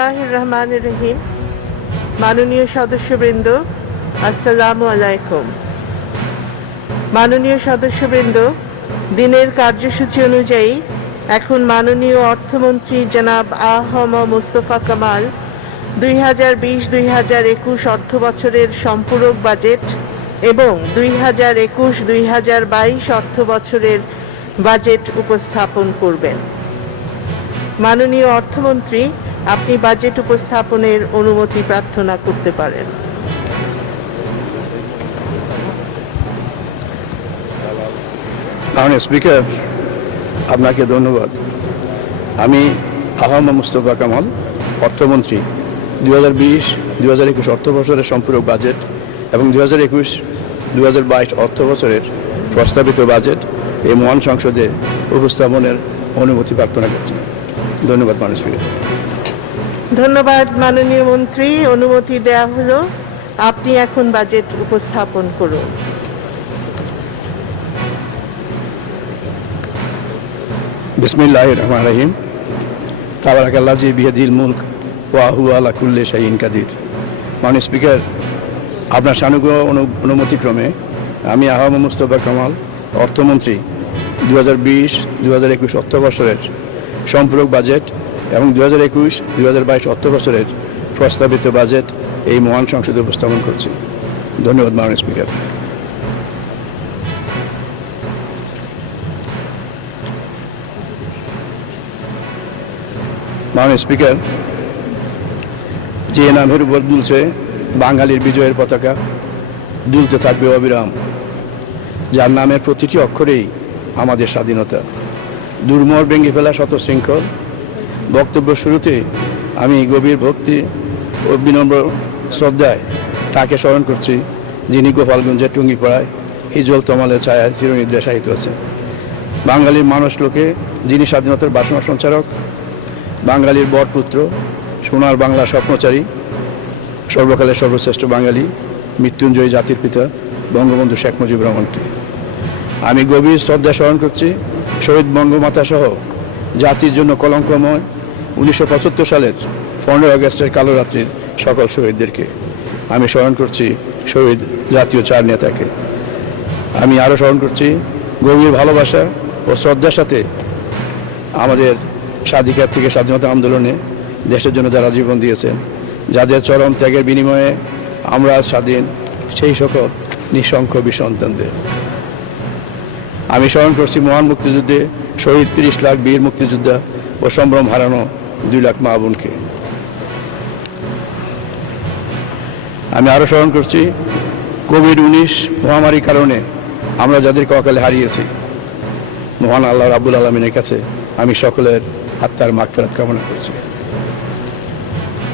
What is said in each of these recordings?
বিসমিল্লাহির রহমানির রহিম। মাননীয় সদস্যবৃন্দ, আসসালামু আলাইকুম। মাননীয় সদস্যবৃন্দ, দিনের কার্যসূচি অনুযায়ী এখন মাননীয় অর্থমন্ত্রী জনাব আ.হ.ম মুস্তফা কামাল 2020-2021 অর্থবছরের সম্পূরক বাজেট এবং 2021-2022 অর্থবছরের বাজেট উপস্থাপন করবেন। মাননীয় অর্থমন্ত্রী, আপনি বাজেট উপস্থাপনের অনুমতি প্রার্থনা করতে পারেন। মাননীয় স্পিকার, আপনাকে ধন্যবাদ। আমি আ.হ.ম মুস্তফা কামাল, অর্থমন্ত্রী, 2020-2021 অর্থবছরের সম্পূরক বাজেট এবং 2021-2022 অর্থবছরের প্রস্তাবিত বাজেট এই মহান সংসদে উপস্থাপনের অনুমতি প্রার্থনা করছি। ধন্যবাদ মাননীয় স্পিকার। ধন্যবাদ মাননীয় মন্ত্রী, অনুমতি দেওয়া হলো। আপনি এখন বাজেট উপস্থাপন করুন। বিসমিল্লাহির রহমানির রহিম। তাবারাকাল্লাযী বিয়াদিল মুলক ওয়া হুয়া আলা কুল্লি শাইইন কাদির। মাননীয় স্পিকার, আপনার সানুগ্রহ অনুমতিক্রমে আমি আ.হ.ম মুস্তফা কামাল, অর্থমন্ত্রী, 2020-2021 অর্থবছরের সম্পূরক বাজেট এবং 2021-2022 অর্থবছরের প্রস্তাবিত বাজেট এই মহান সংসদে উপস্থাপন করছি। ধন্যবাদ মাননীয় স্পিকার। মাননীয় স্পিকার, যে নামের উপর দুলছে বাঙালির বিজয়ের পতাকা, দুলতে থাকবে অবিরাম, যার নামের প্রতিটি অক্ষরেই আমাদের স্বাধীনতা। দুর্মর ভেঙে ফেলা শত শৃঙ্খল। বক্তব্য শুরুতে আমি গভীর ভক্তি ও বিনম্র শ্রদ্ধায় তাকে স্মরণ করছি যিনি গোপালগঞ্জের টুঙ্গিপাড়ায় হিজল তমালের ছায়ায় চিরনিদ্রায় শায়িত আছেন। বাঙালির মানুষ লোকে যিনি স্বাধীনতার বাসনা সঞ্চারক, বাঙালির বরপুত্র, সোনার বাংলা স্বপ্নচারী, সর্বকালের সর্বশ্রেষ্ঠ বাঙালি, মৃত্যুঞ্জয়ী জাতির পিতা বঙ্গবন্ধু শেখ মুজিবুর রহমানকে আমি গভীর শ্রদ্ধা স্মরণ করছি। শহীদ বঙ্গমাতা সহ জাতির জন্য কলঙ্কময় 1975 সালের 15 আগস্টের কালো রাত্রির সকল শহীদদেরকে আমি স্মরণ করছি। শহীদ জাতীয় চার নেতাকে আমি আরও স্মরণ করছি গভীর ভালোবাসা ও শ্রদ্ধার সাথে আমাদের স্বাধিকার থেকে স্বাধীনতা আন্দোলনে দেশের জন্য যারা জীবন দিয়েছেন, যাদের চরম ত্যাগের বিনিময়ে আমরা স্বাধীন, সেই সকল নিঃসংখ্য সন্তানদের আমি স্মরণ করছি। মহান মুক্তিযুদ্ধে শহীদ 30 লাখ বীর মুক্তিযোদ্ধা ও সম্ভ্রম হারানো 2 লাখ মা বোনকে আমি আরও স্মরণ করছি। কোভিড-19 মহামারীর কারণে আমরা যাদেরকে অকালে হারিয়েছি, মহান আল্লাহ রাব্বুল আলামিনের কাছে আমি সকলের আত্মার মাগফিরাত কামনা করছি।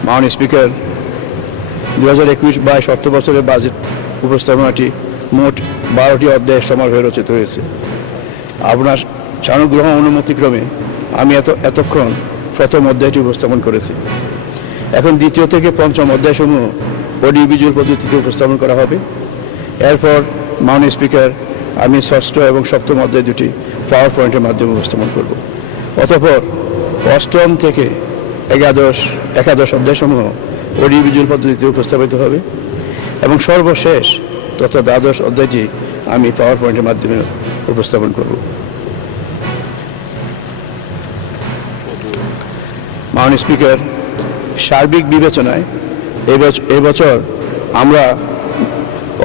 মাননীয় স্পিকার, 2021-22 অর্থবছরের বাজেট উপস্থাপনাটি মোট 12টি অধ্যায়ের সমারোহে রচিত হয়েছে। আপনার সানুগ্রহ অনুমতিক্রমে আমি এতক্ষণ প্রথম অধ্যায়টি উপস্থাপন করেছি। এখন দ্বিতীয় থেকে পঞ্চম অধ্যায়সমূহ অডিও ভিজুয়াল পদ্ধতিতে উপস্থাপন করা হবে। এরপর মাননীয় স্পিকার, আমি ষষ্ঠ এবং সপ্তম অধ্যায় দুটি পাওয়ার পয়েন্টের মাধ্যমে উপস্থাপন করব। অতঃপর অষ্টম থেকে একাদশ অধ্যায়সমূহ অডিও ভিজুয়াল পদ্ধতিতে উপস্থাপিত হবে এবং সর্বশেষ তথা দ্বাদশ অধ্যায়টি আমি পাওয়ার পয়েন্টের মাধ্যমে উপস্থাপন করব। মাননীয় স্পিকার, সার্বিক বিবেচনায় এবছর আমরা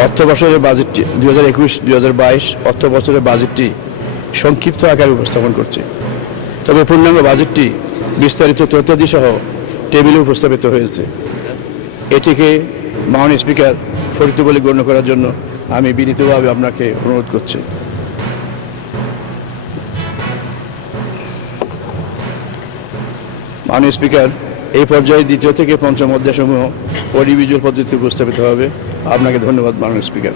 অর্থবছরের বাজেটটি 2021-2022 অর্থবছরের বাজেটটি সংক্ষিপ্ত আকারে উপস্থাপন করছি। তবে পূর্ণাঙ্গ বাজেটটি বিস্তারিত তথ্যাদি সহ টেবিলে উপস্থাপিত হয়েছে। এটিকে মাননীয় স্পিকার ফলিত বলে গণ্য করার জন্য আমি বিনীতভাবে আপনাকে অনুরোধ করছি। মাননীয় স্পিকার, এই পর্যায়ে দ্বিতীয় থেকে পঞ্চম অধ্যায়সমূহ অডিও ভিজুয়াল পদ্ধতিতে উপস্থাপিত হবে। আপনাকে ধন্যবাদ মাননীয় স্পিকার।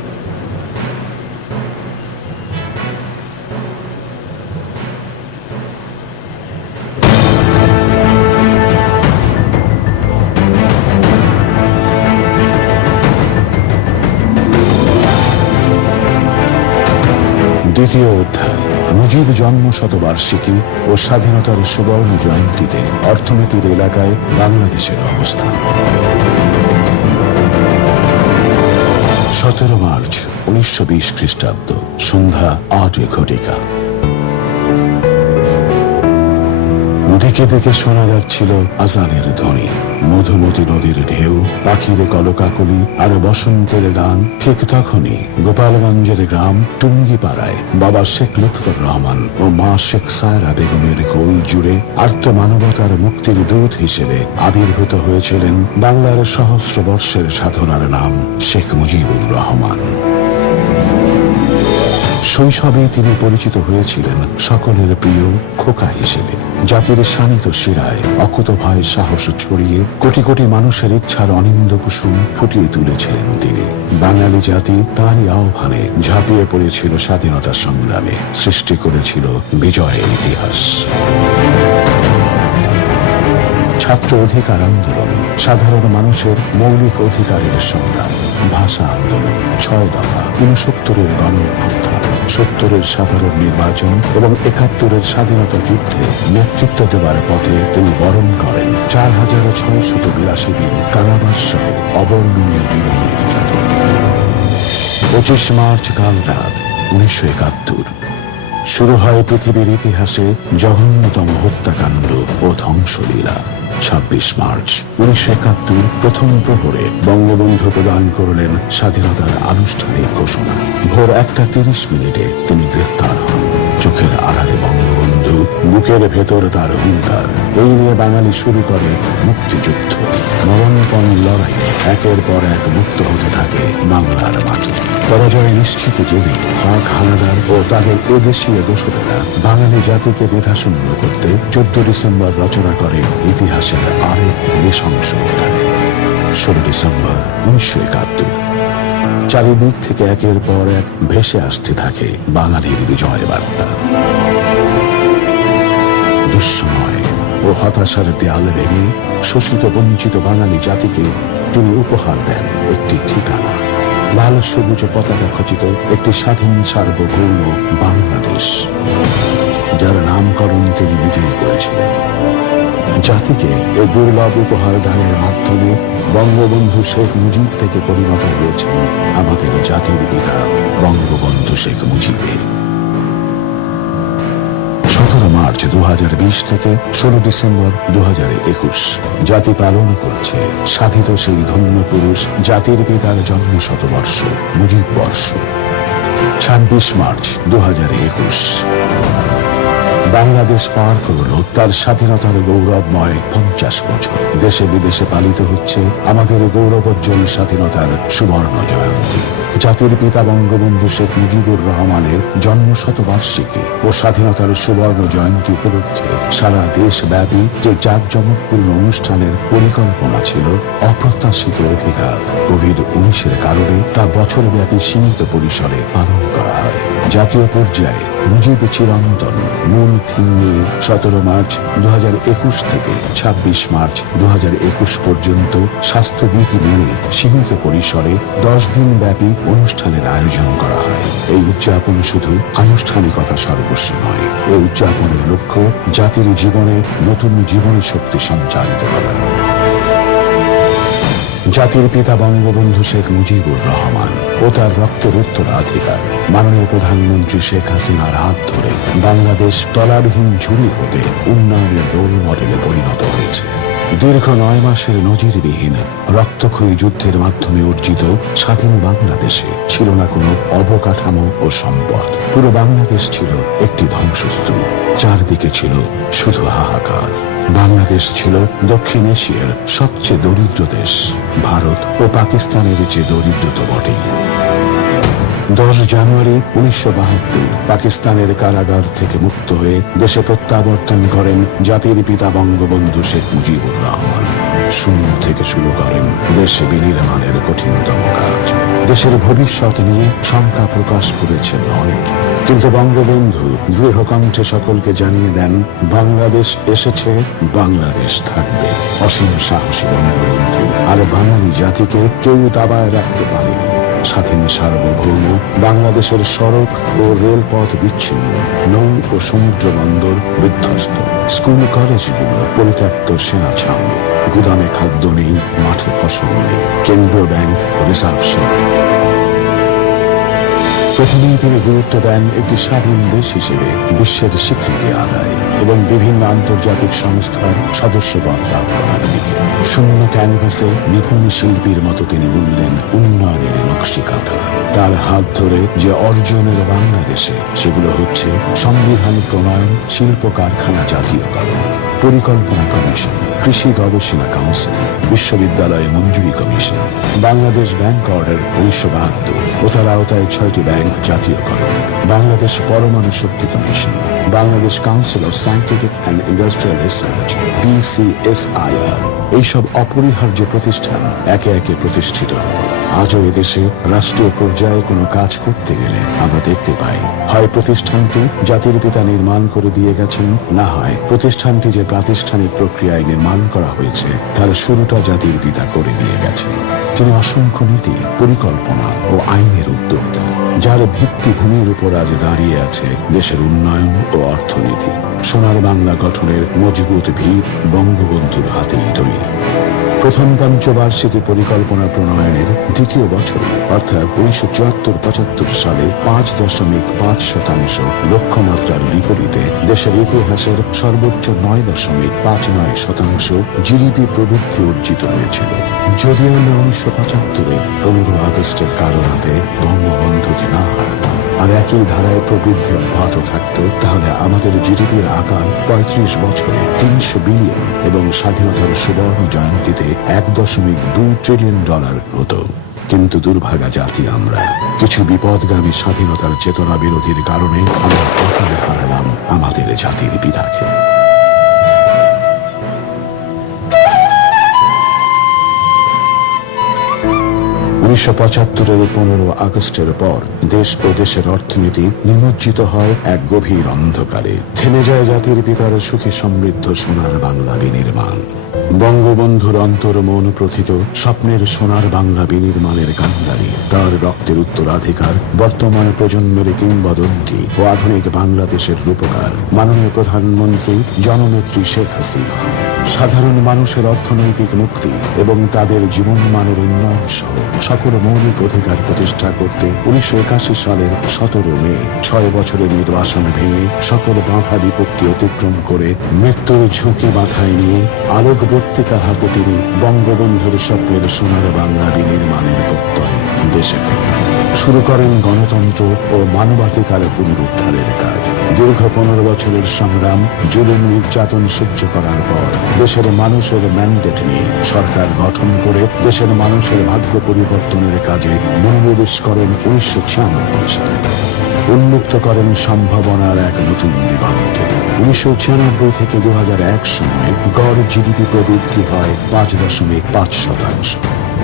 দ্বিতীয় অধ্যায় মুজিব জন্ম শতবার্ষিকী ও স্বাধীনতার সুবর্ণ জয়ন্তীতে অর্থনীতির এলাকায় বাংলাদেশের অবস্থান। 17 মার্চ 1920 খ্রিস্টাব্দ, সন্ধ্যা 8 ঘটিকা। দিকে দিকে শোনা যাচ্ছিল আজানের ধ্বনি, মধুমতি নদীর ঢেউ, পাখির কলকাকলি আর বসন্তের গান। ঠিক তখনই গোপালগঞ্জের গ্রাম টুঙ্গিপাড়ায় বাবা শেখ লুৎফর রহমান ও মা শেখ সায়রা বেগমের কোল জুড়ে আর্ত মানবতার মুক্তির দূত হিসেবে আবির্ভূত হয়েছিলেন বাংলার সহস্র বর্ষের সাধনার নাম শেখ মুজিবুর রহমান। শৈশবে তিনি পরিচিত হয়েছিলেন সকলের প্রিয় খোকা হিসেবে। জাতির শানিত শিরায় অকুতভয় সাহস ছড়িয়ে কোটি কোটি মানুষের ইচ্ছার অনিন্দ কুসুম ফুটিয়ে তুলেছিলেন তিনি। বাঙালি জাতি তাঁরই আহ্বানে ঝাঁপিয়ে পড়েছিল স্বাধীনতা সংগ্রামে, সৃষ্টি করেছিল বিজয়ের ইতিহাস। ছাত্র অধিকার আন্দোলন, সাধারণ মানুষের মৌলিক অধিকারের সংগ্রাম, ভাষা আন্দোলন, 6 দফা, 69-এর গণ অভ্যুত্থান, 70-এর সাধারণ নির্বাচন এবং 71-এর স্বাধীনতা যুদ্ধে নেতৃত্ব দেওয়ার পথে তিনি বরণ করেন 4682 দিন কারাবাস সহ অবর্ণনীয় জীবন নির্যাতন। 25 মার্চ কাল রাত 1971 শুরু হয় পৃথিবীর ইতিহাসে জঘন্যতম হত্যাকাণ্ড ও ধ্বংসলীলা। 26 মার্চ 1971 প্রথম প্রহরে বঙ্গবন্ধু প্রদান করলেন স্বাধীনতার আনুষ্ঠানিক ঘোষণা। ভোর 1:30 তিনি গ্রেফতার হন। চোখের আড়ালে বঙ্গবন্ধু, বুকের ভেতর তার হুঙ্কার। এই নিয়ে বাঙালি শুরু করে মুক্তিযুদ্ধ। মরণপণ লড়াই একের পর এক মুক্ত হতে থাকে বাংলার মাটি। পরাজয় নিশ্চিত জেনে পাক হানাদার ও তাদের এদেশীয় দোসরেরা বাঙালি জাতিকে মেধাশূন্য করতে 14 ডিসেম্বর রচনা করে ইতিহাসের আরেক নৃশংস অধ্যায়। 16 ডিসেম্বর 1971 চারিদিক থেকে একের পর এক ভেসে আসতে থাকে বাঙালির বিজয় বার্তা। দুঃসময় ও হতাশার দেয়াল ভেঙে শোষিত বঞ্চিত বাঙালি জাতিকে তিনি উপহার দেন একটি ঠিকানা, লাল সবুজ পতাকা খচিত একটি স্বাধীন সার্বভৌম বাংলাদেশ, যার নামকরণ তিনি নিজেই করেছিলেন। জাতিকে এই দুর্লভ উপহার দানের মাধ্যমে বঙ্গবন্ধু শেখ মুজিব থেকে পরিণত হয়েছেন আমাদের জাতির পিতা বঙ্গবন্ধু শেখ মুজিবে। 17 মার্চ 2020 থেকে 16 ডিসেম্বর 2021 জাতি পালন করছে সাধিত সেই ধন্য পুরুষ জাতির পিতার জন্ম শতবর্ষ, মুজিব বর্ষ। 26 মার্চ 2021 বাংলাদেশ পার করল তার স্বাধীনতার গৌরবময় 50 বছর। দেশে বিদেশে পালিত হচ্ছে আমাদের গৌরবোজ্জ্বল স্বাধীনতার সুবর্ণ জয়ন্তী। জাতির পিতা বঙ্গবন্ধু শেখ মুজিবুর রহমানের জন্ম শতবার্ষিকী ও স্বাধীনতার সুবর্ণ জয়ন্তী উপলক্ষে সারা দেশব্যাপী যে জাঁকজমকপূর্ণ অনুষ্ঠানের পরিকল্পনা ছিল, অপ্রত্যাশিত অভিঘাত কোভিড-19-এর কারণে তা বছরব্যাপী সীমিত পরিসরে পালন করা হয়। জাতীয় পর্যায়ে মুজিব চিরন্তন মূল থিম নিয়ে 17 মার্চ 2021 থেকে 26 মার্চ 2021 পর্যন্ত স্বাস্থ্যবিধি মেনে সীমিত পরিসরে 10 দিন ব্যাপী অনুষ্ঠানের আয়োজন করা হয়। এই উদযাপন শুধু আনুষ্ঠানিকতা সর্বস্ব নয়, এই উদযাপনের লক্ষ্য জাতির জীবনে নতুন জীবনী শক্তি সঞ্চারিত করা। জাতির পিতা বঙ্গবন্ধু শেখ মুজিবুর রহমান ও তার রক্তের উত্তরাধিকার মাননীয় প্রধানমন্ত্রী শেখ হাসিনার হাত ধরে বাংলাদেশ তলাবিহীন ঝুড়ি হতে উন্নয়নের রোল মডেলে পরিণত হয়েছে। দীর্ঘ 9 মাসের নজিরবিহীন রক্তক্ষয়ী যুদ্ধের মাধ্যমে অর্জিত স্বাধীন বাংলাদেশে ছিল না কোনো অবকাঠামো ও সম্পদ। পুরো বাংলাদেশ ছিল একটি ধ্বংসস্তূপ, চারদিকে ছিল শুধু হাহাকার। বাংলাদেশ ছিল দক্ষিণ এশিয়ার সবচেয়ে দরিদ্র দেশ, ভারত ও পাকিস্তানের চেয়ে দরিদ্র তো বটেই। 10 জানুয়ারি 1972 পাকিস্তানের কারাগার থেকে মুক্ত হয়ে দেশে প্রত্যাবর্তন করেন জাতির পিতা বঙ্গবন্ধু শেখ মুজিবুর রহমান। শূন্য থেকে শুরু করেন দেশে বিনির্মাণের কঠিনতম কাজ। দেশের ভবিষ্যৎ নিয়ে শঙ্কা প্রকাশ করেছেন অনেকে, কিন্তু বঙ্গবন্ধু দৃঢ় কণ্ঠে সকলকে জানিয়ে দেন, বাংলাদেশ এসেছে, বাংলাদেশ থাকবে। অসীম সাহসী বঙ্গবন্ধু আর বাঙালি জাতিকে কেউ দাবায় রাখতে পারেনি। স্বাধীন সার্বভৌম বাংলাদেশের সড়ক ও রেলপথ বিচ্ছিন্ন, নৌ ও সমুদ্র বন্দর বিধ্বস্ত, স্কুল কলেজগুলো পরিত্যক্ত সেনা ছাউনি, গুদামে খাদ্য নেই, মাঠে ফসল নেই, কেন্দ্রীয় ব্যাংক রিজার্ভ শূন্য। প্রথমেই তিনি গুরুত্ব দেন একটি স্বাধীন দেশ হিসেবে বিশ্বের স্বীকৃতি আদায় এবং বিভিন্ন আন্তর্জাতিক সংস্থার সদস্যপদ লাভ করার দিকে। শূন্য ক্যানভাসে নিপুণ শিল্পীর মতো তিনি বুনলেন উন্নয়নের নকশিকাঁথা। তার হাত ধরে যে অর্জনের বাংলাদেশে, সেগুলো হচ্ছে সংবিধান প্রণয়ন, শিল্প কারখানা জাতীয়করণ, পরিকল্পনা কমিশন, কৃষি গবেষণা কাউন্সিল, বিশ্ববিদ্যালয় মঞ্জুরি কমিশন, বাংলাদেশ ব্যাংক অর্ডার 1972 ও তার আওতায় 6টি ব্যাংক জাতীয়করণ, বাংলাদেশ পরমাণু শক্তি commission, Bangladesh council of scientific and industrial research BCSIR। এইসব অপরিহার্য প্রতিষ্ঠান একে একে প্রতিষ্ঠিত হল। আজও এদেশে রাষ্ট্রীয় পর্যায়ে কোনো কাজ করতে গেলে আমরা দেখতে পাই, হয় প্রতিষ্ঠানটি জাতির পিতা নির্মাণ করে দিয়ে গেছেন, না হয় প্রতিষ্ঠানটি যে প্রাতিষ্ঠানিক প্রক্রিয়ায় নির্মাণ করা হয়েছে তার শুরুটা জাতির পিতা করে দিয়ে গেছেন। তিনি অসংখ্য নীতি, পরিকল্পনা ও আইনের উদ্যোক্তা, যার ভিত্তিভূমির উপর আজ দাঁড়িয়ে আছে দেশের উন্নয়ন ও অর্থনীতি। সোনার বাংলা গঠনের মজবুত ভিত বঙ্গবন্ধুর হাতেই তৈরি। প্রথম পঞ্চবার্ষিকী পরিকল্পনা প্রণয়নের দ্বিতীয় বছরে অর্থাৎ 1974-75 সালে 5.5% লক্ষ্যমাত্রার বিপরীতে দেশের ইতিহাসের সর্বোচ্চ 9.59% জিডিপি প্রবৃদ্ধি অর্জিত হয়েছিল। যদিও আমরা 1975-এ 15 আগস্টের কালো রাতে বঙ্গবন্ধুকে না হারাতাম আর একই ধারায় প্রবৃদ্ধি অব্যাহত থাকত, তাহলে আমাদের জিডিপির আকার 35 বছরে 300 বিলিয়ন এবং স্বাধীনতার সুবর্ণ জয়ন্তীতে $1.2 ট্রিলিয়ন হতো। কিন্তু দুর্ভাগা জাতি আমরা। কিছু বিপদগামী স্বাধীনতার চেতনা বিরোধীর কারণে আমরা অকালে হারালাম আমাদের জাতির পিতাকে। 1975-এর 15 আগস্টের পর দেশ ও দেশের অর্থনীতি নিমজ্জিত হয় এক গভীর অন্ধকারে। থেমে যায় জাতির পিতার সুখী সমৃদ্ধ সোনার বাংলা বিনির্মাণ। বঙ্গবন্ধুর অন্তর মন প্রথিত স্বপ্নের সোনার বাংলা বিনির্মাণের কান্ডারি, তার রক্তের উত্তরাধিকার, বর্তমান প্রজন্মের কিংবদন্তি ও আধুনিক বাংলাদেশের রূপকার মাননীয় প্রধানমন্ত্রী জননেত্রী শেখ হাসিনা। সাধারণ মানুষের অর্থনৈতিক মুক্তি এবং তাদের জীবনমানের উন্নয়ন সহ সকল মৌলিক অধিকার প্রতিষ্ঠা করতে 1981 সালের 17 মে 6 বছরের নির্বাসন ভেঙে সকল বাধা বিপত্তি অতিক্রম করে মৃত্যুর ঝুঁকি মাথায় নিয়ে আলোকবর্তিকা হাতে তিনি বঙ্গবন্ধুর স্বপ্নের সোনার বাংলা বিনির্মাণের প্রত্যয় দেশে শুরু করেন গণতন্ত্র ও মানবাধিকার পুনরুদ্ধারের কাজ। দীর্ঘ 15 বছরের সংগ্রাম, জুলুম নির্যাতন সহ্য করার পর দেশের মানুষের ম্যান্ডেট নিয়ে সরকার গঠন করে দেশের মানুষের ভাগ্য পরিবর্তনের কাজে মনোনিবেশ করেন 1996 সালে। উন্মুক্ত করেন সম্ভাবনার এক নতুন দিগন্ত। 1996 থেকে 2001 সময়ে গড় জিডিপি প্রবৃদ্ধি হয় 5.5%।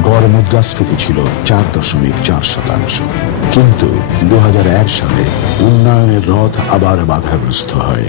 গড় মুদ্রাস্ফীতি ছিল 4.4%। কিন্তু 2001 সালে উন্নয়নের রথ আবার বাধাগ্রস্ত হয়।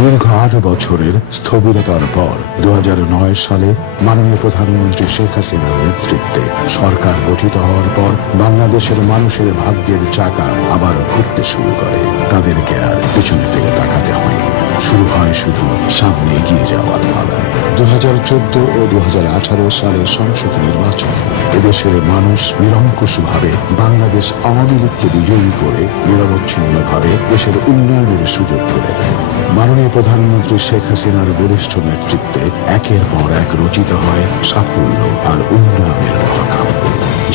দীর্ঘ 8 বছরের স্থবিরতার পর 2009 সালে মাননীয় প্রধানমন্ত্রী শেখ হাসিনার নেতৃত্বে সরকার গঠিত হওয়ার পর বাংলাদেশের মানুষের ভাগ্যের চাকা আবার ঘুরতে শুরু করে। তাদেরকে আর পেছনে ফিরে তাকাতে হয়নি। শুরু হয় শুধু সামনে এগিয়ে যাওয়ার পালা। 2014 ও 2018 সালের সংসদ নির্বাচনে এদেশের মানুষ নিরঙ্কুশভাবে বাংলাদেশ আওয়ামী লীগকে বিজয়ী করে নিরবচ্ছিন্নভাবে দেশের উন্নয়নের সুযোগ করে দেয়। মাননীয় প্রধানমন্ত্রী শেখ হাসিনার বলিষ্ঠ নেতৃত্বে একের পর এক রচিত হয় সাফল্য আর উন্নয়নের মহাকাব্য,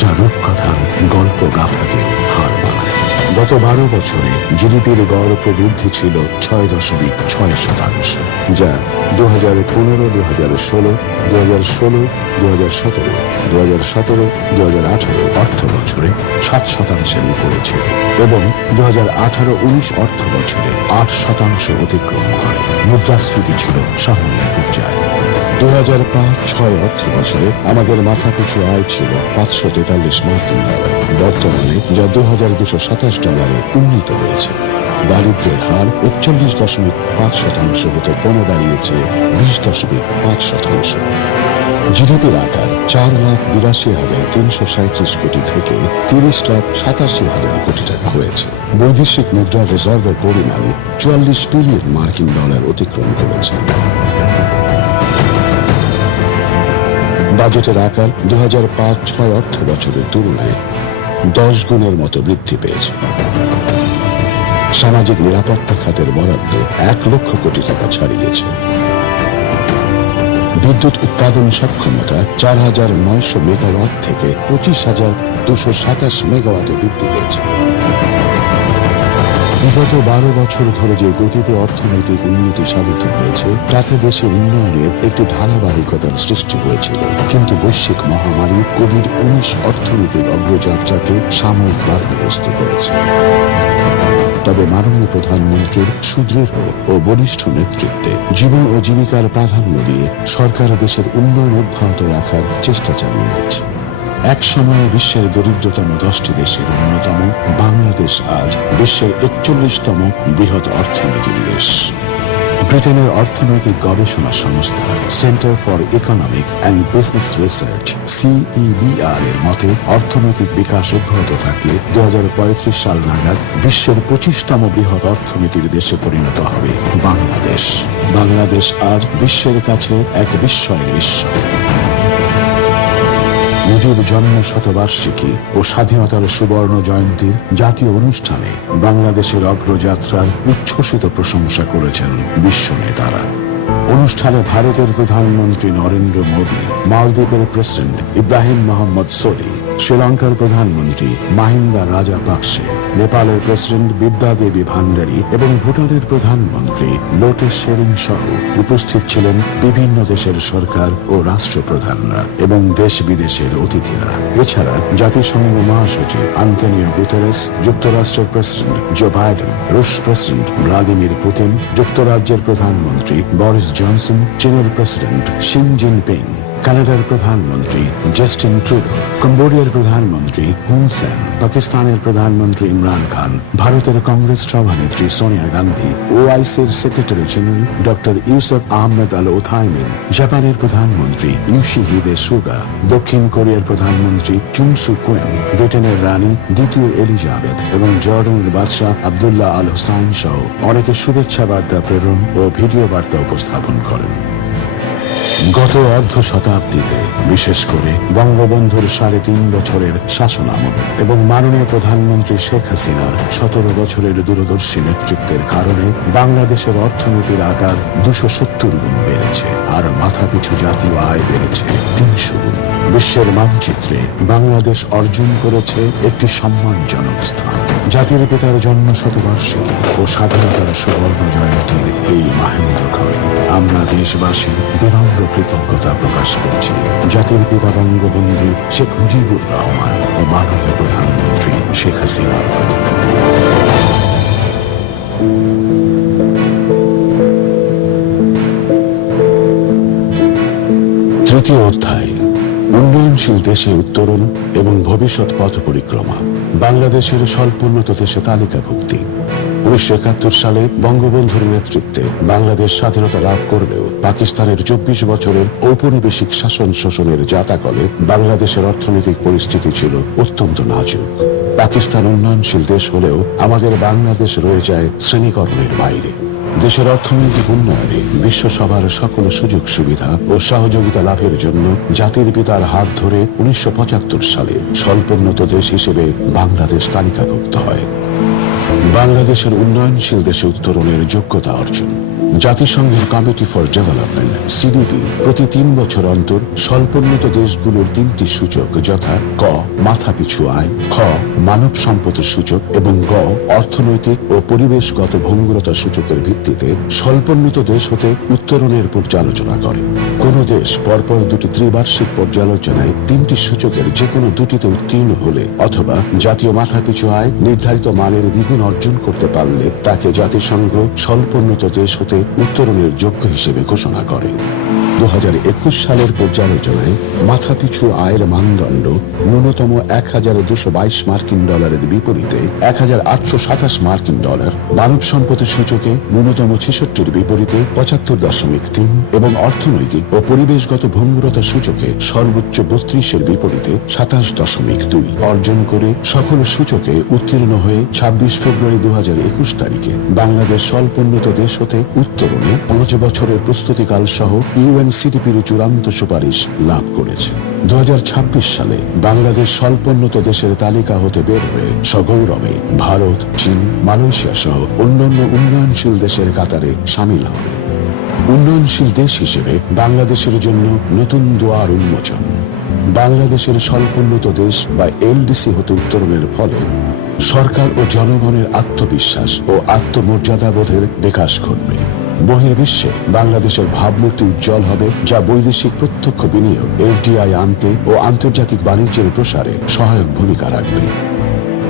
যা রূপকথার গল্প গাথাকে হার মানায়। গত 12 বছরে জিডিপির গড় প্রবৃদ্ধি ছিল 6.6%, যা 2015, 2016, 2016, 2017, 2017-2018 অর্থ বছরে 7% উপরে ছিল এবং 2018-19 অর্থ বছরে 8% অতিক্রম করে। মুদ্রাস্ফীতি ছিল সহনীয় পর্যায়ে। 2005-06 অর্থ বছরে আমাদের মাথাপিছু আয় ছিল $543, বর্তমানে যা $2,227 উন্নীত হয়েছে। দারিদ্র্যের হার 41.5% হতে কমে দাঁড়িয়েছে 20.5%। জিডিপির আকার 4,82,337 কোটি থেকে 30,87,000 কোটি টাকা হয়েছে। বৈদেশিক মুদ্রা রিজার্ভের পরিমাণ 44 বিলিয়ন মার্কিন ডলার অতিক্রম করেছে। বাজেটের আকার 2005-06 অর্থ বছরের তুলনায় 10 গুণের মতো বৃদ্ধি পেয়েছে। সামাজিক নিরাপত্তা খাতের বরাদ্দ 1 লক্ষ কোটি টাকা ছাড়িয়েছে। বিদ্যুৎ উৎপাদন সক্ষমতা 4,900 মেগাওয়াট থেকে 25,227 মেগাওয়াটে বৃদ্ধি পেয়েছে। বিগত 12 বছর ধরে যে গতিতে অর্থনৈতিক উন্নতি সাধিত হয়েছে তাতে দেশের উন্নয়নের একটি ধারাবাহিকতার সৃষ্টি হয়েছিল, কিন্তু বৈশ্বিক মহামারী কোভিড-19 অর্থনৈতিক অগ্রযাত্রাকে সাময়িক বাধাগ্রস্ত করেছে। তবে মাননীয় প্রধানমন্ত্রীর সুদৃঢ় ও বলিষ্ঠ নেতৃত্বে জীবন ও জীবিকার প্রাধান্য দিয়ে সরকার দেশের উন্নয়ন অব্যাহত রাখার চেষ্টা চালিয়ে যাচ্ছে। এক সময়ে বিশ্বের দরিদ্রতম 10টি দেশের অন্যতম বাংলাদেশ আজ বিশ্বের 41তম বৃহৎ অর্থনৈতিক দেশ। ব্রিটেনের অর্থনৈতিক গবেষণা সংস্থা centre for economic and business research CEBR এর মতে অর্থনৈতিক বিকাশ অব্যাহত থাকলে 2035 সাল নাগাদ বিশ্বের 25তম বৃহৎ অর্থনীতির দেশে পরিণত হবে বাংলাদেশ। বাংলাদেশ আজ বিশ্বের কাছে এক বিস্ময়ের বিস্ময়। নিজের জন্ম শতবার্ষিকী ও স্বাধীনতার সুবর্ণ জয়ন্তীর জাতীয় অনুষ্ঠানে বাংলাদেশের অগ্রযাত্রার উচ্ছ্বসিত প্রশংসা করেছেন বিশ্ব নেতারা। অনুষ্ঠানে ভারতের প্রধানমন্ত্রী নরেন্দ্র মোদী, মালদ্বীপের প্রেসিডেন্ট ইব্রাহিম মোহাম্মদ সোলি, শ্রীলঙ্কার প্রধানমন্ত্রী মাহিন্দা রাজাপাকসে, নেপালের প্রেসিডেন্ট বিদ্যা দেবী ভান্ডারী এবং ভুটানের প্রধানমন্ত্রী লোটে শেরিং সহ উপস্থিত ছিলেন বিভিন্ন দেশের সরকার ও রাষ্ট্রপ্রধানরা এবং দেশ বিদেশের অতিথিরা। এছাড়া জাতিসংঘ মহাসচিব আন্তোনিও গুতেরেস, যুক্তরাষ্ট্রের প্রেসিডেন্ট জো বাইডেন, রুশ প্রেসিডেন্ট ভ্লাদিমির পুতিন, যুক্তরাজ্যের প্রধানমন্ত্রী বরিস জনসন, চীনের প্রেসিডেন্ট শি জিনপিং, কানাডার প্রধানমন্ত্রী জাস্টিন ট্রুডো, কম্বোডিয়ার প্রধানমন্ত্রী হুন সেন, পাকিস্তানের প্রধানমন্ত্রী ইমরান খান, ভারতের কংগ্রেস সভানেত্রী সোনিয়া গান্ধী, ওআইসির secretary general doctor Yusuf Ahmed al Othaimeen, জাপানের প্রধানমন্ত্রী ইয়োশিহিদে সুগা, দক্ষিণ কোরিয়ার প্রধানমন্ত্রী চুং সু কুয়েন, ব্রিটেনের রানী দ্বিতীয় এলিজাবেথ এবং জর্ডানের বাদশাহ আবদুল্লাহ আল হোসাইন সহ অনেকে শুভেচ্ছা বার্তা প্রেরণ ও ভিডিও বার্তা উপস্থাপন করেন। গত অর্ধ শতাব্দীতে বিশেষ করে বঙ্গবন্ধুর 3.5 বছরের শাসনামল এবং মাননীয় প্রধানমন্ত্রী শেখ হাসিনার 17 বছরের দূরদর্শী নেতৃত্বের কারণে বাংলাদেশের অর্থনীতির আকার 270 গুণ বেড়েছে আর মাথাপিছু জাতীয় আয় বেড়েছে 300 গুণ। বিশ্বের মানচিত্রে বাংলাদেশ অর্জন করেছে একটি সম্মানজনক স্থান। জাতির পিতার জন্ম শতবার্ষিকী ও স্বাধীনতার সুবর্ণ জয়ন্তীর এই মাহেন্দ্রক্ষণে আমরা দেশবাসী বিনম্র কৃতজ্ঞতা প্রকাশ করছি জাতির পিতা বঙ্গবন্ধু শেখ মুজিবুর রহমান ও মাননীয় প্রধানমন্ত্রী শেখ হাসিনার প্রতি। তৃতীয় অধ্যায়, উন্নয়নশীল দেশে উত্তরণ এবং ভবিষ্যৎ পথ পরিক্রমা। বাংলাদেশের স্বল্পোন্নত দেশে তালিকাভুক্তি। 1971 সালে বঙ্গবন্ধুর নেতৃত্বে বাংলাদেশ স্বাধীনতা লাভ করলেও পাকিস্তানের 24 বছরের ঔপনিবেশিক শাসন শোষণের জাতাকলে বাংলাদেশের অর্থনৈতিক পরিস্থিতি ছিল অত্যন্ত নাজুক। পাকিস্তান উন্নয়নশীল দেশ হলেও আমাদের বাংলাদেশ রয়ে যায় শ্রেণীকরণের বাইরে। দেশের অর্থনৈতিক উন্নয়নে বিশ্বসভার সকল সুযোগ সুবিধা ও সহযোগিতা লাভের জন্য জাতির পিতার হাত ধরে 1975 সালে স্বল্পোন্নত দেশ হিসেবে বাংলাদেশ তালিকাভুক্ত হয়। বাংলাদেশের উন্নয়নশীল দেশে উত্তরণের যোগ্যতা অর্জন। জাতিসংঘের কমিটি ফর ডেভেলপমেন্ট CDP প্রতি 3 বছর অন্তর স্বল্পোন্নত দেশগুলোর 3টি সূচক যথা ক মাথাপিছু আয়, খ মানব সম্পদের সূচক এবং গ অর্থনৈতিক ও পরিবেশগত ভঙ্গুরতা সূচকের ভিত্তিতে স্বল্পোন্নত দেশ হতে উত্তরণের পর্যালোচনা করে। কোন দেশ পরপর 2টি ত্রিবার্ষিক পর্যালোচনায় 3টি সূচকের যে কোনো 2টিতে উত্তীর্ণ হলে অথবা জাতীয় মাথাপিছু আয় নির্ধারিত মানের দ্বিগুণ অর্জন করতে পারলে তাকে জাতিসংঘ স্বল্পোন্নত দেশ হতে উত্তরণের যোগ্য হিসেবে ঘোষণা করে। 2021 সালের পর্যালোচনায় মাথাপিছু আয়ের মানদণ্ড ন্যূনতম $1,222 বিপরীতে $1,827 মানব সম্পদের সূচকে ন্যূনতম 66 বিপরীতে 75.3 এবং অর্থনৈতিক ও পরিবেশগত ভঙ্গুরতা সূচকে সর্বোচ্চ 32 বিপরীতে 27.2 অর্জন করে সকল সূচকে উত্তীর্ণ হয়ে 26 ফেব্রুয়ারি 2021 তারিখে বাংলাদেশ স্বল্পোন্নত দেশ হতে উত্তরণে 5 বছরের প্রস্তুতিকাল সহ ইউএনসিডিপির চূড়ান্ত সুপারিশ লাভ করেছে। 2026 সালে বাংলাদেশ স্বল্পোন্নত দেশের তালিকা হতে বের হয়ে সগৌরবে ভারত, চীন, মালয়েশিয়া সহ অন্যান্য উন্নয়নশীল দেশের কাতারে সামিল হবে। উন্নয়নশীল দেশ হিসেবে বাংলাদেশের জন্য নতুন দুয়ার উন্মোচন। বাংলাদেশের স্বল্পোন্নত দেশ বা এলডিসি হতে উত্তরণের ফলে সরকার ও জনগণের আত্মবিশ্বাস ও আত্মমর্যাদাবোধের বিকাশ ঘটবে। বহির্বিশ্বে বাংলাদেশের ভাবমূর্তি উজ্জ্বল হবে, যা বৈদেশিক প্রত্যক্ষ বিনিয়োগ এফডিআই আনতে ও আন্তর্জাতিক বাণিজ্যের প্রসারে সহায়ক ভূমিকা রাখবে।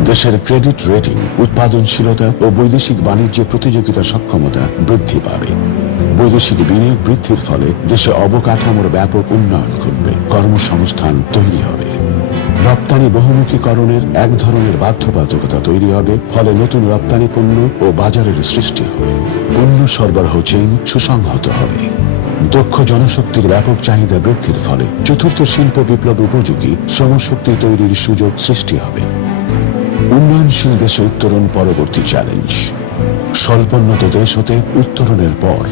দেশের ক্রেডিট রেটিং, উৎপাদনশীলতা ও বৈদেশিক বাণিজ্যে প্রতিযোগিতা সক্ষমতা বৃদ্ধি পাবে। বৈদেশিক বিনিয়োগ বৃদ্ধির ফলে দেশে অবকাঠামোর ব্যাপক উন্নয়ন ঘটবে, কর্মসংস্থান তৈরি হবে। রপ্তানি বহুমুখীকরণের এক ধরনের বাধ্যবাধকতা তৈরি হবে, ফলে নতুন রপ্তানি পণ্য ও বাজারের সৃষ্টি হবে। পণ্য সরবরাহ চেইন সুসংহত হবে। দক্ষ জনশক্তির ব্যাপক চাহিদা বৃদ্ধির ফলে চতুর্থ শিল্প বিপ্লব উপযোগী শ্রমশক্তি তৈরির সুযোগ সৃষ্টি হবে। উন্নয়নশীল দেশে উত্তরণ পরবর্তী চ্যালেঞ্জ। স্বল্পোন্নত দেশ হতে উত্তরণের পর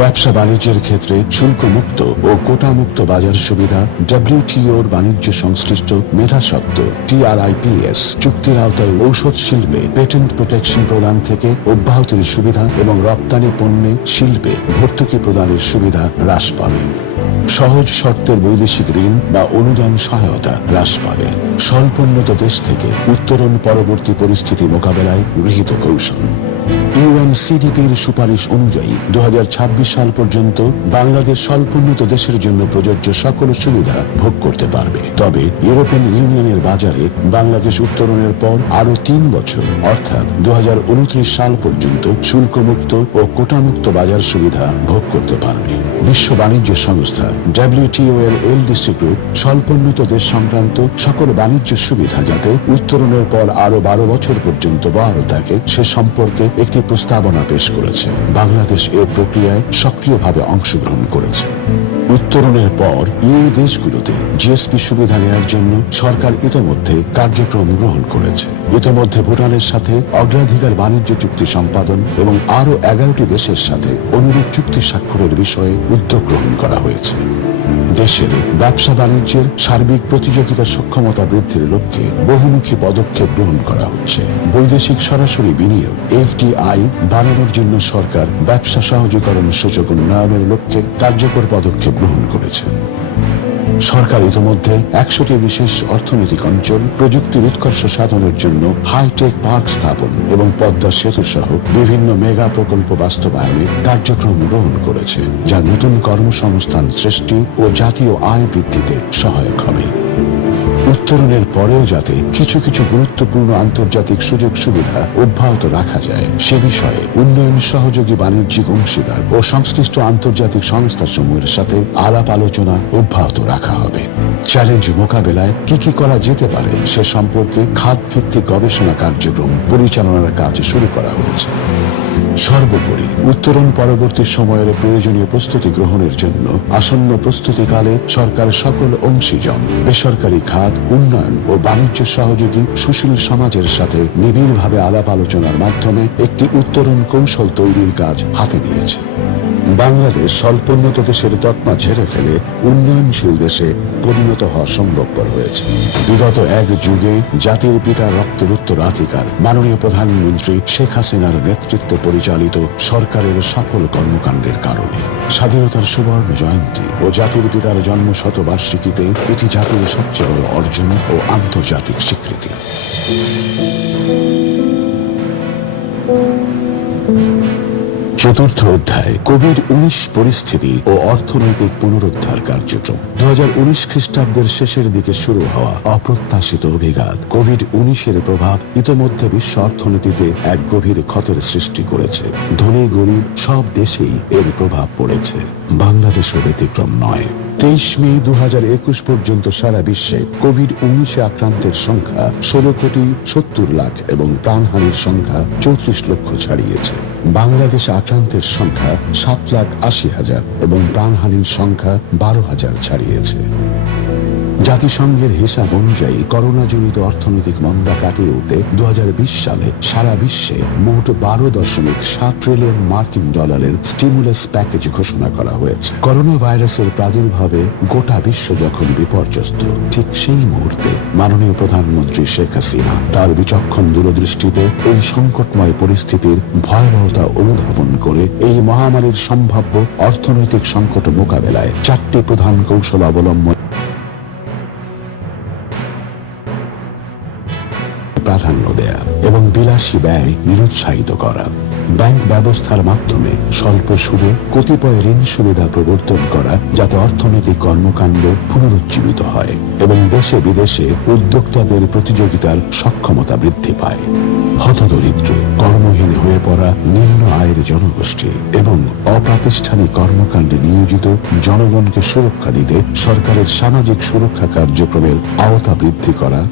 ব্যবসা বাণিজ্যের ক্ষেত্রে শুল্কমুক্ত ও কোটামুক্ত বাজার সুবিধা, ডব্লিউটিওর বাণিজ্য সংশ্লিষ্ট মেধাস্বত্ব TRIPS চুক্তির আওতায় ঔষধ শিল্পে পেটেন্ট প্রোটেকশন প্রদান থেকে অব্যাহতির সুবিধা এবং রপ্তানি পণ্যে শিল্পে ভর্তুকি প্রদানের সুবিধা হ্রাস পাবে। সহজ শর্তের বৈদেশিক ঋণ বা অনুদান সহায়তা হ্রাস পাবে। স্বল্পোন্নত দেশ থেকে উত্তরণ পরবর্তী পরিস্থিতি মোকাবেলায় গৃহীত কৌশল। ইউএনসিডিপির সুপারিশ অনুযায়ী 2026 সাল পর্যন্ত বাংলাদেশ স্বল্পোন্নত দেশের জন্য প্রযোজ্য সকল সুবিধা ভোগ করতে পারবে। তবে ইউরোপিয়ান ইউনিয়নের বাজারে বাংলাদেশ উত্তরণের পর আরো 3 বছর অর্থাৎ 2029 সাল পর্যন্ত শুল্কমুক্ত ও কোটামুক্ত বাজার সুবিধা ভোগ করতে পারবে। বিশ্ব বাণিজ্য সংস্থা ডব্লিউটিও এর এলডিসি গ্রুপ স্বল্পোন্নত দেশ সংক্রান্ত সকল বাণিজ্য সুবিধা যাতে উত্তরণের পর আরো 12 বছর পর্যন্ত বহাল থাকে সে সম্পর্কে একটি প্রস্তাবনা পেশ করেছে। বাংলাদেশ এ প্রক্রিয়ায় সক্রিয়ভাবে অংশগ্রহণ করেছে। উত্তরণের পর ইউ দেশগুলোতে জিএসপি সুবিধা নেওয়ার জন্য সরকার ইতোমধ্যে কার্যক্রম গ্রহণ করেছে। ইতোমধ্যে ভুটানের সাথে অগ্রাধিকার বাণিজ্য চুক্তি সম্পাদন এবং আরো 11টি দেশের সাথে অনুরূপ চুক্তি স্বাক্ষরের বিষয়ে উদ্যোগ গ্রহণ করা হয়েছে। দেশের ব্যবসা বাণিজ্যের সার্বিক প্রতিযোগিতা সক্ষমতা বৃদ্ধির লক্ষ্যে বহুমুখী পদক্ষেপ গ্রহণ করা হচ্ছে। বৈদেশিক সরাসরি বিনিয়োগ এফডিআই বাড়ানোর জন্য সরকার ব্যবসা সহজীকরণ সূচক উন্নয়নের লক্ষ্যে কার্যকর পদক্ষেপ গ্রহণ করেছে। সরকার ইতিমধ্যে 100টি বিশেষ অর্থনৈতিক অঞ্চল প্রযুক্তির উৎকর্ষ সাধনের জন্য হাইটেক পার্ক স্থাপন এবং পদ্মা সেতু সহ বিভিন্ন মেগা প্রকল্প বাস্তবায়নে কার্যক্রম গ্রহণ করেছে, যা নতুন কর্মসংস্থান সৃষ্টি ও জাতীয় আয় বৃদ্ধিতে সহায়ক হবে। উত্তরণের পরেও যাতে কিছু কিছু গুরুত্বপূর্ণ আন্তর্জাতিক সুযোগ সুবিধা অব্যাহত রাখা যায় সে বিষয়ে উন্নয়ন সহযোগী বাণিজ্যিক অংশীদার ও সংশ্লিষ্ট আন্তর্জাতিক সংস্থাসমূহের সাথে আলাপ আলোচনা অব্যাহত রাখা হবে। চ্যালেঞ্জ মোকাবেলায় কি কি করা যেতে পারে সে সম্পর্কে খাত ভিত্তিক গবেষণা কার্যক্রম পরিচালনার কাজ শুরু করা হয়েছে। সর্বোপরি উত্তরণ পরবর্তী সময়ের প্রয়োজনীয় প্রস্তুতি গ্রহণের জন্য আসন্ন প্রস্তুতিকালে সরকার সকল অংশীজন, বেসরকারি খাত, উন্নয়ন ও বাণিজ্য সহযোগী সুশীল সমাজের সাথে নিবিড়ভাবে আলাপ আলোচনার মাধ্যমে একটি উত্তরণ কৌশল তৈরির কাজ হাতে নিয়েছে। বাংলাদেশ স্বল্পোন্নত দেশের তকমা ঝেড়ে ফেলে উন্নয়নশীল দেশে পরিণত হওয়া সম্ভবপর হয়েছে। বিগত এক যুগে জাতির পিতার রক্তের উত্তরাধিকার মাননীয় প্রধানমন্ত্রী শেখ হাসিনার নেতৃত্বে পরিচালিত সরকারের সফল কর্মকাণ্ডের কারণে স্বাধীনতার সুবর্ণ জয়ন্তী ও জাতির পিতার জন্ম শতবার্ষিকীতে এটি জাতির সবচেয়ে বড় অর্জন ও আন্তর্জাতিক স্বীকৃতি। চতুর্থ অধ্যায় কোভিড-19 পরিস্থিতি ও অর্থনৈতিক পুনরুদ্ধার কার্যক্রম। 2019 খ্রিস্টাব্দের শেষের দিকে শুরু হওয়া অপ্রত্যাশিত অভিঘাত কোভিড-19 প্রভাব ইতোমধ্যে বিশ্ব অর্থনীতিতে এক গভীর ক্ষতের সৃষ্টি করেছে। ধনী গরিব সব দেশেই এর প্রভাব পড়েছে, বাংলাদেশও ব্যতিক্রম নয়। 23 মে 2021 পর্যন্ত সারা বিশ্বে কোভিড-19 আক্রান্তের সংখ্যা 16,70,00,000 এবং প্রাণহানির সংখ্যা 34 লক্ষ ছাড়িয়েছে। বাংলাদেশ আক্রান্তের সংখ্যা 7,80,000 এবং প্রাণহানির সংখ্যা 12,000 ছাড়িয়েছে। জাতিসংঘের হিসাব অনুযায়ী করোনাজনিত অর্থনৈতিক মন্দা কাটিয়ে উঠতে 2020 সালে সারা বিশ্বে মোট 12.7 ট্রিলিয়ন মার্কিন ডলারের স্টিমুলাস প্যাকেজ ঘোষণা করা হয়েছে। করোনা ভাইরাসের প্রাদুর্ভাবে গোটা বিশ্ব যখন বিপর্যস্ত, ঠিক সেই মুহূর্তে মাননীয় প্রধানমন্ত্রী শেখ হাসিনা তার বিচক্ষণ দূরদৃষ্টিতে এই সংকটময় পরিস্থিতির ভয়াবহতা অনুধাবন করে এই মহামারীর সম্ভাব্য অর্থনৈতিক সংকট মোকাবেলায় 4টি প্রধান কৌশল অবলম্বন প্রাধান্য দেয়া এবং বিলাসী ব্যয় নিরুৎসাহিত করা, ব্যাংক ব্যবস্থার মাধ্যমে স্বল্প সুদে কতিপয় ঋণ সুবিধা প্রবর্তন করা যাতে অর্থনৈতিক কর্মকাণ্ড পুনরুজ্জীবিত হয় এবং দেশে বিদেশে উদ্যোক্তাদের প্রতিযোগিতার সক্ষমতা বৃদ্ধি পায়। হতদরিদ্র, কর্মহীন হয়ে পড়া নিম্ন আয়ের জনগোষ্ঠী এবং অপ্রাতিষ্ঠানিক কর্মকাণ্ডে নিয়োজিত জনগণকে সুরক্ষা দিতে সরকারের সামাজিক সুরক্ষা কার্যক্রমের আওতা বৃদ্ধি করা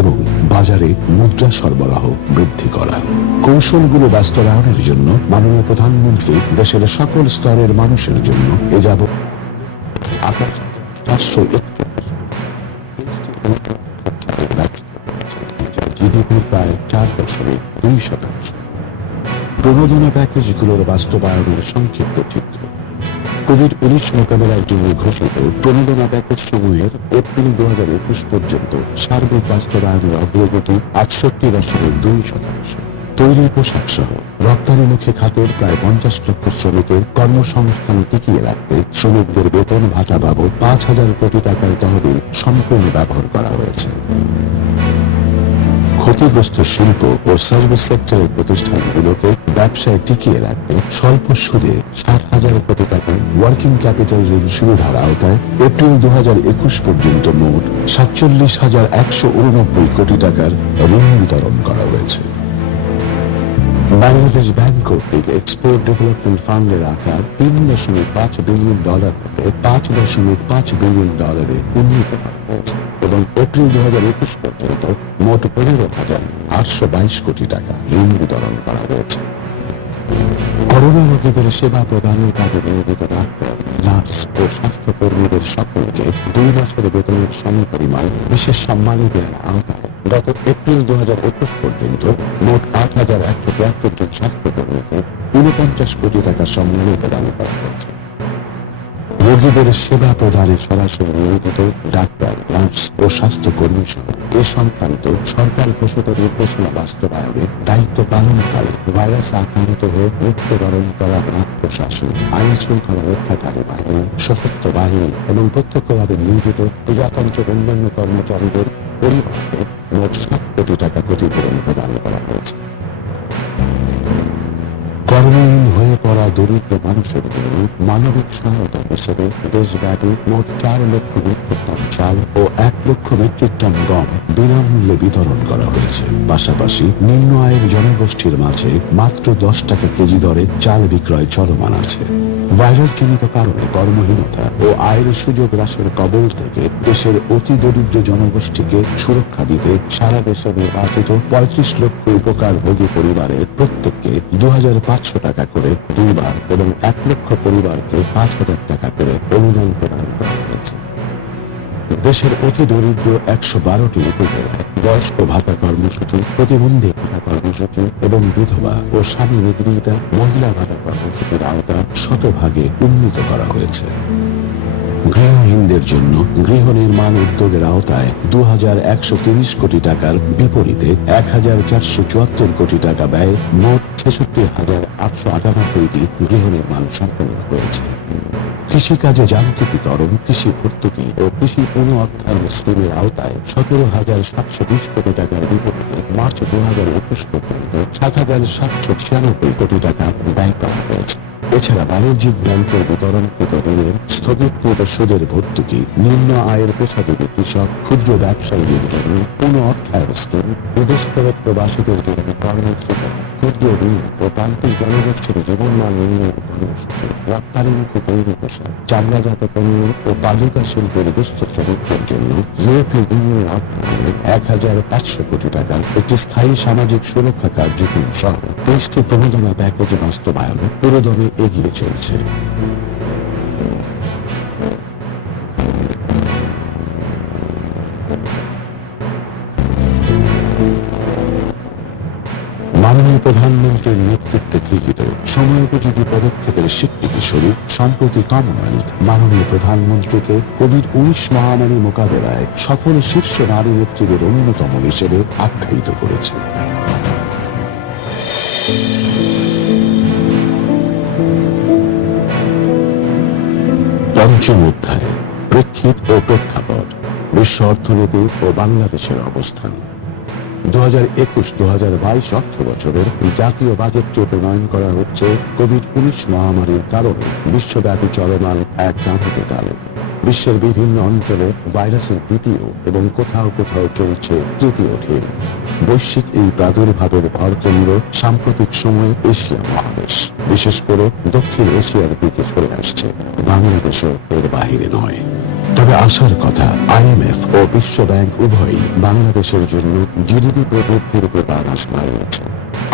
এবং বাজারে মুদ্রা সরবরাহ বৃদ্ধি করা। কৌশলগুলো বাস্তবায়নের জন্য মাননীয় প্রধানমন্ত্রী দেশের সকল স্তরের মানুষের জন্য এ যাবৎ 441 জিডিপির প্রায় 4.2%। প্রণোদনা প্যাকেজগুলোর বাস্তবায়নের সংক্ষিপ্ত চিত্র। কোভিড-19 মোকাবেলার জন্য ঘোষিত প্রণোদনা প্যাকেজ সমূহের এপ্রিল 2021 পর্যন্ত সার্বিক বাস্তবায়নের অগ্রগতি 68.2%। তৈরি পোশাক সহ রপ্তানিমুখী খাতের প্রায় 50 লক্ষ শ্রমিকের কর্মসংস্থান টিকিয়ে রাখতে শ্রমিকদের বেতন ভাতা বাবদ 5,000 কোটি টাকার তহবিল সম্পূর্ণ ব্যবহার করা হয়েছে। ক্ষতিগ্রস্ত শিল্প ও সার্ভিস সেক্টরের প্রতিষ্ঠানগুলোকে ব্যবসায় টিকিয়ে রাখতে স্বল্প সুদে 60,000 কোটি টাকা ওয়ার্কিং ক্যাপিটাল ঋণ সুবিধার আওতায় এপ্রিল 2021 পর্যন্ত মোট 47,189 কোটি টাকার ঋণ বিতরণ করা হয়েছে। বাংলাদেশ ব্যাংক কর্তৃক এক্সপোর্ট ডেভেলপমেন্ট ফান্ডের আকার $3.5 বিলিয়ন হতে $5.5 বিলিয়ন উন্নীত করা হয়েছে এবং এপ্রিল 2021 পর্যন্ত মোট 15,822 কোটি টাকা ঋণ বিতরণ করা হয়েছে। করোনা রোগীদের সেবা প্রদানের কাজে নিয়োজিত ডাক্তার, নার্স ও স্বাস্থ্যকর্মীদের সকলকে 2 মাসের বেতনের সমপরিমাণ বিশেষ সম্মানী দেওয়ার আওতায় গত এপ্রিল 2021 পর্যন্ত মোট 8,173 জন স্বাস্থ্যকর্মীকে 49 কোটি টাকা সম্মানী প্রদান করা হয়েছে। রোগীদের সেবা প্রদানে সরাসরি নিয়োজিত ডাক্তার, নার্স ও স্বাস্থ্যকর্মী সহ এ সংক্রান্ত সরকার ঘোষিত নির্দেশনা বাস্তবায়নে দায়িত্ব পালনকালে ভাইরাস আক্রান্ত হয়ে মৃত্যুবরণ করা ব্যাংক প্রশাসন, আইন শৃঙ্খলা রক্ষাকারী বাহিনী, সশস্ত্র বাহিনী এবং প্রত্যক্ষভাবে নিয়োজিত প্রজাতন্ত্রের অন্যান্য কর্মচারীদের পরিবারকে মোট 7 কোটি টাকা ক্ষতিপূরণ প্রদান করা হয়েছে। কর্মহীন হয়ে পড়া দরিদ্র মানুষের জন্য মানবিক সহায়তা হিসেবে দেশব্যাপী মোট 4 লক্ষ মেট্রিক টন চাল ও 1 লক্ষ মেট্রিক টন গম বিনামূল্যে বিতরণ করা হয়েছে। পাশাপাশি নিম্ন আয়ের জনগোষ্ঠীর মাঝে মাত্র 10 টাকা কেজি দরে চাল বিক্রয় চলমান আছে। ভাইরাসজনিত কারণে কর্মহীনতা ও আয়ের সুযোগ হ্রাসের কবল থেকে দেশের অতি দরিদ্র জনগোষ্ঠীকে সুরক্ষা দিতে সারা দেশে নির্বাচিত 35 লক্ষ উপকারভোগী পরিবারের প্রত্যেককে 2,500 টাকা করে 2 বার এবং 1 লক্ষ পরিবারকে 5,000 টাকা করে অনুদান প্রদান করা হয়েছে। দেশের অতি দরিদ্র 112টি উপজেলায় বয়স্ক ভাতা কর্মসূচি, প্রতিবন্ধী ভাতা কর্মসূচি এবং বিধবা ও স্বামী নিগৃহীতা মহিলা ভাতা কর্মসূচির আওতা 100% উন্নীত করা হয়েছে। গৃহহীনদের জন্য গৃহ নির্মাণ উদ্যোগের আওতায় 2130 কোটি টাকার বিপরীতে 1474 কোটি টাকা ব্যয়ে মোট 66,898টি গৃহ নির্মাণ সম্পন্ন হয়েছে। কৃষিকাজে যান্ত্রিকীকরণ, কৃষি ভর্তুকি ও কৃষি পুনঃ অর্থায়ন স্কিমের আওতায় 17,720 কোটি টাকার বিপরীতে মার্চ 2021 পর্যন্ত 7,796 কোটি টাকা ব্যয় করা হয়েছে। এছাড়া বাণিজ্যিক ব্যাংকের বিতরণকৃত ঋণের স্থগিতকৃত সুদের ভর্তুকি, নিম্ন আয়ের পেশাজীবী কৃষক, ক্ষুদ্র ব্যবসায়ীদের জন্য পুনঃ অর্থায়ন স্কিম, বিদেশ ফেরত প্রবাসীদের জন্য কর্মসূচি, ক্ষুদ্র ঋণ ও প্রান্তিক জনগোষ্ঠীর জীবনমান উন্নয়ন কর্মসূচি, রপ্তানিমুখী তৈরি পোশাক, চামড়াজাত পণ্য ও বালুকা শিল্পের দুস্থ শ্রমিকদের জন্য ইউরোপীয় ইউনিয়নের অর্থায়নে 1,500 কোটি টাকার একটি স্থায়ী সামাজিক সুরক্ষা কার্যক্রম সহ 23টি প্রণোদনা প্যাকেজ বাস্তবায়ন পুরোদমে এগিয়ে চলছে। মাননীয় প্রধানমন্ত্রীর নেতৃত্বে গৃহীত সময়োপযোগী পদক্ষেপের স্বীকৃতি স্বরূপ সম্প্রতি কমনওয়েলথ মাননীয় প্রধানমন্ত্রীকে কোভিড-19 মহামারী মোকাবেলায় সফল শীর্ষ নারী নেত্রীদের অন্যতম হিসেবে আখ্যায়িত করেছে। পঞ্চম অধ্যায়, প্রেক্ষিত ও প্রেক্ষাপট, বিশ্ব অর্থনীতি ও বাংলাদেশের অবস্থান। 2021-2022 অর্থ বছরের জাতীয় বাজেটটি প্রণয়ন করা হচ্ছে কোভিড-19 মহামারীর কারণে বিশ্বব্যাপী চলমান এক ক্রান্তিকালে। বিশ্বের বিভিন্ন অঞ্চলে ভাইরাসের দ্বিতীয় এবং কোথাও কোথাও চলছে তৃতীয় ঢেউ। বৈশ্বিক এই প্রাদুর্ভাবের ভরকেন্দ্র সাম্প্রতিক সময়ে এশিয়া মহাদেশ, বিশেষ করে দক্ষিণ এশিয়ার দিকে সরে আসছে। বাংলাদেশও এর বাহিরে নয়। তবে আশার কথা, আইএমএফ ও বিশ্ব ব্যাংক উভয়ই বাংলাদেশের জন্য জিডিপি প্রবৃদ্ধির পূর্বাভাস বাড়িয়েছে।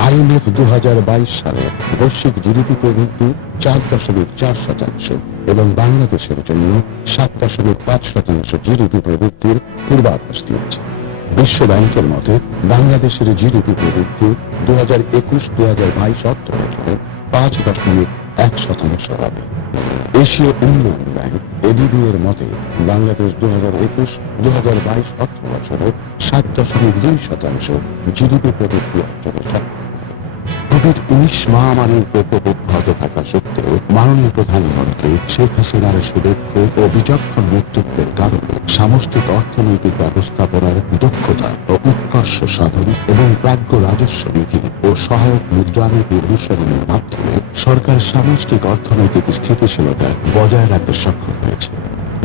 আইএমএফ 2022 সালে বৈশ্বিক জিডিপি প্রবৃদ্ধি 4.4% এবং বাংলাদেশের জন্য 7.5% জিডিপি প্রবৃদ্ধির পূর্বাভাস দিয়েছে। বিশ্ব ব্যাংকের মতে বাংলাদেশের জিডিপি প্রবৃদ্ধি 2021-2022 অর্থ বছরে 5.1% হবে। এশীয় উন্নয়ন ব্যাংক এডিবি এর মতে বাংলাদেশ 2021-2022 অর্থ বছরে 7.2% জিডিপি প্রবৃদ্ধি অর্জনে সক্ষম। কোভিড-19 মহামারীর প্রকোপ অব্যাহত থাকা সত্ত্বেও মাননীয় প্রধানমন্ত্রী শেখ হাসিনার সুদক্ষ ও বিচক্ষণ নেতৃত্বের কারণে সামষ্টিক অর্থনৈতিক ব্যবস্থাপনার দক্ষতা ও উৎকর্ষ সাধন এবং প্রাজ্ঞ রাজস্ব নীতি ও সহায়ক মুদ্রানীতির অনুসরণের মাধ্যমে সরকার সামষ্টিক অর্থনৈতিক স্থিতিশীলতা বজায় রাখতে সক্ষম হয়েছে।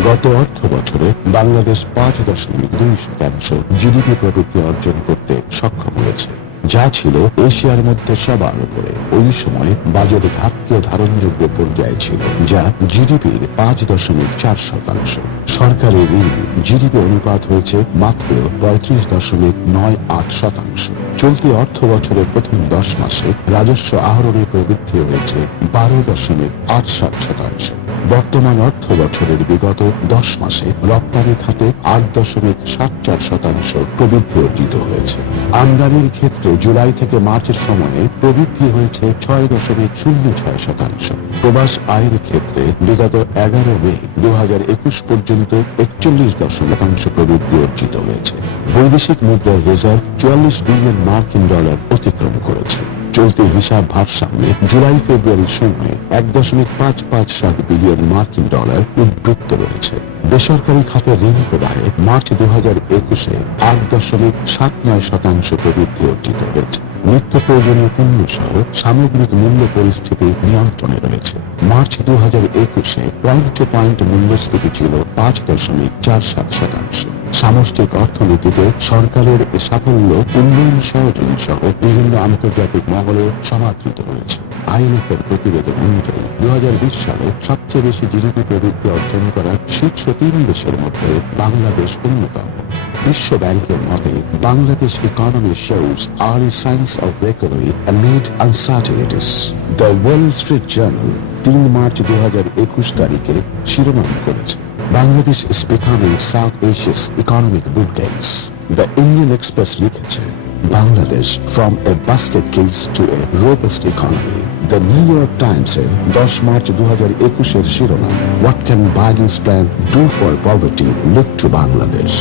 গত অর্থ বছরে বাংলাদেশ 5.2% জিডিপি প্রবৃদ্ধি অর্জন করতে সক্ষম হয়েছে, যা ছিল এশিয়ার মধ্যে সবার উপরে। ওই সময় বাজেট ঘাটতি ধারণযোগ্য পর্যায়ে ছিল, যা জিডিপির 5.4%। সরকারের ঋণ জিডিপি অনুপাত হয়েছে মাত্র 35.98%। চলতি অর্থ বছরের প্রথম 10 মাসে রাজস্ব আহরণে প্রবৃদ্ধি হয়েছে 12.87%। বর্তমান অর্থ বছরের বিগত 10 মাসে রপ্তানি খাতে 8.74% প্রবৃদ্ধি অর্জিত হয়েছে। আমদানির ক্ষেত্রে জুলাই থেকে মার্চের সময়ে প্রবৃদ্ধি হয়েছে 6.06%। প্রবাস আয়ের ক্ষেত্রে বিগত 11 মে 2021 পর্যন্ত 41% প্রবৃদ্ধি অর্জিত হয়েছে। বৈদেশিক মুদ্রার রিজার্ভ 44 বিলিয়ন মার্কিন ডলার অতিক্রম করেছে। চলতি হিসাব ভারসাম্যে জুলাই ফেব্রুয়ারির সময়ে 1.557 বিলিয়ন মার্কিন ডলার উদ্বৃত্ত রয়েছে। বেসরকারি খাতে ঋণ প্রবাহে মার্চ 2021-এ 8.79% প্রবৃদ্ধি অর্জিত হয়েছে। নিত্য প্রয়োজনীয় পণ্য সহ সামগ্রিক মূল্য পরিস্থিতি নিয়ন্ত্রণে রয়েছে। মার্চ 2021-এ পয়েন্ট টু পয়েন্ট মূল্যস্ফীতি ছিল 5.47%। সামষ্টিক অর্থনীতিতে সরকারের এ সাফল্য উন্নয়ন সহযোগী সহ বিভিন্ন আন্তর্জাতিক মহলে সমাদৃত হয়েছে। আইএমএফের প্রতিবেদন অনুযায়ী 2020 সালে সবচেয়ে বেশি জিডিপি প্রবৃদ্ধি অর্জন করা শীর্ষ 3 দেশের মধ্যে বাংলাদেশ অন্যতম। বিশ্ব ব্যাংকের মতে Bangladesh economy shows early signs of recovery amid uncertainties. The Wall Street Journal 3 March 2021 তারিখে শিরোনাম করেছে, Bangladesh is becoming South Asia's economic bookends. The Indian Express লিখেছে, Bangladesh from a basket case to a robust economy. The New York টাইমসের 10 মার্চ 2021-এর শিরোনাম, what can Biden's plan do for poverty, look to Bangladesh.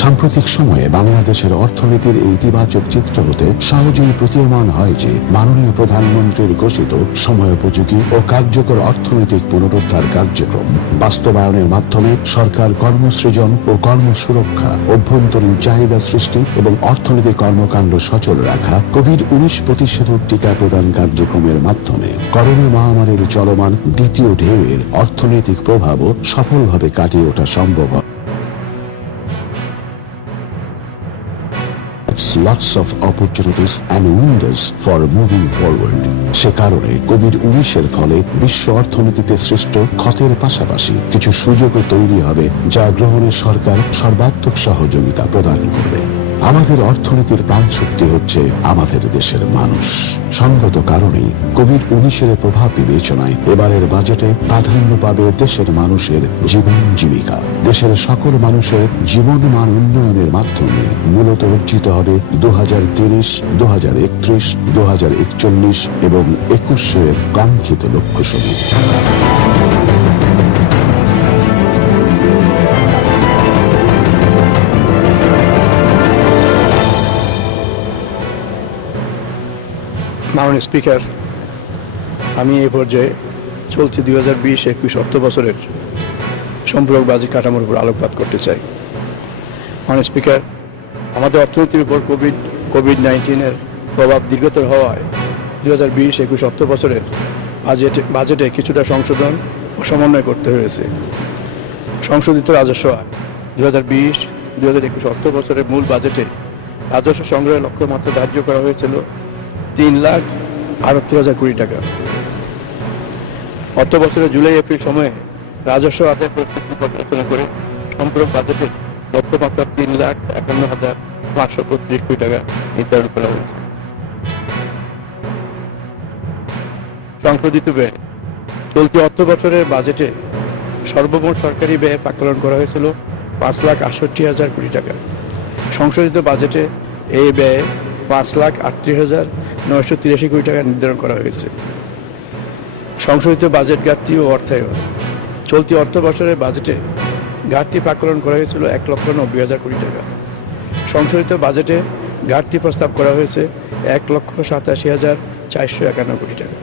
সাম্প্রতিক সময়ে বাংলাদেশের অর্থনীতির এই ইতিবাচক চিত্র হতে সহজেই প্রতীয়মান হয় যে মাননীয় প্রধানমন্ত্রীর ঘোষিত সময়োপযোগী ও কার্যকর অর্থনৈতিক পুনরুদ্ধার কার্যক্রম বাস্তবায়নের মাধ্যমে সরকার কর্মসৃজন ও কর্মসুরক্ষা, অভ্যন্তরীণ চাহিদা সৃষ্টি এবং অর্থনৈতিক কর্মকাণ্ড সচল রাখা, কোভিড-19 প্রতিষেধক টিকা প্রদান কার্যক্রমের মাধ্যমে করোনা মহামারীর চলমান দ্বিতীয় ঢেউয়ের অর্থনৈতিক প্রভাবও সফলভাবে কাটিয়ে ওঠা সম্ভব হয়। Lots of opportunities and windows for moving forward. সে কারণে কোভিড-19-এর ফলে বিশ্ব অর্থনীতিতে সৃষ্ট ক্ষতের পাশাপাশি কিছু সুযোগও তৈরি হবে, যা গ্রহণে সরকার সর্বাত্মক সহযোগিতা প্রদান করবে। আমাদের অর্থনীতির প্রাণশক্তি হচ্ছে আমাদের দেশের মানুষ। সঙ্গত কারণেই কোভিড-19-এর প্রভাব বিবেচনায় এবারের বাজেটে প্রাধান্য পাবে দেশের মানুষের জীবন জীবিকা। দেশের সকল মানুষের জীবন মান উন্নয়নের মাধ্যমে মূলত অর্জিত হবে 2030, 2031, 2041 এবং 21-এর কাঙ্ক্ষিত লক্ষ্যসমূহ। মাননীয় স্পিকার, আমি এই পর্যায়ে চলতি 2020-21 অর্থ বছরের সম্পূরক বাজেট কাঠামোর উপর আলোকপাত করতে চাই। মাননীয় স্পিকার, আমাদের অর্থনীতির উপর কোভিড-19-এর প্রভাব দীর্ঘতর হওয়ায় 2020-21 অর্থ বছরের বাজেটে কিছুটা সংশোধন ও সমন্বয় করতে হয়েছে। সংশোধিত রাজস্ব আয় 2020-2021 অর্থ বছরের মূল বাজেটে রাজস্ব সংগ্রহের লক্ষ্যমাত্রা ধার্য করা হয়েছিল 3,38,000 কোটি টাকা। অর্থ বছরের জুলাই-এপ্রিল সময়ে রাজস্ব আদায় পরিস্থিতি পর্যালোচনা করে সম্পূরক বাজেটের লক্ষ্যমাত্রা 3,51,532 কোটি টাকা নির্ধারণ করা হয়েছে। সংশোধিত ব্যয় চলতি অর্থ বছরের বাজেটে সর্বমোট সরকারি ব্যয় প্রাক্কলন করা হয়েছিল 5,68,000 কোটি টাকা। সংশোধিত বাজেটে এই ব্যয়ে 5,38,983 কোটি টাকা নির্ধারণ করা হয়েছে। সংশোধিত বাজেট ঘাটতি ও অর্থায়ন চলতি অর্থ বছরের বাজেটে ঘাটতি প্রাক্কলন করা হয়েছিল 1,90,000 কোটি টাকা। সংশোধিত বাজেটে ঘাটতি প্রস্তাব করা হয়েছে 1,87,451 কোটি টাকা,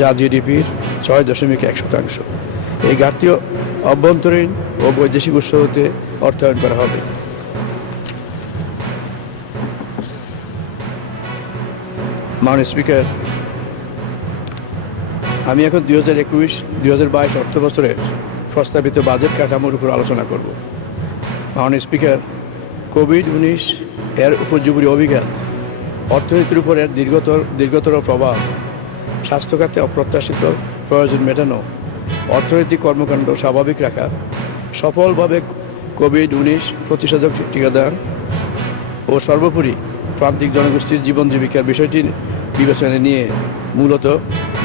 যা জিডিপির 6.1%। এই ঘাটতি অভ্যন্তরীণ ও বৈদেশিক উৎস হতে অর্থায়ন করা হবে। মাননীয় স্পিকার, আমি এখন 2021-2022 অর্থ বছরের প্রস্তাবিত বাজেট কাঠামোর উপর আলোচনা করব। মাননীয় স্পিকার, কোভিড-19 এর উপযোগী অভিঘাত, অর্থনীতির উপর এর দীর্ঘতর প্রভাব, স্বাস্থ্য খাতে অপ্রত্যাশিত প্রয়োজন মেটানো, অর্থনৈতিক কর্মকাণ্ড স্বাভাবিক রাখা, সফলভাবে কোভিড-19 প্রতিষেধক টিকাদান ও সর্বোপরি প্রান্তিক জনগোষ্ঠীর জীবন জীবিকার বিষয়টি বিবেচনায় নিয়ে মূলত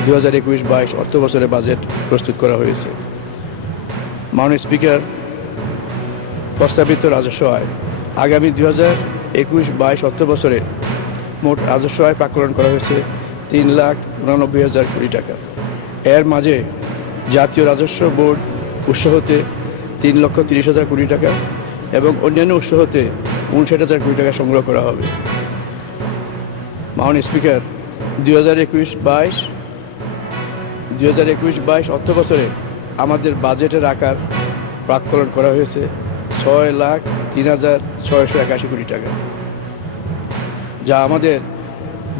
2021-22 অর্থ বছরের বাজেট প্রস্তুত করা হয়েছে। মাননীয় স্পিকার, প্রস্তাবিত রাজস্ব আয় আগামী 2021-22 অর্থ বছরে মোট রাজস্ব আয় প্রাক্কলন করা হয়েছে 3,89,000 কোটি টাকা। এর মাঝে জাতীয় রাজস্ব বোর্ড উৎস হতে 3,30,000 কোটি টাকা এবং অন্যান্য উৎস হতে 59,000 কোটি টাকা সংগ্রহ করা হবে। মাননীয় স্পিকার, 2021-22 অর্থ বছরে আমাদের বাজেটের আকার প্রাক্কলন করা হয়েছে 6,03,681 কোটি টাকা, যা আমাদের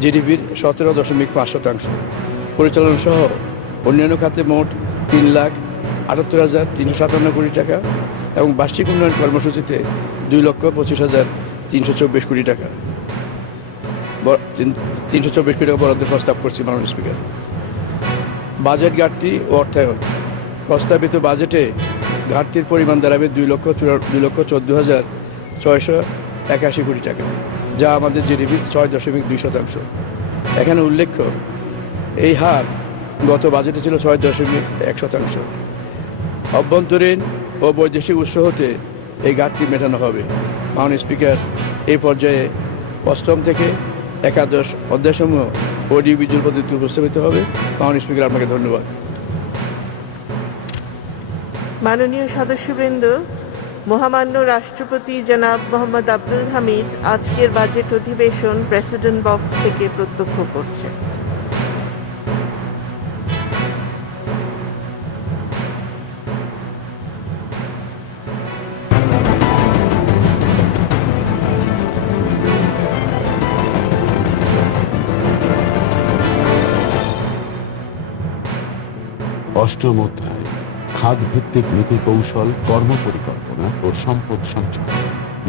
জিডিপির 17.5%। পরিচালনা সহ অন্যান্য খাতে মোট 3,78,357 কোটি টাকা এবং বার্ষিক উন্নয়ন কর্মসূচিতে 2,25,324 কোটি টাকা 324 কোটি টাকা বরাদ্দের প্রস্তাব করছি। মাননীয় স্পিকার, বাজেট ঘাটতি ও অর্থায়ন প্রস্তাবিত বাজেটে ঘাটতির পরিমাণ দাঁড়াবে 2,14,681 কোটি টাকা, যা আমাদের জিডিপির 6.2%। এখানে উল্লেখ্য, এই হার গত বাজেটে ছিল 6.1%। অভ্যন্তরীণ ও বৈদেশিক উৎস হতে এই ঘাটতি মেটানো হবে। মাননীয় স্পিকার, এই পর্যায়ে অষ্টম থেকে একাদশ অধ্যায়সমূহ অডিও ভিজুয়াল পদ্ধতিতে উপস্থাপিত হবে। মাননীয় স্পিকার, আপনাকে ধন্যবাদ। মাননীয় সদস্যবৃন্দ, মহামান্য রাষ্ট্রপতি জনাব মোহাম্মদ আব্দুল হামিদ আজকের বাজেট অধিবেশন প্রেসিডেন্ট বক্স থেকে প্রত্যক্ষ করছে। অষ্টম অধ্যায় খাত ভিত্তিক নীতি কৌশল, কর্মপরিকল্পনা ও সম্পদ সঞ্চয়।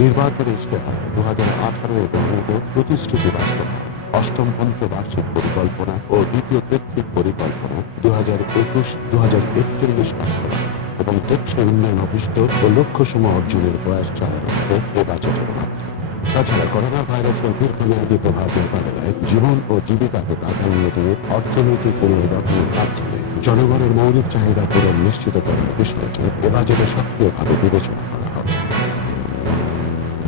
নির্বাচন ইশতেহার 2018 প্রতিশ্রুতি বাস্তবায়ন। অষ্টম পঞ্চবার্ষিক পরিকল্পনা ও দ্বিতীয় কৃত্রিক পরিকল্পনা 2021-2041 বাস্তবায়ন এবং টেকসই উন্নয়ন অভিষ্ট ও লক্ষ্যসমূহ অর্জনের প্রয়াস চালানো হবে এ বাজেটের মাধ্যমে। তাছাড়া করোনা ভাইরাসের দীর্ঘমেয়াদী প্রভাব মোকাবেলায় জীবন ও জীবিকাকে প্রাধান্য দিয়ে অর্থনৈতিক পুনর্গঠনের মাধ্যমে জনগণের মৌলিক চাহিদা পূরণ নিশ্চিত করার বিষয়টি এ বাজেটে সক্রিয়ভাবে বিবেচনা করা হবে।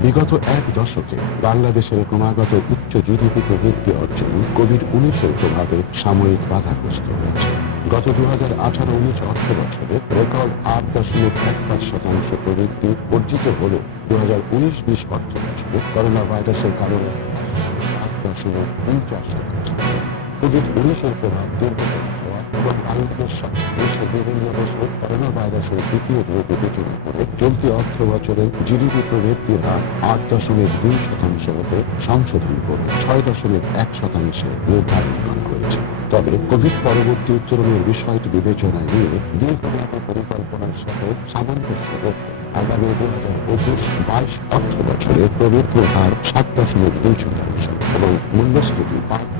বিগত এক দশকে বাংলাদেশের ক্রমাগত উচ্চ জিডিপি প্রবৃদ্ধি অর্জন কোভিড-19 প্রভাবে সাময়িক বাধাগ্রস্ত হয়েছে। গত 2018-19 অর্থ বছরে রেকর্ড 8.15% প্রবৃদ্ধি অর্জিত হলেও 2019-20 অর্থ বছরে করোনা ভাইরাসের কারণে 5.49%। কোভিড-19 প্রভাব দীর্ঘতর হওয়া এবং বাংলাদেশ সহ দেশের বিভিন্ন দেশে করোনা ভাইরাসের দ্বিতীয় ঢেউ বিবেচনা করে চলতি অর্থ বছরে জিডিপি প্রবৃদ্ধির হার 8.2% হতে সংশোধন করে 6.1% নির্ধারণ করা হয়েছে। তবে কোভিড পরবর্তী উত্তরণের বিষয়টি বিবেচনায় নিয়ে দীর্ঘমেয়াদী পরিকল্পনার সাথে সামঞ্জস্য রেখে আগামী 2021-22 অর্থ বছরে প্রবৃদ্ধির হার 7.2% এবং মূল্যস্ফীতি 5%।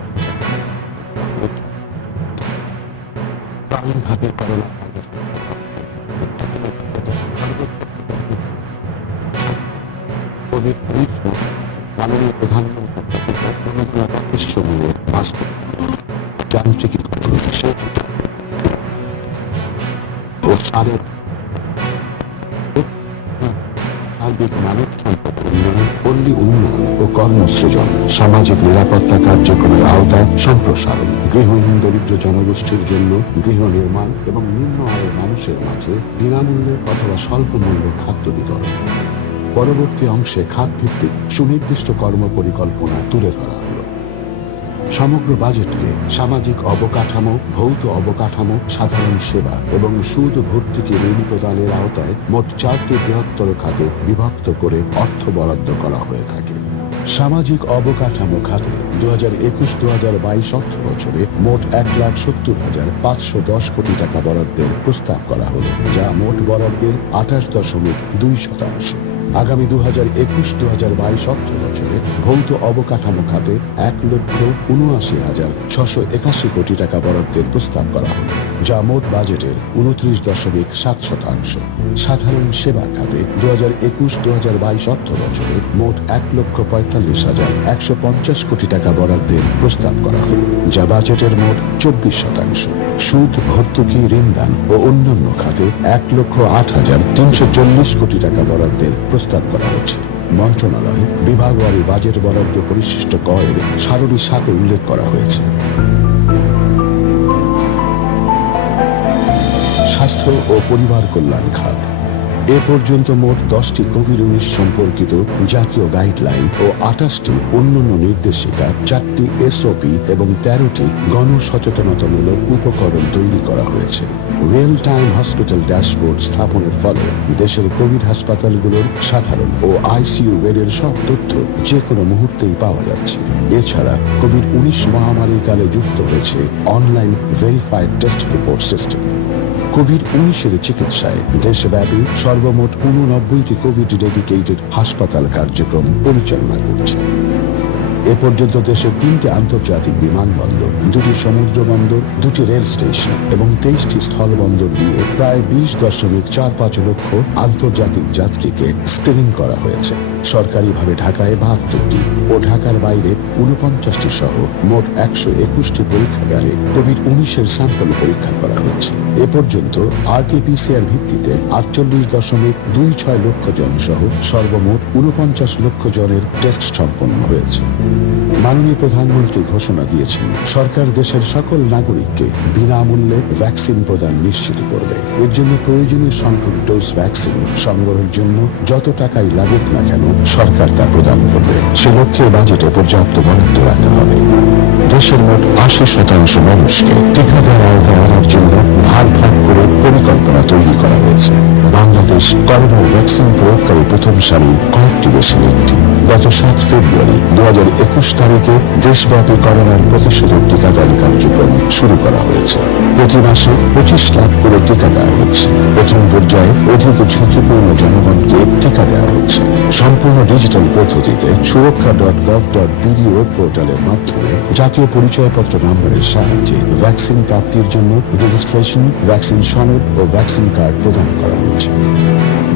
প্রাণঘাতী করোনা ভাইরাসের কোভিড-19 মাননীয় প্রধানমন্ত্রী সমূহের বাস্তবায়ন, যান্ত্রিকী ও সার্বিক মানব সম্পদ উন্নয়ন, পল্লী উন্নয়ন ও কর্মসৃজন, সামাজিক নিরাপত্তা কার্যক্রমের আওতায় সম্প্রসারণ, গৃহহীন দরিদ্র জনগোষ্ঠীর জন্য গৃহ নির্মাণ এবং নিম্ন আয়ের মানুষের মাঝে বিনামূল্যে অথবা স্বল্প মূল্যে খাদ্য বিতরণ। পরবর্তী অংশে খাতভিত্তিক সুনির্দিষ্ট কর্মপরিকল্পনা তুলে ধরা হলো। সমগ্র বাজেটকে সামাজিক অবকাঠামো, ভৌত অবকাঠামো, সাধারণ সেবা এবং সুদ ভর্তুকি ঋণ প্রদানের আওতায় মোট 4টি বৃহত্তর খাতে বিভক্ত করে অর্থ বরাদ্দ করা হয়ে থাকে। সামাজিক অবকাঠামো খাতে 2021-2022 অর্থ বছরে মোট 1,70,510 কোটি টাকা বরাদ্দের প্রস্তাব করা হলো, যা মোট বরাদ্দের 28.2%। আগামী 2021-2022 অর্থ বছরে ভৌত অবকাঠামো খাতে 1,79,681 কোটি টাকা বরাদ্দের প্রস্তাব করা হলো, যা মোট বাজেটের 29.7%। সাধারণ সেবা খাতে 2021-2022 অর্থ বছরে মোট 1,45,150 কোটি টাকা বরাদ্দের প্রস্তাব করা হলো, যা বাজেটের মোট 24%। সুদ ভর্তুকি ঋণদান ও অন্যান্য খাতে 1,08,340 কোটি টাকা বরাদ্দের প্রস্তাব করা হচ্ছে। মন্ত্রণালয় বিভাগওয়ারি বাজেট বরাদ্দ পরিশিষ্ট কয়ের সারণী 7-এ উল্লেখ করা হয়েছে। স্বাস্থ্য ও পরিবার কল্যাণ খাত এ পর্যন্ত মোট 10টি কোভিড-19 সম্পর্কিত জাতীয় গাইডলাইন ও 28টি অন্যান্য নির্দেশিকা, 4টি এসওপি এবং 13টি গণসচেতনতামূলক উপকরণ তৈরি করা হয়েছে। রিয়েল টাইম হসপিটাল ড্যাশবোর্ড স্থাপনের ফলে দেশের কোভিড হাসপাতালগুলোর সাধারণ ও আইসিইউ বেডের সব তথ্য যে কোনো মুহূর্তেই পাওয়া যাচ্ছে। এছাড়া কোভিড-19 মহামারীকালে যুক্ত হয়েছে online verified test report system. COVID-19 চিকিৎসায় দেশব্যাপী সর্বমোট 89টি কোভিড ডেডিকেটেড হাসপাতাল কার্যক্রম পরিচালনা করছে। এ পর্যন্ত দেশের 3টি আন্তর্জাতিক বিমানবন্দর, 2টি সমুদ্র বন্দর, 2টি রেল স্টেশন এবং 23টি স্থলবন্দর দিয়ে প্রায় 20.45 লক্ষ আন্তর্জাতিক যাত্রীকে স্ক্রিনিং করা হয়েছে। সরকারিভাবে ঢাকায় 72টি ও ঢাকার বাইরে 49টি সহ মোট 121টি পরীক্ষাগারে কোভিড-19 স্যাম্পল পরীক্ষা করা হচ্ছে। এ পর্যন্ত RT-PCR ভিত্তিতে 48.26 লক্ষ জন সহ সর্বমোট 49 লক্ষ জনের টেস্ট সম্পন্ন হয়েছে। মাননীয় প্রধানমন্ত্রী ঘোষণা দিয়েছেন সরকার দেশের সকল নাগরিককে বিনামূল্যে ভ্যাকসিন প্রদান নিশ্চিত করবে। এর জন্য প্রয়োজনীয় সংখ্যক ডোজ ভ্যাকসিন সংগ্রহের জন্য যত টাকাই লাগুক না কেন সরকার তা প্রদান করবে। সে লক্ষ্যে বাজেটে পর্যাপ্ত বরাদ্দ রাখা হবে। দেশের মোট 80% মানুষকে টিকা দেওয়ার আওতায় আনার জন্য ভাগ ভাগ করে পরিকল্পনা তৈরি করা হয়েছে। বাংলাদেশ করোনার ভ্যাকসিন প্রয়োগকারী প্রথম সারির কয়েকটি দেশের একটি। গত 7 ফেব্রুয়ারি 2021 তারিখে দেশব্যাপী করোনার প্রতিষেধক টিকাদান কার্যক্রম শুরু করা হয়েছে। প্রতি মাসে 25 লাখ করে টিকা দেওয়া হচ্ছে। প্রথম পর্যায়ে অধিক ঝুঁকিপূর্ণ জনগণকে টিকা দেওয়া হচ্ছে। সম্পূর্ণ ডিজিটাল পদ্ধতিতে সুরক্ষা.gov.bd ওয়েব পোর্টালের মাধ্যমে জাতীয় পরিচয়পত্র নম্বরের সাহায্যে ভ্যাকসিন প্রাপ্তির জন্য রেজিস্ট্রেশন, ভ্যাকসিন সনদ ও ভ্যাকসিন কার্ড প্রদান করা হচ্ছে।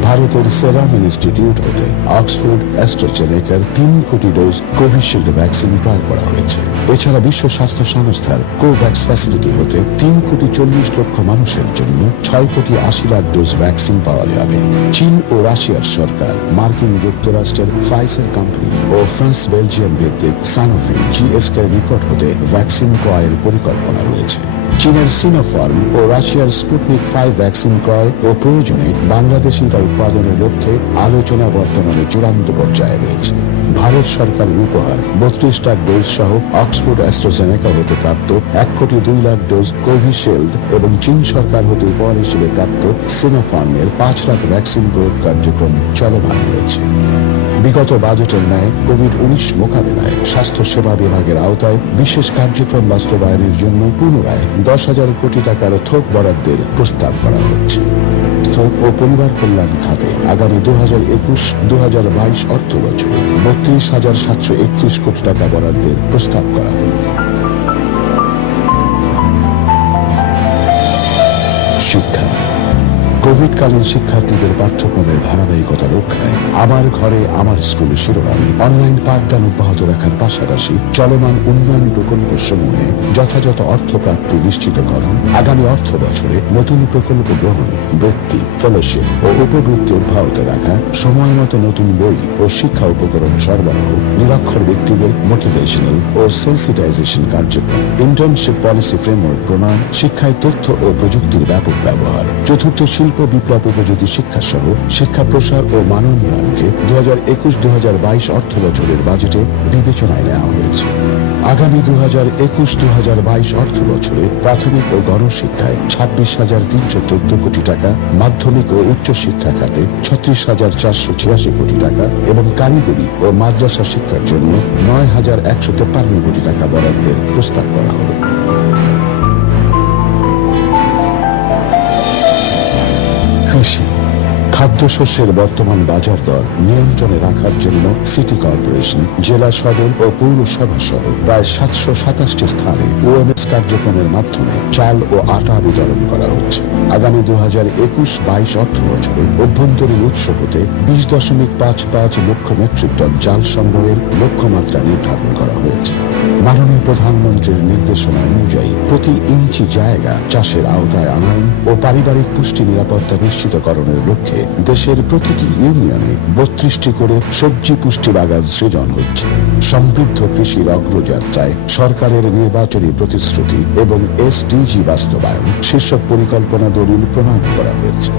ভারতের সেরাম ইনস্টিটিউট হতে অক্সফোর্ড অ্যাস্ট্রাজেনেকার 3 কোটি ডোজ কোভিশিল্ড ভ্যাকসিন ক্রয় করা হয়েছে। এছাড়া বিশ্ব স্বাস্থ্য সংস্থার কোভ্যাক্স ফ্যাসিলিটি হতে 3 কোটি 40 লক্ষ মানুষের জন্য 6 কোটি 80 লাখ ডোজ ভ্যাকসিন পাওয়া যাবে। চীন ও রাশিয়ার সরকার, মার্কিন যুক্তরাষ্ট্রের ফাইজার কোম্পানি ও ফ্রান্স বেলজিয়াম ভিত্তিক সানোফি জিএসকে নিকট হতে ভ্যাকসিন ক্রয়ের পরিকল্পনা রয়েছে। চীনের সিনোফার্ম ও রাশিয়ার স্পুটনিক 5 ভ্যাকসিন ক্রয় ও প্রয়োজনে বাংলাদেশি তা উৎপাদনের লক্ষ্যে আলোচনা বর্তমানে চূড়ান্ত পর্যায়ে রয়েছে। ভারত সরকারের উপহার 32 লাখ ডোজ সহ অক্সফোর্ড অ্যাস্ট্রাজেনেকা হতে প্রাপ্ত 1 কোটি 2 লাখ ডোজ কোভিশিল্ড এবং চীন সরকার হতে উপহার হিসেবে প্রাপ্ত সিনোফার্মের 5 লাখ ভ্যাকসিন প্রয়োগ কার্যক্রম চলমান রয়েছে। বিগত বাজেটের ন্যায় কোভিড-19 মোকাবেলায় স্বাস্থ্য সেবা বিভাগের আওতায় বিশেষ কার্যক্রম বাস্তবায়নের জন্য পুনরায় 10,000 কোটি টাকার থোক বরাদ্দের প্রস্তাব করা হচ্ছে। স্বাস্থ্য ও পরিবার কল্যাণ খাতে আগামী 2021-2022 অর্থ বছরে 32,731 কোটি টাকা বরাদ্দের প্রস্তাব করা হল। শিক্ষা। কোভিডকালীন শিক্ষার্থীদের পাঠ্যক্রমের ধারাবাহিকতা রক্ষায় আমার ঘরে আমার স্কুল শিরোনামে অনলাইন পাঠদান অব্যাহত রাখার পাশাপাশি চলমান উন্নয়ন প্রকল্প সমূহে যথাযথ অর্থ প্রাপ্তি নিশ্চিতকরণ, আগামী অর্থ বছরে নতুন প্রকল্প গ্রহণ, বৃত্তি, ফেলোশিপ ও উপবৃত্তি অব্যাহত রাখা, সময় মতো নতুন বই ও শিক্ষা উপকরণ সরবরাহ, নিরক্ষর ব্যক্তিদের মোটিভেশনাল ও সেন্সিটাইজেশন কার্যক্রম, ইন্টার্নশিপ পলিসি ফ্রেমওয়ার্ক প্রণয়ন, শিক্ষায় তথ্য ও প্রযুক্তির ব্যাপক ব্যবহার। চতুর্থ, শিল্প বিপ্লব উপযোগী শিক্ষা সহ শিক্ষা প্রসার ও মানোন্নয়নকে 2021-2022 অর্থ বছরের বাজেটে বিবেচনায় নেওয়া হয়েছে। আগামী 2021-2022 অর্থ বছরে প্রাথমিক ও গণশিক্ষায় 26,314 কোটি টাকা, মাধ্যমিক ও উচ্চ শিক্ষা খাতে 36,486 কোটি টাকা এবং কারিগরি ও মাদ্রাসা শিক্ষার জন্য 9,153 কোটি টাকা বরাদ্দের প্রস্তাব করা হবে। কৃষি। খাদ্যশস্যের বর্তমান বাজার দর নিয়ন্ত্রণে রাখার জন্য সিটি কর্পোরেশন, জেলা সদর ও পৌরসভা সহ প্রায় 727টি স্থানে ওএমএস কার্যক্রমের মাধ্যমে চাল ও আটা বিতরণ করা হচ্ছে। আগামী 2021-22 অর্থ বছরে অভ্যন্তরীণ উৎস হতে 20.55 লক্ষ মেট্রিক টন চাল সংগ্রহের লক্ষ্যমাত্রা নির্ধারণ করা হয়েছে। মাননীয় প্রধানমন্ত্রীর নির্দেশনা অনুযায়ী প্রতি ইঞ্চি জায়গা চাষের আওতায় আনায়ন ও পারিবারিক পুষ্টি নিরাপত্তা নিশ্চিতকরণের লক্ষ্যে দেশের প্রতিটি ইউনিয়নে 32টি করে সবজি পুষ্টি বাগান সৃজন হচ্ছে। সমৃদ্ধ কৃষির অগ্রযাত্রায় সরকারের নির্বাচনী প্রতিশ্রুতি এবং এসডিজি বাস্তবায়ন শীর্ষক পরিকল্পনা দলিল প্রণয়ন করা হয়েছে।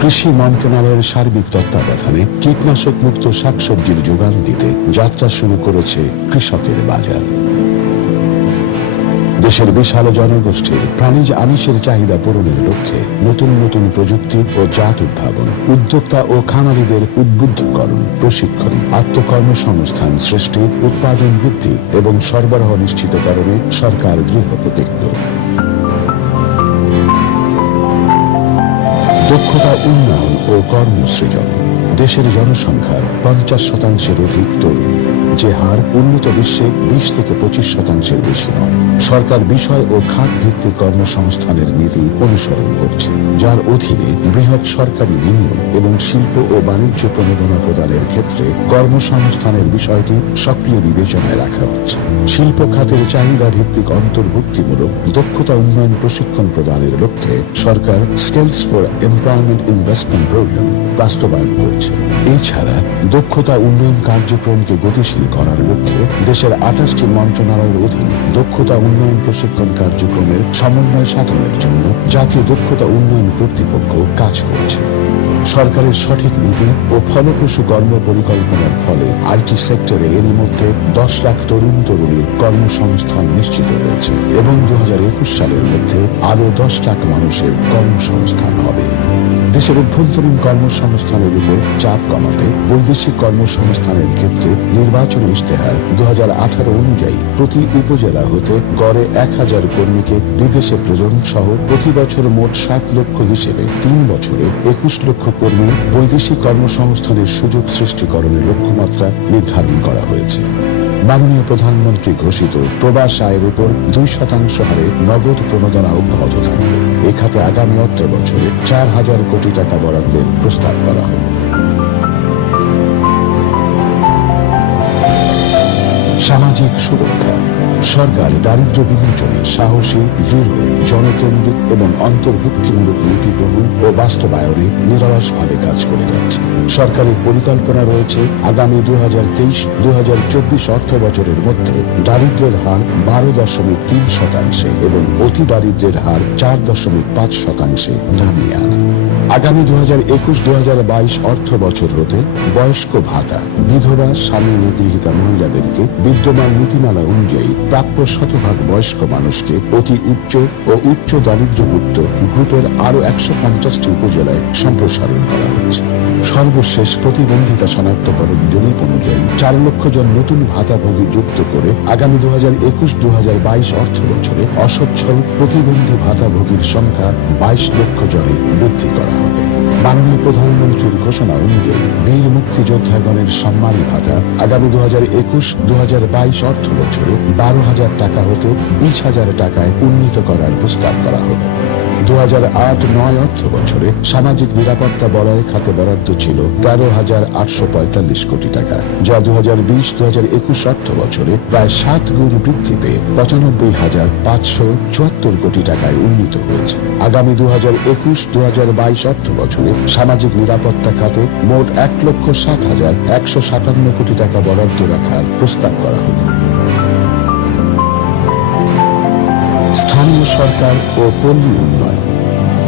কৃষি মন্ত্রণালয়ের সার্বিক তত্ত্বাবধানে কীটনাশক মুক্ত শাকসবজির যোগান দিতে যাত্রা শুরু করেছে কৃষকের বাজার। দেশের বিশাল জনগোষ্ঠীর প্রাণীজ আমিষের চাহিদা পূরণের লক্ষ্যে নতুন নতুন প্রযুক্তি ও জাত উদ্ভাবন, উদ্যোক্তা ও খামারিদের উদ্বুদ্ধকরণ, প্রশিক্ষণ, আত্মকর্মসংস্থান সৃষ্টি, উৎপাদন বৃদ্ধি এবং সরবরাহ নিশ্চিতকরণে সরকার দৃঢ় প্রতিজ্ঞ। দক্ষতা উন্নয়ন ও কর্মসৃজন। দেশের জনসংখ্যার 50% অধিক তরুণ, যে হার উন্নত বিশ্বে 20-25% বেশি নয়। সরকার বিষয় ও খাত ভিত্তিক কর্মসংস্থানের নীতি অনুসরণ করছে, যার অধীনে বৃহৎ সরকারি বিনিয়োগ এবং শিল্প ও বাণিজ্য প্রণোদনা প্রদানের ক্ষেত্রে কর্মসংস্থানের বিষয়টি সক্রিয় বিবেচনায় রাখা হচ্ছে। শিল্প খাতের চাহিদা ভিত্তিক অন্তর্ভুক্তিমূলক দক্ষতা উন্নয়ন প্রশিক্ষণ প্রদানের লক্ষ্যে সরকার skills for employment investment program বাস্তবায়ন করছে। এছাড়া দক্ষতা উন্নয়ন কার্যক্রমকে গতিশীল গতিশীল করার লক্ষ্যে দেশের 28টি মন্ত্রণালয়ের অধীন দক্ষতা উন্নয়ন প্রশিক্ষণ কার্যক্রমের সমন্বয় সাধনের জন্য জাতীয় দক্ষতা উন্নয়ন কর্তৃপক্ষ কাজ করছে। সরকারের সঠিক নীতি ও ফলপ্রসূ কর্ম পরিকল্পনার ফলে আইটি সেক্টরে এরই মধ্যে 10 লাখ তরুণ তরুণীর কর্মসংস্থান নিশ্চিত হয়েছে এবং 2021 সালের মধ্যে আরো 10 লাখ মানুষের কর্মসংস্থান হবে। দেশের অভ্যন্তরীণ কর্মসংস্থানের উপর চাপ কমাতে বৈদেশিক কর্মসংস্থানের ক্ষেত্রে নির্বাচনী ইশতেহার 2018 অনুযায়ী প্রতি উপজেলা হতে গড়ে 1000 কর্মীকে বিদেশে প্রেরণ সহ প্রতি বছর মোট 7 লক্ষ হিসেবে 3 বছরে 21 লক্ষ কর্মী বৈদেশিক কর্মসংস্থানের সুযোগ সৃষ্টিকরণের লক্ষ্যমাত্রা নির্ধারণ করা হয়েছে। মাননীয় প্রধানমন্ত্রী ঘোষিত প্রবাস আয়ের উপর 2% হারে নগদ প্রণোদনা অব্যাহত থাকবে। এ খাতে আগামী অর্থ বছরে 4000 কোটি টাকা বরাদ্দের প্রস্তাব করা হবে। সামাজিক সুরক্ষা। সরকার দারিদ্র্য বিমোচনে সাহসী, দৃঢ়, জনকেন্দ্রিক এবং অন্তর্ভুক্তিমূলক নীতি গ্রহণ ও বাস্তবায়নে নিরলসভাবে কাজ করে যাচ্ছে। সরকারের পরিকল্পনা রয়েছে আগামী 2023-2024 অর্থ বছরের মধ্যে দারিদ্র্যের হার 12.3% এবং অতি দারিদ্র্যের হার 4.5% নামিয়ে আনা। আগামী 2021-2022 অর্থ বছর হতে বয়স্ক ভাতা, বিধবা, স্বামী নিগৃহীতা মহিলাদেরকে বিদ্যমান নীতিমালা অনুযায়ী প্রাপ্য শতভাগ বয়স্ক মানুষকে অতি উচ্চ ও উচ্চ দারিদ্র্যভুক্ত গ্রুপের আরো 150টি উপজেলায় সম্প্রসারণ করা হচ্ছে। সর্বশেষ প্রতিবন্ধিতা শনাক্তকরণ জরিপ অনুযায়ী 4 লক্ষ জন নতুন ভাতাভোগী যুক্ত করে আগামী 2021-2022 অর্থ বছরে অসচ্ছল প্রতিবন্ধী ভাতাভোগীর সংখ্যা 22 লক্ষ জনে বৃদ্ধি করা হবে। মাননীয় প্রধানমন্ত্রীর ঘোষণা অনুযায়ী বীর মুক্তিযোদ্ধাগণের সম্মানী ভাতা আগামী 2021-2022 অর্থ বছরে 12,000 টাকা হতে 20,000 টাকায় উন্নীত করার প্রস্তাব করা হলো। 2008-9 অর্থ বছরে সামাজিক নিরাপত্তা বলয় খাতে বরাদ্দ ছিল 13,845 কোটি টাকা, যা 2020-2021 অর্থ বছরে প্রায় 7 গুণ বৃদ্ধি পেয়ে 95,574 কোটি টাকায় উন্নীত হয়েছে। আগামী 2021-2022 অর্থ বছরে সামাজিক নিরাপত্তা খাতে মোট 1,07,157 কোটি টাকা বরাদ্দ রাখার প্রস্তাব করা হলো। স্থানীয় সরকার ও পল্লী উন্নয়ন।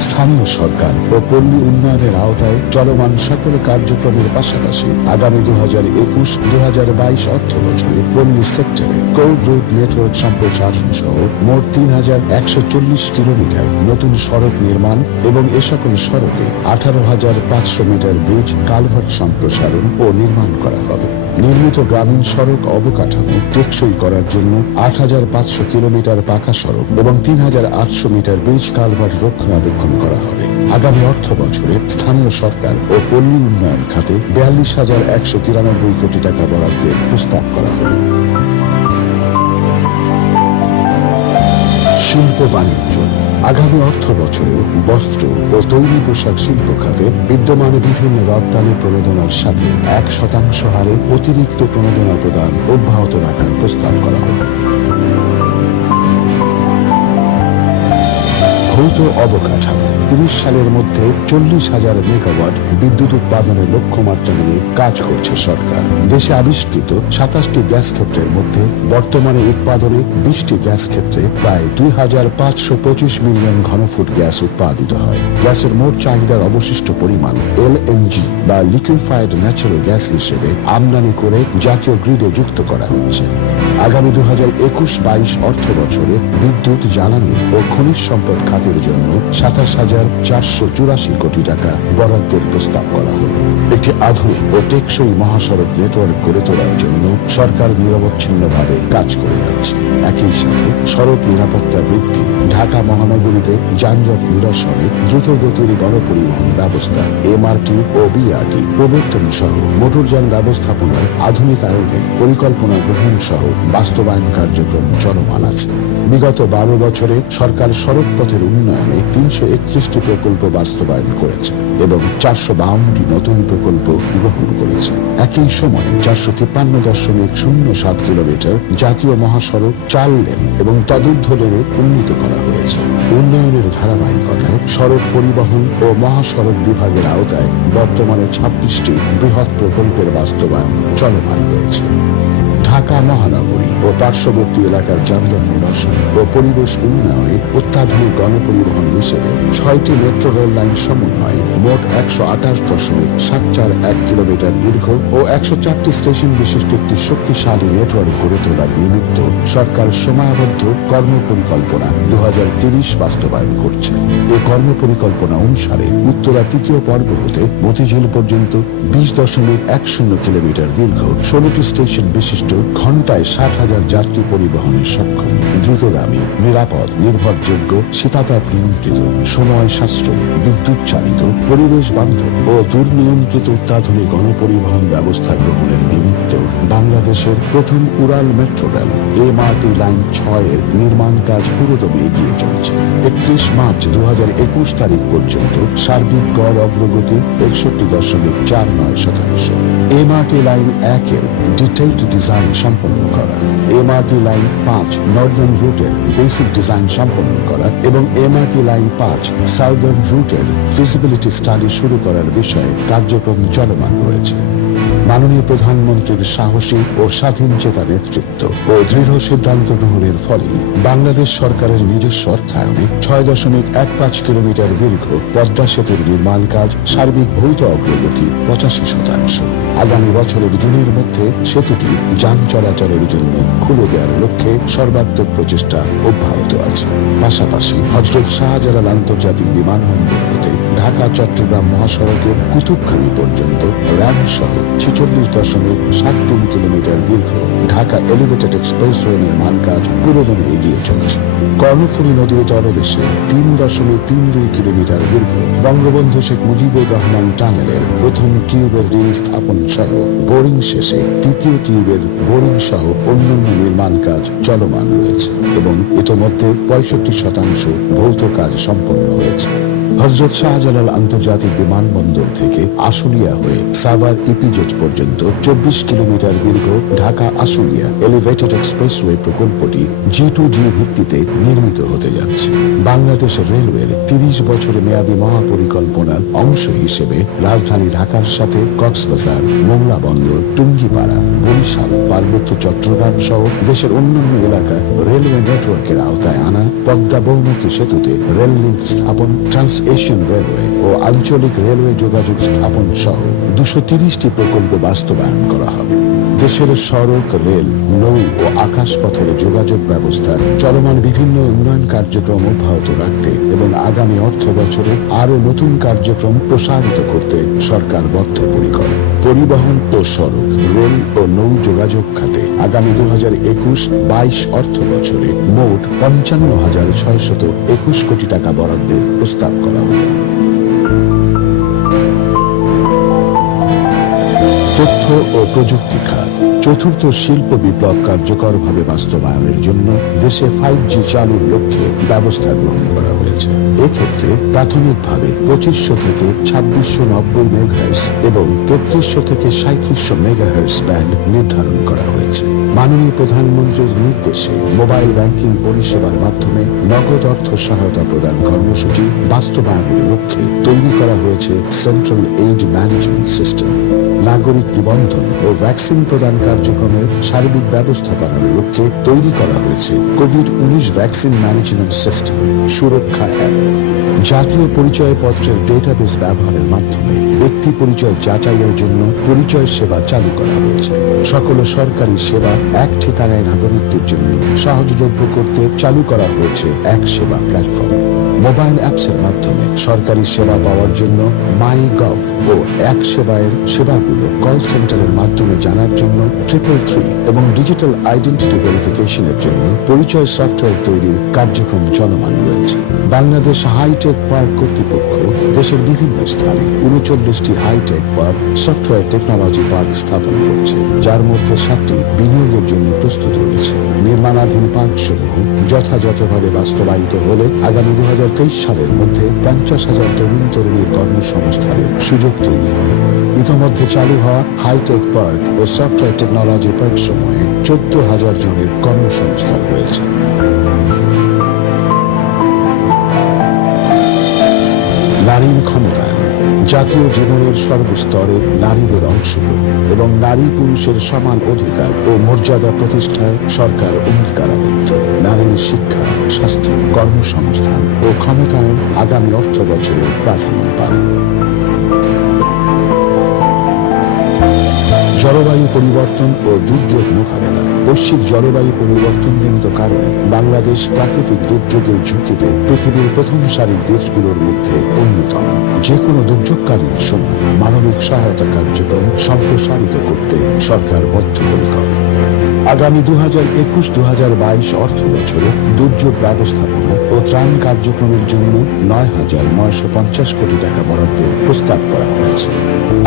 স্থানীয় সরকার ও পল্লী উন্নয়নের আওতায় চলমান সকল কার্যক্রমের পাশাপাশি আগামী 2021-2022 অর্থ বছরে পল্লী সেক্টরে কোর রুট নেটওয়ার্ক সম্প্রসারণ সহ মোট 3,140 কিলোমিটার নতুন সড়ক নির্মাণ এবং এ সকল সড়কে 18,500 মিটার ব্রিজ কালভার্ট সম্প্রসারণ ও নির্মাণ করা হবে। নির্মিত গ্রামীণ সড়ক অবকাঠামো টেকসই করার জন্য 8,500 কিলোমিটার পাকা সড়ক এবং 3,800 মিটার ব্রিজ কালভার্ট রক্ষণাবেক্ষণ করা হবে। আগামী অর্থ বছরে স্থানীয় সরকার ও পল্লী উন্নয়ন খাতে 42,193 কোটি টাকা বরাদ্দের প্রস্তাব করা হবে। শিল্প বাণিজ্য। আগামী অর্থ বছরে বস্ত্র ও তৈরি পোশাক শিল্প খাতে বিদ্যমান বিভিন্ন রপ্তানি প্রণোদনার সাথে 1% হারে অতিরিক্ত প্রণোদনা প্রদান অব্যাহত রাখার প্রস্তাব করা হবে। ভৌত অবকাঠামো। 30 সালের মধ্যে 40,000 মেগাওয়াট বিদ্যুৎ উৎপাদনের লক্ষ্যমাত্রা নিয়ে কাজ করছে সরকার। দেশে আবিষ্কৃত 27টি গ্যাস ক্ষেত্রের মধ্যে বর্তমানে উৎপাদনে 20টি গ্যাস ক্ষেত্রে প্রায় 2,525 মিলিয়ন ঘনফুট গ্যাস উৎপাদিত হয়। গ্যাসের মোট চাহিদার অবশিষ্ট পরিমাণ এলএনজি বা লিকুইফাইড ন্যাচারাল গ্যাস হিসেবে আমদানি করে জাতীয় গ্রিডে যুক্ত করা হচ্ছে। আগামী 2021-22 অর্থ বছরে বিদ্যুৎ, জ্বালানি ও খনিজ সম্পদ খাতের জন্য 27,484 কোটি টাকা বরাদ্দের প্রস্তাব করা হল। একটি আধুনিক ও টেকসই মহাসড়ক নেটওয়ার্ক গড়ে তোলার জন্য সরকার নিরবচ্ছিন্নভাবে কাজ করে যাচ্ছে। একই সাথে সড়ক নিরাপত্তা বৃদ্ধি, ঢাকা মহানগরীতে যানজট নিরসনে দ্রুতগতির গণপরিবহন ব্যবস্থা এমআরটি ও বিআরটি প্রবর্তন সহ মোটরযান ব্যবস্থাপনার আধুনিকায়নে পরিকল্পনা গ্রহণ সহ বাস্তবায়ন কার্যক্রম চলমান আছে। বিগত 12 বছরে সরকার সড়ক পথের উন্নয়নে 331টি প্রকল্প বাস্তবায়ন করেছে এবং 452টি নতুন প্রকল্প গ্রহণ করেছে। একই সময়ে 453.07 কিলোমিটার জাতীয় মহাসড়ক 4 লেন এবং তদূর্ধ্ব লেনে উন্নীত করা হয়েছে। উন্নয়নের ধারাবাহিকতায় সড়ক পরিবহন ও মহাসড়ক বিভাগের আওতায় বর্তমানে 26টি বৃহৎ প্রকল্পের বাস্তবায়ন চলমান রয়েছে। ঢাকা মহানগরী ও পার্শ্ববর্তী এলাকার যানজট নিরসন ও পরিবেশ উন্নয়নে অত্যাধুনিক গণপরিবহন হিসেবে 6টি মেট্রো রেল লাইন সমন্বয়ে মোট 128.741 কিলোমিটার দীর্ঘ ও 104টি স্টেশন বিশিষ্ট একটি শক্তিশালী নেটওয়ার্ক গড়ে তোলার নিমিত্ত সরকার সময়াবদ্ধ কর্মপরিকল্পনা 2030 বাস্তবায়ন করছে। এই কর্মপরিকল্পনা অনুসারে উত্তরা তৃতীয় পর্ব হতে মতিঝিল পর্যন্ত 20.10 কিলোমিটার দীর্ঘ 16টি স্টেশন বিশিষ্ট ঘন্টায় 60,000 যাত্রী পরিবহনে সক্ষম দ্রুতগামী, নিরাপদ, নির্ভরযোগ্য, শীতাতাপ নিয়ন্ত্রিত, সময় সাশ্রয়ী, বিদ্যুৎ চালিত, পরিবেশ বান্ধব ও দুর্নিয়ন্ত্রিত অত্যাধুনিক গণপরিবহন ব্যবস্থা গ্রহণের নিমিত্ত বাংলাদেশের প্রথম উড়াল মেট্রো রেল MRT লাইন 6 এর নির্মাণ কাজ পুরোদমে এগিয়ে চলেছে। 31 মার্চ 2021 তারিখ পর্যন্ত সার্বিক গড় অগ্রগতি 61.49%। MRT লাইন 1 এর ডিটেইলড ডিজাইন সম্পন্ন করা, MRT লাইন 5 নর্দার্ন রুটের বেসিক ডিজাইন সম্পন্ন করা এবং MRT লাইন 5 সাউদার্ন রুটের ফিজিবিলিটি স্টাডি শুরু করার বিষয়ে কার্যক্রম চলমান রয়েছে। মাননীয় প্রধানমন্ত্রীর সাহসী ও স্বাধীন চেতা নেতৃত্ব ও দৃঢ় সিদ্ধান্ত গ্রহণের ফলে বাংলাদেশ সরকারের নিজস্ব অর্থায়নে 6.15 কিলোমিটার দীর্ঘ পদ্মা সেতুর নির্মাণ কাজ সার্বিক ভৌত অগ্রগতি 85%। আগামী বছরের জুনের মধ্যে সেতুটি যান চলাচলের জন্য খুলে দেওয়ার লক্ষ্যে সর্বাত্মক প্রচেষ্টা অব্যাহত আছে। পাশাপাশি হযরত শাহজালাল আন্তর্জাতিক বিমানবন্দর হতে ঢাকা চট্টগ্রাম মহাসড়কের কুতুবখানী পর্যন্ত র্যাম সহ 46.73 কিলোমিটার দীর্ঘ ঢাকা এলিভেটেড এক্সপ্রেসওয়ে নির্মাণ কাজ পুরোদমে এগিয়ে চলেছে। কর্ণফুলী নদীর তলদেশে 3.32 কিলোমিটার দীর্ঘ বঙ্গবন্ধু শেখ মুজিবুর রহমান টানেলের প্রথম টিউবের রিং স্থাপন সহ বোরিং শেষে তৃতীয় টিউবের বোরিং সহ অন্যান্য নির্মাণ কাজ চলমান রয়েছে এবং ইতোমধ্যে 65% ভৌত কাজ সম্পন্ন হয়েছে। হযরত শাহজালাল আন্তর্জাতিক বিমানবন্দর থেকে আশুলিয়া হয়ে সাভার ইপিজেড পর্যন্ত 24 কিলোমিটার দীর্ঘ ঢাকা আশুলিয়া এলিভেটেড এক্সপ্রেসওয়ে প্রকল্পটি G2G ভিত্তিতে নির্মিত হতে যাচ্ছে। বাংলাদেশ রেলওয়ের 30 বছরের মেয়াদী মহাপরিকল্পনার অংশ হিসেবে রাজধানী ঢাকার সাথে কক্সবাজার, মোংলা বন্দর, টুঙ্গিপাড়া, বরিশাল, পার্বত্য চট্টগ্রাম সহ দেশের অন্যান্য এলাকা রেলওয়ে নেটওয়ার্কের আওতায় আনা পদ্মা বহুমুখী সেতুতে রেল লিঙ্ক স্থাপন, ট্রান্স এশিয়ান রেলওয়ে ও আঞ্চলিক রেলওয়ে যোগাযোগ স্থাপন সহ 230টি প্রকল্প বাস্তবায়ন করা হবে। দেশের সড়ক, রেল, নৌ ও আকাশ পথের যোগাযোগ ব্যবস্থার চলমান বিভিন্ন উন্নয়ন কার্যক্রম অব্যাহত রাখতে এবং আগামী অর্থ বছরে আরো নতুন কার্যক্রম প্রসারিত করতে সরকার বদ্ধপরিকর। পরিবহন ও সড়ক, রেল ও নৌ যোগাযোগ খাতে আগামী 2021-22 অর্থ বছরে মোট 55,621 কোটি টাকা বরাদ্দের প্রস্তাব করা হলো। তথ্য ও প্রযুক্তি খাত চতুর্থ শিল্প বিপ্লব কার্যকরভাবে বাস্তবায়নের জন্য দেশে 5G চালুর লক্ষ্যে ব্যবস্থা গ্রহণ করা হয়েছে। এক্ষেত্রে প্রাথমিকভাবে 2500 থেকে 2690 মেগাহার্টজ এবং 3300 থেকে 3700 মেগাহার্টজ ব্যান্ড নির্ধারণ করা হয়েছে। মাননীয় প্রধানমন্ত্রীর নির্দেশে মোবাইল ব্যাংকিং পরিষেবার মাধ্যমে নগদ অর্থ সহায়তা প্রদান কর্মসূচি বাস্তবায়নের লক্ষ্যে তৈরি করা হয়েছে সেন্ট্রাল এইড ম্যানেজমেন্ট সিস্টেম। নাগরিক নিবন্ধন ও ভ্যাকসিন প্রদান কার্যক্রমের সার্বিক ব্যবস্থাপনার লক্ষ্যে তৈরি করা হয়েছে কোভিড-19 ভ্যাকসিন ম্যানেজমেন্ট সিস্টেম সুরক্ষা অ্যাপ। জাতীয় পরিচয়পত্রের ডেটাবেস ব্যবহারের মাধ্যমে ব্যক্তি পরিচয় যাচাইয়ের জন্য পরিচয় সেবা চালু করা হয়েছে। সকল সরকারি সেবা এক ঠিকানায় নাগরিকদের জন্য সহজলভ্য করতে চালু করা হয়েছে এক সেবা প্ল্যাটফর্ম। মোবাইল অ্যাপসের মাধ্যমে সরকারি সেবা পাওয়ার জন্য মাই.গভ ও এক সেবায়ের সেবাগুলো কল সেন্টারের মাধ্যমে জানার জন্য 333 এবং ডিজিটাল আইডেন্টিটি ভেরিফিকেশনের জন্য পরিচয় সফটওয়্যার তৈরির কার্যক্রম চলমান রয়েছে। বাংলাদেশ হাইটেক পার্ক কর্তৃপক্ষ দেশের বিভিন্ন স্থানে 39টি high tech park software technology park স্থাপন করছে, যার মধ্যে 7টি বিনিয়োগের জন্য প্রস্তুত রয়েছে। নির্মাণাধীন পার্কসমূহ যথাযথভাবে বাস্তবায়িত হলে আগামী 2023 সালের মধ্যে 50,000 তরুণ তরুণীর কর্মসংস্থানের সুযোগ তৈরি হবে। ইতোমধ্যে চালু হওয়া হাইটেক পার্ক ও সফটওয়্যার টেকনোলজি পার্ক সময়ে 14,000 জনের কর্মসংস্থান হয়েছে। নারীর ক্ষমতায়ন জাতীয় জীবনের সর্বস্তরে নারীদের অংশগ্রহণ এবং নারী পুরুষের সমান অধিকার ও মর্যাদা প্রতিষ্ঠায় সরকার অঙ্গীকারাবদ্ধ। নারীর শিক্ষা, স্বাস্থ্য, কর্মসংস্থান ও ক্ষমতায়ন আগামী অর্থ বছরের প্রাধান্য পাবে। জলবায়ু পরিবর্তন ও দুর্যোগ মোকাবেলা। বৈশ্বিক জলবায়ু পরিবর্তনজনিত কারণে বাংলাদেশ প্রাকৃতিক দুর্যোগের ঝুঁকিতে পৃথিবীর প্রথম সারির দেশগুলোর মধ্যে অন্যতম। যে কোনো দুর্যোগকালীন সময় মানবিক সহায়তা কার্যক্রম সম্প্রসারিত করতে সরকার বদ্ধপরিকর। আগামী 2021-2022 অর্থ বছরে দুর্যোগ ব্যবস্থাপনা ও ত্রাণ কার্যক্রমের জন্য 9,950 কোটি টাকা বরাদ্দের প্রস্তাব করা হয়েছে।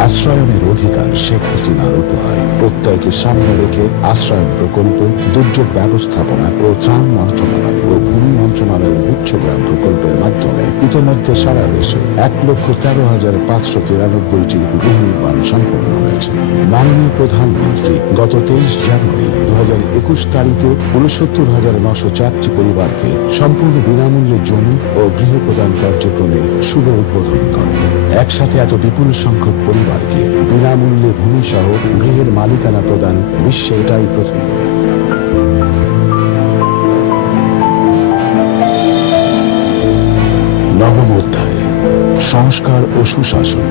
আশ্রয়নের অধিকার শেখ হাসিনার উপহার প্রত্যয়কে সামনে রেখে আশ্রয়ন প্রকল্প, দুর্যোগ ব্যবস্থাপনা ও ত্রাণ মন্ত্রণালয় ও ভূমি মন্ত্রণালয়ের উচ্চগ্রাম প্রকল্পের মাধ্যমে ইতোমধ্যে সারা দেশে 1,13,593টি গৃহ নির্মাণ সম্পন্ন হয়েছে। মাননীয় প্রধানমন্ত্রী গত 23 জানুয়ারি 2021 তারিখে 69,904টি পরিবারকে সম্পূর্ণ বিনামূল্যে জমি ও গৃহ প্রদান কার্যক্রমের শুভ উদ্বোধন করেন। একসাথে এত বিপুল সংখ্যক পরিবারকে বিনামূল্যে ভূমি সহ গৃহের মালিকানা প্রদান বিশ্বে এটাই প্রথম। নবম অধ্যায়, সংস্কার ও সুশাসন।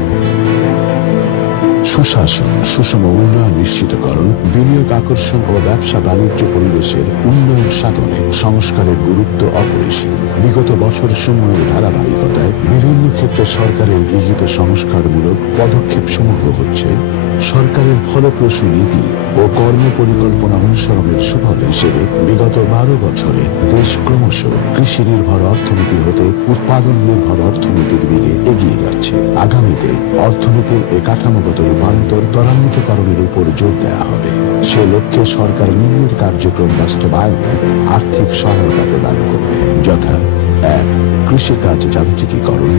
সুশাসন, সুষম উন্নয়ন নিশ্চিতকরণ, বিনিয়োগ আকর্ষণ ও ব্যবসা বাণিজ্য পরিবেশের উন্নয়ন সাধনে সংস্কারের গুরুত্ব অপরিসীম। বিগত বছর সমূহের ধারাবাহিকতায় বিভিন্ন ক্ষেত্রে সরকারের গৃহীত সংস্কারমূলক পদক্ষেপ সমূহ হচ্ছে সরকারের ফলপ্রসূ নীতি ও কর্ম পরিকল্পনা অনুসরণের সুফল হিসেবে বিগত 12 বছরে দেশ ক্রমশ কৃষি নির্ভর অর্থনীতি হতে উৎপাদন নির্ভর অর্থনীতির দিকে এগিয়ে যাচ্ছে। আগামীতে অর্থনীতির এ কাঠামোগত রূপান্তর ত্বরান্বিতকরণের উপর জোর দেওয়া হবে। সে লক্ষ্যে সরকার নিম্নের কার্যক্রম বাস্তবায়নে আর্থিক সহায়তা প্রদান করবে, যথা 1. কৃষিকাজ যান্ত্রিকীকরণ,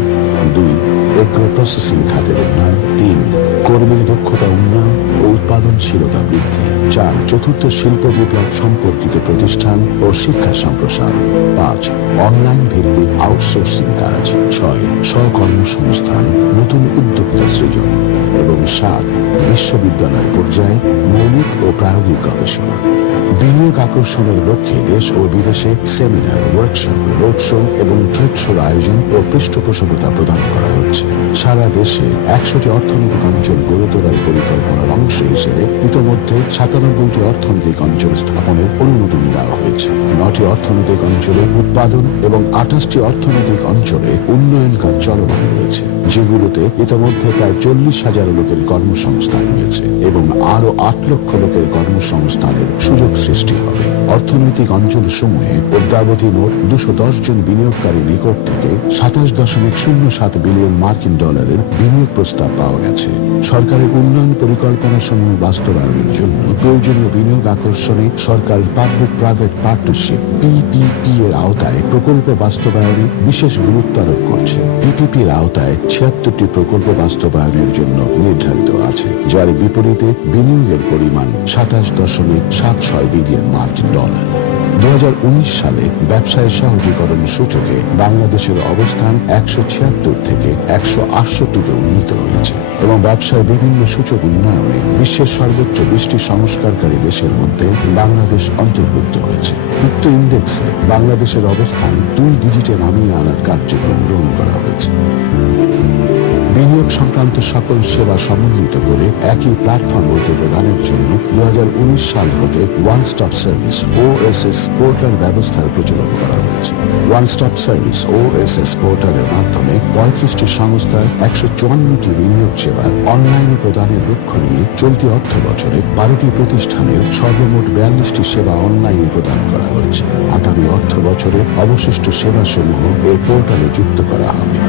2. এগ্রো প্রসেসিং খাতের উন্নয়ন, 3. কর্মীর দক্ষতা উন্নয়ন ও উৎপাদনশীলতা বৃদ্ধি, 4. চতুর্থ শিল্প বিপ্লব সম্পর্কিত প্রতিষ্ঠান ও শিক্ষা সম্প্রসারণ, 5. অনলাইন ভিত্তিক আউটসোর্সিং কাজ, 6. স্বকর্মসংস্থান, নতুন উদ্যোক্তা সৃজন এবং 7. বিশ্ববিদ্যালয় পর্যায়ে মৌলিক ও প্রায়োগিক গবেষণা। বিনিয়োগ আকর্ষণের লক্ষ্যে দেশ ও বিদেশে সেমিনার, ওয়ার্কশপ, রোড শো এবং ট্রেড শোর আয়োজন ও পৃষ্ঠপোষকতা প্রদান করা হচ্ছে। সারা দেশে 100টি অর্থনৈতিক অঞ্চল গড়ে তোলার পরিকল্পনার অংশ হিসেবে ইতোমধ্যে 97টি অর্থনৈতিক অঞ্চল স্থাপনের অনুমোদন দেওয়া হয়েছে। 9টি অর্থনৈতিক অঞ্চলে উৎপাদন এবং 28টি অর্থনৈতিক অঞ্চলে উন্নয়ন কাজ চলমান রয়েছে, যেগুলোতে ইতোমধ্যে প্রায় 40,000 লোকের কর্মসংস্থান হয়েছে এবং আরো 8 লক্ষ লোকের কর্মসংস্থানের সুযোগ সৃষ্টি হবে। অর্থনৈতিক অঞ্চল সমূহে অদ্যাবধি মোট 210 জন বিনিয়োগকারী নিকট থেকে 27.07 বিলিয়ন মার্কিন ডলারের বিনিয়োগ প্রস্তাব পাওয়া গেছে। সরকারের উন্নয়ন পরিকল্পনা সমূহ বাস্তবায়নের জন্য প্রয়োজনীয় বিনিয়োগ আকর্ষণে সরকার পাবলিক প্রাইভেট পার্টনারশিপ PPP এর আওতায় প্রকল্প বাস্তবায়নে বিশেষ গুরুত্ব আরোপ করছে। PPP এর আওতায় 76টি প্রকল্প বাস্তবায়নের জন্য নির্ধারিত আছে, যার বিপরীতে বিনিয়োগের পরিমাণ 27.76 বিলিয়ন মার্কিন ডলার। 2019 সালে ব্যবসায় সহজীকরণ সূচকে বাংলাদেশের অবস্থান 176 থেকে 168তে উন্নীত হয়েছে এবং ব্যবসার বিভিন্ন সূচক উন্নয়নে বিশ্বের সর্বোচ্চ 20টি সংস্কারকারী দেশের মধ্যে বাংলাদেশ অন্তর্ভুক্ত হয়েছে। উক্ত ইন্ডেক্সে বাংলাদেশের অবস্থান 2 ডিজিটে নামিয়ে আনার কার্যক্রম গ্রহণ করা হয়েছে। বিনিয়োগ সংক্রান্ত সকল সেবা সমন্বিত করে একই প্ল্যাটফর্ম হতে প্রদানের জন্য 2019 সাল হতে one stop service OSS portal ব্যবস্থার প্রচলন করা হয়েছে। ওয়ান স্টপ সার্ভিস OSS পোর্টালের মাধ্যমে 35টি সংস্থার 154টি বিনিয়োগ সেবা অনলাইনে প্রদানের লক্ষ্য নিয়ে চলতি অর্থ বছরে 12টি প্রতিষ্ঠানের সর্বমোট 42টি সেবা অনলাইনে প্রদান করা হচ্ছে। আগামী অর্থ বছরে অবশিষ্ট সেবাসমূহ এই পোর্টালে যুক্ত করা হবে।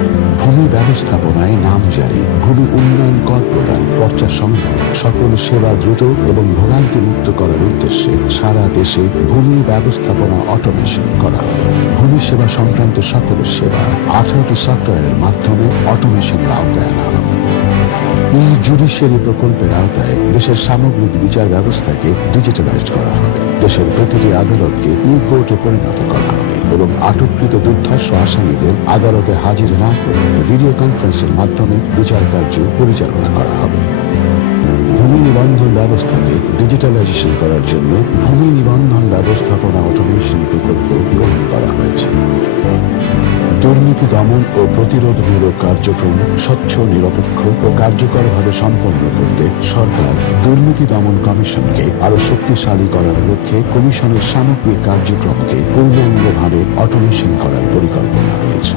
ভূমি ব্যবস্থাপনায় নামজারি, ভূমি উন্নয়ন কর প্রদান, পর্চা সংগ্রহ, সকল সেবা দ্রুত এবং ভোগান্তি মুক্ত করার উদ্দেশ্যে সারা দেশে ভূমি ব্যবস্থাপনা অটোমেশন করা হবে। ভূমি সেবা সংক্রান্ত সকল সেবা 18টি সফটওয়্যারের মাধ্যমে অটোমেশনের আওতায় আনা হবে। জুডিশিয়ারি প্রকল্পের আওতায় দেশের সামগ্রিক বিচার ব্যবস্থাকে ডিজিটালাইজড করা হবে। দেশের প্রতিটি আদালতকে কোর্টে পরিণত করা হবে। এবং আটককৃত দুর্ধর্ষ আসামিদের আদালতে হাজির না করে ভিডিও কনফারেন্সের মাধ্যমে বিচার কার্য পরিচালনা করা হবে। ভূমি নিবন্ধন ব্যবস্থাকে ডিজিটালাইজেশন করার জন্য ভূমি নিবন্ধন ব্যবস্থাপনা অটোমেশন প্রকল্প গ্রহণ করা হয়েছে। দুর্নীতি দমন ও প্রতিরোধমূলক কার্যক্রম স্বচ্ছ, নিরপেক্ষ ও কার্যকরভাবে সম্পন্ন করতে সরকার দুর্নীতি দমন কমিশনকে আরো শক্তিশালী করার লক্ষ্যে কমিশনের সামগ্রিক কার্যক্রমকে পূর্ণাঙ্গভাবে অটোমেশন করার পরিকল্পনা রয়েছে।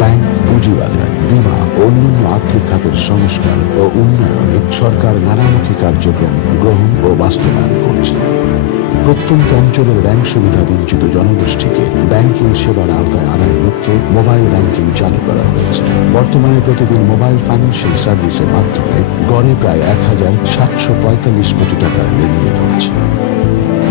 ব্যাংক, পুঁজিবাজার, বীমা ও অন্যান্য আর্থিক খাতের সংস্কার ও উন্নয়নে সরকার নানামুখী কার্যক্রম গ্রহণ ও বাস্তবায়ন করছে। প্রত্যন্ত অঞ্চলের ব্যাংক সুবিধা বঞ্চিত জনগোষ্ঠীকে ব্যাংকিং সেবার আওতায় আনার লক্ষ্যে মোবাইল ব্যাংকিং চালু করা হয়েছে। বর্তমানে প্রতিদিন মোবাইল ফাইন্যান্সিয়াল সার্ভিসের মাধ্যমে গড়ে প্রায় ১,৭৪৫ কোটি টাকার লেনদেন হচ্ছে।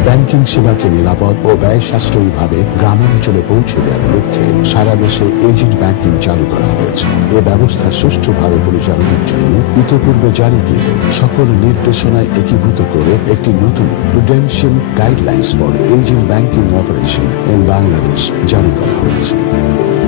ব্যাংকিং সেবাকে নিরাপদ ও ব্যয় সাশ্রয়ীভাবে গ্রামাঞ্চলে পৌঁছে দেওয়ার লক্ষ্যে সারা দেশে এজেন্ট ব্যাংকিং চালু করা হয়েছে। এ ব্যবস্থা সুষ্ঠুভাবে পরিচালনার জন্য ইতোপূর্বে জারিকৃত সকল নির্দেশনায় একীভূত করে একটি নতুন Prudential guidelines for agent banking operation in Bangladesh জারি করা হয়েছে।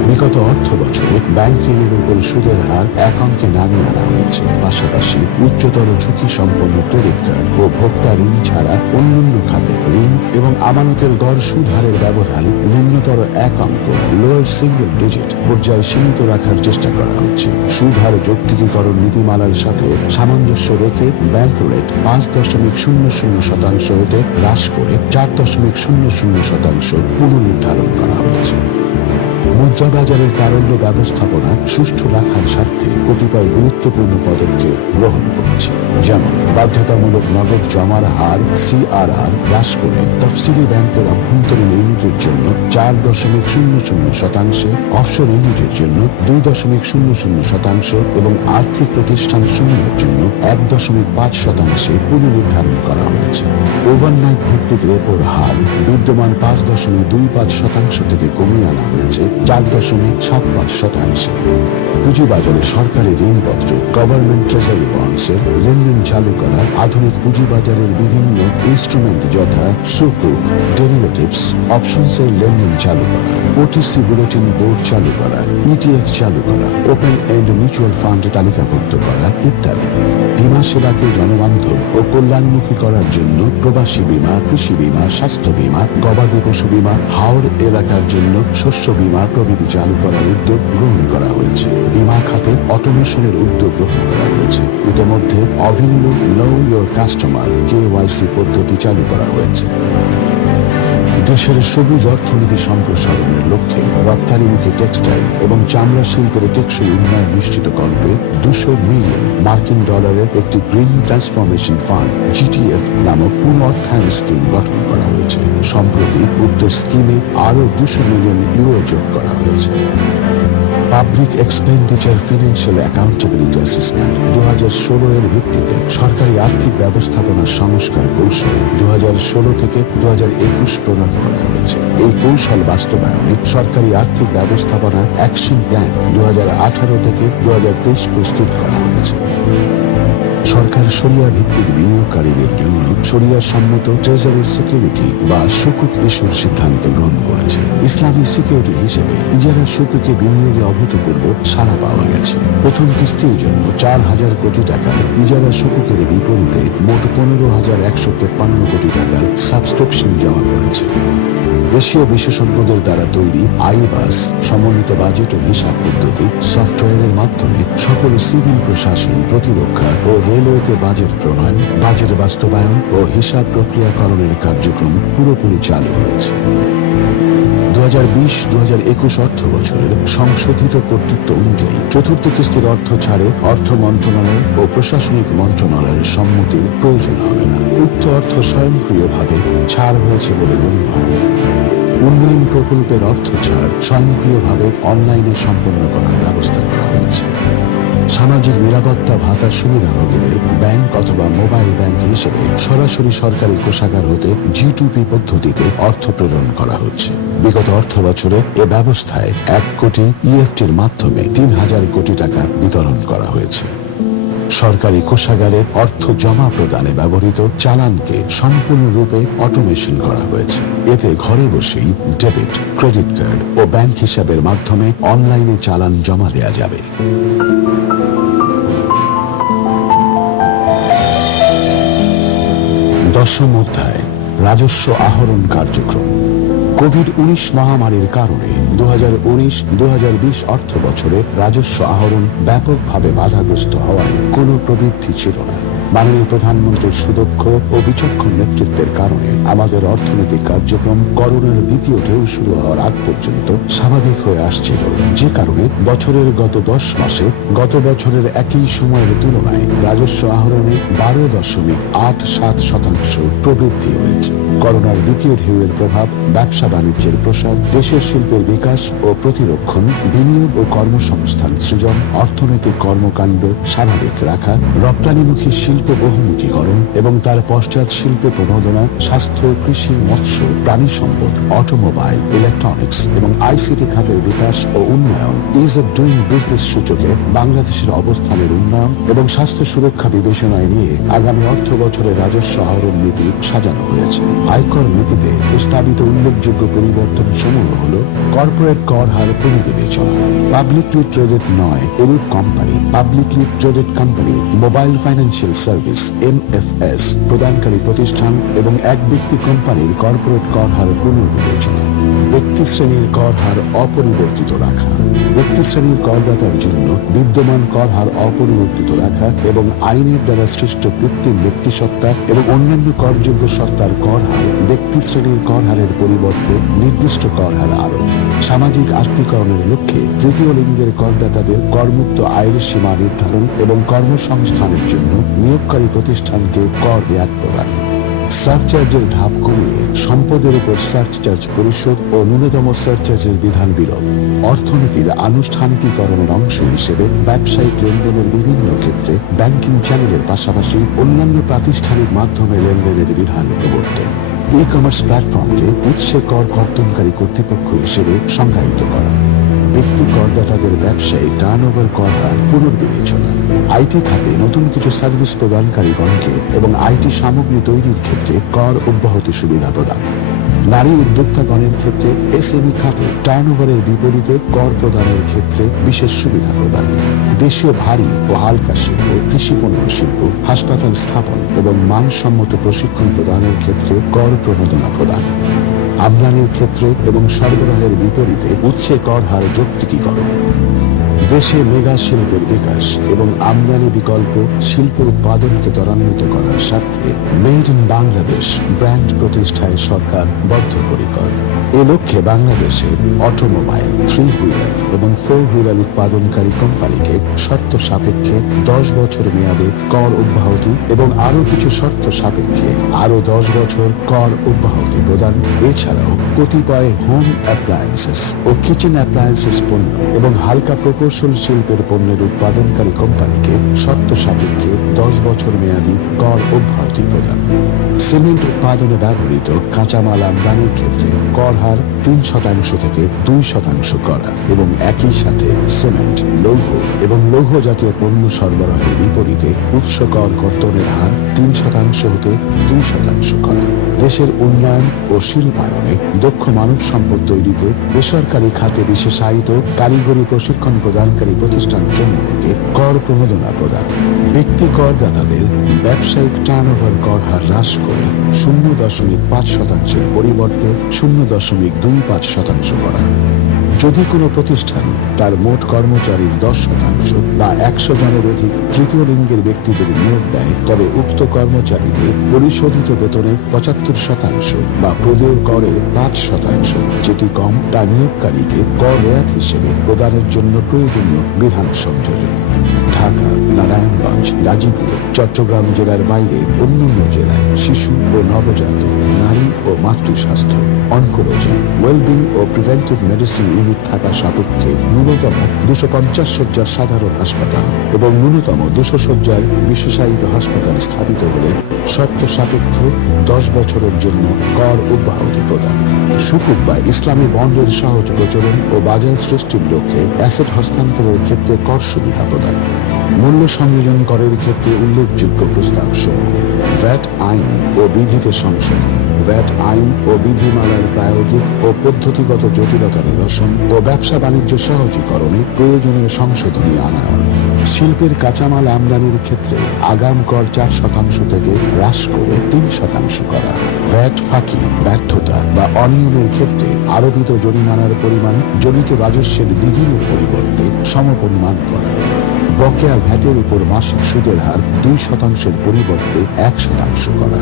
বিগত অর্থ বছরে ব্যাংকিং এর উপর সুদের হার ১ অঙ্কে নামিয়ে আনা হয়েছে। পাশাপাশি উচ্চতর ঝুঁকি সম্পন্ন ক্রেডিট কার্ড ও ভোক্তা ঋণ ছাড়া অন্যান্য খাতে ঋণ এবং আমানতের গড় সুদ হারের ব্যবধান নিম্নতর ১ অঙ্ক লোয়ার সিঙ্গেল ডিজিট পর্যায়ে সীমিত রাখার চেষ্টা করা হচ্ছে। সুদ হার যৌক্তিকীকরণ নীতিমালার সাথে সামঞ্জস্য রেখে ব্যাংক রেট ৫.০০% হতে হ্রাস করে ৪.০০% পুনর্নির্ধারণ করা হয়েছে। মুদ্রা বাজারের তারল্য ব্যবস্থাপনা সুষ্ঠু রাখার স্বার্থে কতিপয় গুরুত্বপূর্ণ পদক্ষেপ গ্রহণ করেছে। যেমন বাধ্যতামূলক নগদ জমার হার CRR হ্রাস করে তফসিলি ব্যাংকের অভ্যন্তরীণ ইউনিটের জন্য ৪.০০%, অফশোর ইউনিটের জন্য ২.০০% এবং আর্থিক প্রতিষ্ঠান সমূহের জন্য ১.৫% পুনর্নির্ধারণ করা হয়েছে। ওভারনাইট ভিত্তিক রেপোর হার বিদ্যমান ৫.২৫% থেকে কমিয়ে আনা হয়েছে ৪.৭৫%। পুঁজিবাজারে সরকারি ঋণপত্র, গভর্নমেন্ট ট্রেজারি বন্ডসের লেনদেন চালু করা, আধুনিক পুঁজিবাজারের বিভিন্ন ইনস্ট্রুমেন্ট যথা সুকুক, ডেরিভেটিভস, অপশনসের লেনদেন চালু করা, OTC বুলেটিন বোর্ড চালু করা, ETF চালু করা, ওপেন এন্ড মিউচুয়াল ফান্ড তালিকাভুক্ত করা ইত্যাদি। বীমা সেবাকে জনবান্ধব ও কল্যাণমুখী করার জন্য প্রবাসী বীমা, কৃষি বীমা, স্বাস্থ্য বীমা, গবাদি পশু বীমা, হাওড় এলাকার জন্য শস্য বীমা প্রভৃতি চালু করার উদ্যোগ গ্রহণ করা হয়েছে। বীমা খাতে অটোমেশনের উদ্যোগ গ্রহণ করা হয়েছে। ইতোমধ্যে অভিন্ন নো ইয়োর কাস্টমার KYC পদ্ধতি চালু করা হয়েছে। দেশের সবুজ অর্থনীতি সম্প্রসারণের লক্ষ্যে রপ্তানিমুখী টেক্সটাইল এবং চামড়া শিল্পের টেকসই উন্নয়ন নিশ্চিত করতে $200 মিলিয়ন একটি গ্রিন ট্রান্সফরমেশন ফান্ড GTF নামক পুনঃ অর্থায়ন স্কিম গঠন করা হয়েছে। সম্প্রতি উক্ত স্কিমে আরও €200 মিলিয়ন যোগ করা হয়েছে। Public expenditure financial accountability assessment 2016 এর ভিত্তিতে সরকারি আর্থিক ব্যবস্থাপনার সংস্কার কৌশল 2016 থেকে 2021 প্রণয়ন করা হয়েছে। এই কৌশল বাস্তবায়নে সরকারি আর্থিক ব্যবস্থাপনা অ্যাকশন প্ল্যান 2018 থেকে 2023 প্রস্তুত করা হয়েছে। সরকার শরিয়া ভিত্তিক বিনিয়োগকারীদের জন্য শরিয়া সম্মত ট্রেজারি সিকিউরিটি বা সুকুক ইস্যুর সিদ্ধান্ত গ্রহণ করেছে। ইসলামী সিকিউরিটি হিসেবে ইজারা সুকুকে বিনিয়োগে অভূতপূর্ব সাড়া পাওয়া গেছে। প্রথম কিস্তির জন্য 4,000 কোটি টাকার ইজারা সুকুকের বিপরীতে মোট 15,153 কোটি টাকার সাবস্ক্রিপশন জমা পড়েছে। দেশীয় বিশেষজ্ঞদের দ্বারা তৈরি আইবাস সমন্বিত বাজেট ও হিসাব পদ্ধতি সফটওয়্যারের মাধ্যমে সকল সিভিল প্রশাসন, প্রতিরক্ষা ও রেলওয়েতে বাজেট প্রণয়ন, বাজেট বাস্তবায়ন ও হিসাব প্রক্রিয়াকরণের কার্যক্রম পুরোপুরি চালু হয়েছে। 2020-2021 অর্থ বছরের সংশোধিত কর্তৃত্ব অনুযায়ী চতুর্থ কিস্তির অর্থ ছাড়ে অর্থ মন্ত্রণালয় ও প্রশাসনিক মন্ত্রণালয়ের সম্মতির প্রয়োজন হবে না। উক্ত অর্থ স্বয়ংক্রিয়ভাবে ছাড় হয়েছে বলে গণ্য হবে। উন্নয়ন প্রকল্পের অর্থ ছাড় স্বয়ংক্রিয়ভাবে অনলাইনে সম্পন্ন করার ব্যবস্থা করা হয়েছে। সামাজিক নিরাপত্তা ভাতা সুবিধাভোগীদের ব্যাংক অথবা মোবাইল ব্যাংক হিসেবে সরাসরি সরকারি কোষাগার হতে G2P পদ্ধতিতে অর্থ প্রেরণ করা হচ্ছে। বিগত অর্থ বছরে এ ব্যবস্থায় 1 কোটি EFTর মাধ্যমে 3,000 কোটি টাকা বিতরণ করা হয়েছে। সরকারি কোষাগারে অর্থ জমা প্রদানে ব্যবহৃত চালানকে সম্পূর্ণরূপে অটোমেশন করা হয়েছে। এতে ঘরে বসেই ডেবিট, ক্রেডিট কার্ড ও ব্যাংক হিসাবের মাধ্যমে অনলাইনে চালান জমা দেওয়া যাবে। দশম অধ্যায়, রাজস্ব আহরণ কার্যক্রম। কোভিড-19 মহামারীর কারণে 2019-2020 অর্থ বছরে রাজস্ব আহরণ ব্যাপকভাবে বাধাগ্রস্ত হওয়ায় কোনো প্রবৃদ্ধি ছিল না। মাননীয় প্রধানমন্ত্রীর সুদক্ষ ও বিচক্ষণ নেতৃত্বের কারণে আমাদের অর্থনৈতিক কার্যক্রম করোনার দ্বিতীয় ঢেউ শুরু হওয়ার আগ পর্যন্ত স্বাভাবিক হয়ে আসছিল, যে কারণে বছরের গত 10 মাসে গত বছরের একই সময়ের তুলনায় রাজস্ব আহরণে 12.87% প্রবৃদ্ধি হয়েছে। করোনার দ্বিতীয় ঢেউয়ের প্রভাব, ব্যবসা বাণিজ্যের প্রসার, দেশের শিল্পের বিকাশ ও প্রতিরক্ষণ, বিনিয়োগ ও কর্মসংস্থান সৃজন, অর্থনৈতিক কর্মকাণ্ড স্বাভাবিক রাখা, রপ্তানিমুখী শিল্প বহুমুখীকরণ এবং তার পশ্চাৎ শিল্পে প্রণোদনা, স্বাস্থ্য, কৃষি, মৎস্য, প্রাণী সম্পদ, অটোমোবাইল, ইলেকট্রনিক্স এবং আইসিটি খাতের বিকাশ ও উন্নয়ন, ইজ অফ ডুইং বিজনেস সূচকে বাংলাদেশের অবস্থানের উন্নয়ন এবং স্বাস্থ্য সুরক্ষা বিবেচনায় নিয়ে আগামী অর্থ বছরের রাজস্ব আহরণ নীতি সাজানো হয়েছে। আয়কর নীতিতে প্রস্তাবিত উল্লেখযোগ্য পরিবর্তন সমূহ হল: কর্পোরেট কর হার পুনর্বিবেচনা, পাবলিকলি ট্রেডেড নয় এরূপ company, publicly traded company, mobile financial service MFS প্রদানকারী প্রতিষ্ঠান এবং এক ব্যক্তি কোম্পানির কর্পোরেট কর হার পুনর্বিবেচনা, ব্যক্তি শ্রেণীর কর হার অপরিবর্তিত রাখা, ব্যক্তি শ্রেণীর করদাতার জন্য বিদ্যমান কর হার অপরিবর্তিত রাখা এবং আইনের দ্বারা সৃষ্ট কৃত্রিম ব্যক্তিসত্তা এবং অন্যান্য করযোগ্য সত্তার কর হার ব্যক্তি শ্রেণীর কর হারের পরিবর্তে নির্দিষ্ট কর হার আরোপ, সামাজিক আত্মীকরণের লক্ষ্যে তৃতীয় লিঙ্গের করদাতাদের করমুক্ত আয়ের সীমা নির্ধারণ এবং কর্মসংস্থানের জন্য নিয়োগকারী প্রতিষ্ঠানকে কর রেয়াত প্রদান, সারচার্জের ধাপ কমিয়ে সম্পদের উপর সারচার্জ পরিশোধ ও ন্যূনতম সারচার্জের বিধান বিলোপ, অর্থনীতির আনুষ্ঠানিকীকরণের অংশ হিসেবে ব্যবসায়িক লেনদেনের বিভিন্ন ক্ষেত্রে ব্যাংকিং চ্যানেলের পাশাপাশি অন্যান্য প্রাতিষ্ঠানিক মাধ্যমে লেনদেনের বিধান প্রবর্তন, ই কমার্স প্ল্যাটফর্মকে উৎসে কর কর্তনকারী কর্তৃপক্ষ হিসেবে সংজ্ঞায়িত করা, ব্যক্তি করদাতাদের ব্যবসায়ী টার্নওভার কর হার পুনর্বিবেচনা, আইটি খাতে নতুন কিছু সার্ভিস প্রদানকারীগণকে এবং আইটি সামগ্রী তৈরির ক্ষেত্রে কর অব্যাহতি সুবিধা প্রদান, নারী উদ্যোক্তাগণের ক্ষেত্রে SME খাতে টার্নওভারের বিপরীতে কর প্রদানের ক্ষেত্রে বিশেষ সুবিধা প্রদান, দেশীয় ভারী ও হালকা শিল্প, কৃষিপণ্য শিল্প, হাসপাতাল স্থাপন এবং মানসম্মত প্রশিক্ষণ প্রদানের ক্ষেত্রে কর প্রণোদনা প্রদান, আমদানির ক্ষেত্রে এবং সরবরাহের বিপরীতে উৎসে কর হার যৌক্তিকীকরণ, দেশে মেগা শিল্পের বিকাশ এবং আমদানি বিকল্প শিল্প উৎপাদনকে ত্বরান্বিত করার স্বার্থে মেড ইন বাংলাদেশ ব্র্যান্ড প্রতিষ্ঠায় সরকার বদ্ধপরিকর। এ লক্ষ্যে বাংলাদেশের অটোমোবাইল, 3 হুইলার এবং 4 হুইলার উৎপাদনকারী কোম্পানিকে শর্ত সাপেক্ষে 10 বছর মেয়াদে কর অব্যাহতি এবং আরো কিছু শর্ত সাপেক্ষে আরো 10 বছর কর অব্যাহতি প্রদান, এছাড়াও কতিপয় হোম অ্যাপ্লায়েন্সেস ও কিচেন অ্যাপ্লায়েন্সেস পণ্য এবং হালকা প্রকৌশল শিল্পের পণ্যের উৎপাদনকারী কোম্পানিকে শর্ত সাপেক্ষে 10 বছর মেয়াদী কর অব্যাহতি প্রদান, সিমেন্ট উৎপাদনে ব্যবহৃত কাঁচামাল আমদানির ক্ষেত্রে কর হার 3% থেকে 2% করা এবং একই সাথে সিমেন্ট, লৌহ এবং লৌহ জাতীয় পণ্য সরবরাহের বিপরীতে উৎস কর কর্তনের হার 3% হতে 2% করা, দেশের উন্নয়ন ও শিল্পায়নে দক্ষ মানব সম্পদ তৈরিতে বেসরকারি খাতে বিশেষায়িত কারিগরি প্রশিক্ষণ প্রদানকারী প্রতিষ্ঠান সমূহকে কর প্রণোদনা প্রদান, ব্যক্তি করদাতাদের ব্যবসায়িক টার্নওভার কর হার হ্রাস করে 0.5%-এর পরিবর্তে 0.25% করা। যদি কোনো প্রতিষ্ঠান তার মোট কর্মচারীর 10% বা 100 জনের অধিক তৃতীয় লিঙ্গের ব্যক্তিদের নিয়োগ দেয়, তবে উক্ত কর্মচারীদের পরিশোধিত বেতনের 75% বা প্রদেয় করের 5%, যেটি কম তা নিয়োগকারীকে কর রেয়াত হিসেবে প্রদানের জন্য প্রয়োজনীয় বিধান সংযোজন। ঢাকা, নারায়ণগঞ্জ, গাজীপুর, চট্টগ্রাম জেলার বাইরে অন্যান্য জেলায় শিশু ও নবজাত, নারী ও মাতৃ স্বাস্থ্য, অনকোলজি, ওয়েলবিং ও প্রিভেন্টিভ মেডিসিন ইউনিট থাকা সাপেক্ষে ন্যূনতম 250 শয্যার সাধারণ হাসপাতাল এবং ন্যূনতম 200 শয্যার বিশেষায়িত হাসপাতাল স্থাপিত হলে শর্ত সাপেক্ষে 10 বছরের জন্য কর অব্যাহতি প্রদান, সুকুক বা ইসলামী বন্ডের সহজ প্রচলন ও বাজার সৃষ্টির লক্ষ্যে অ্যাসেট হস্তান্তরের ক্ষেত্রে কর সুবিধা প্রদান, মূল্য সংযোজন করের ক্ষেত্রে উল্লেখযোগ্য প্রস্তাবসমূহ: ভ্যাট আইন ও বিধিতে সংশোধন, ভ্যাট আইন ও বিধিমালার প্রায়োগিক ও পদ্ধতিগত জটিলতা নিরসন ও ব্যবসা বাণিজ্য সহজীকরণে প্রয়োজনীয় সংশোধনী আনয়ন, শিল্পের কাঁচামাল আমদানির ক্ষেত্রে আগাম কর 4% থেকে হ্রাস করে 3% করা, ভ্যাট ফাঁকি, ব্যর্থতা বা অনিয়মের ক্ষেত্রে আরোপিত জরিমানার পরিমাণ জড়িত রাজস্বের দ্বিগুণের পরিবর্তে সমপরিমাণ করা, বকেয়া ভ্যাটের উপর মাসিক সুদের হার 2%-এর পরিবর্তে 1% করা,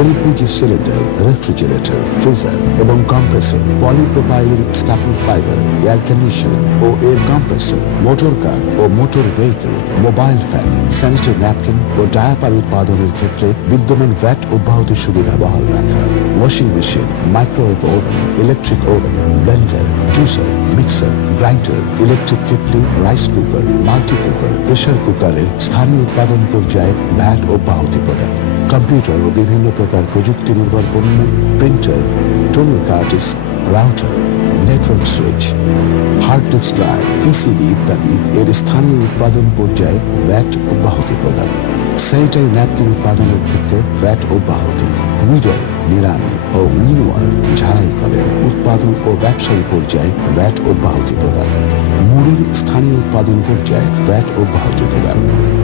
এলপিজি সিলিন্ডার, রেফ্রিজারেটর, ফ্রিজার এবং compressor, polypropylene staple fibre, air conditioner ও এয়ার কম্প্রেসর, মোটর কার ও motor vehicle, mobile fan, sanitary napkin ও ডায়াপার উৎপাদনের ক্ষেত্রে বিদ্যমান ভ্যাট অব্যাহতি সুবিধা বহাল রাখা, washing machine, microwave oven, electric oven, blender, juicer, mixer, grinder, electric kettle, rice cooker, multi cooker, pressure কুকারে স্থানীয় উৎপাদন পর্যায়ে ভ্যাট অব্যাহতি প্রদান, কম্পিউটার ও বিভিন্ন প্রকার প্রযুক্তি নির্ভর পণ্য, printer, toner cartridge, router, network switch, hard disk drive, PCB ইত্যাদি এর স্থানীয় উৎপাদন পর্যায়ে ভ্যাট অব্যাহতি প্রদান, স্যানিটারি ন্যাপকিন উৎপাদনের ক্ষেত্রে ভ্যাট অব্যাহতি, উইডার, নিরামি ও উইনোয়ার, ঝাড়াই কলের উৎপাদন ও ব্যবসায়ী পর্যায়ে ভ্যাট অব্যাহতি প্রদান, মুড়ির স্থানীয় উৎপাদন পর্যায়ে ভ্যাট অব্যাহতি প্রদান,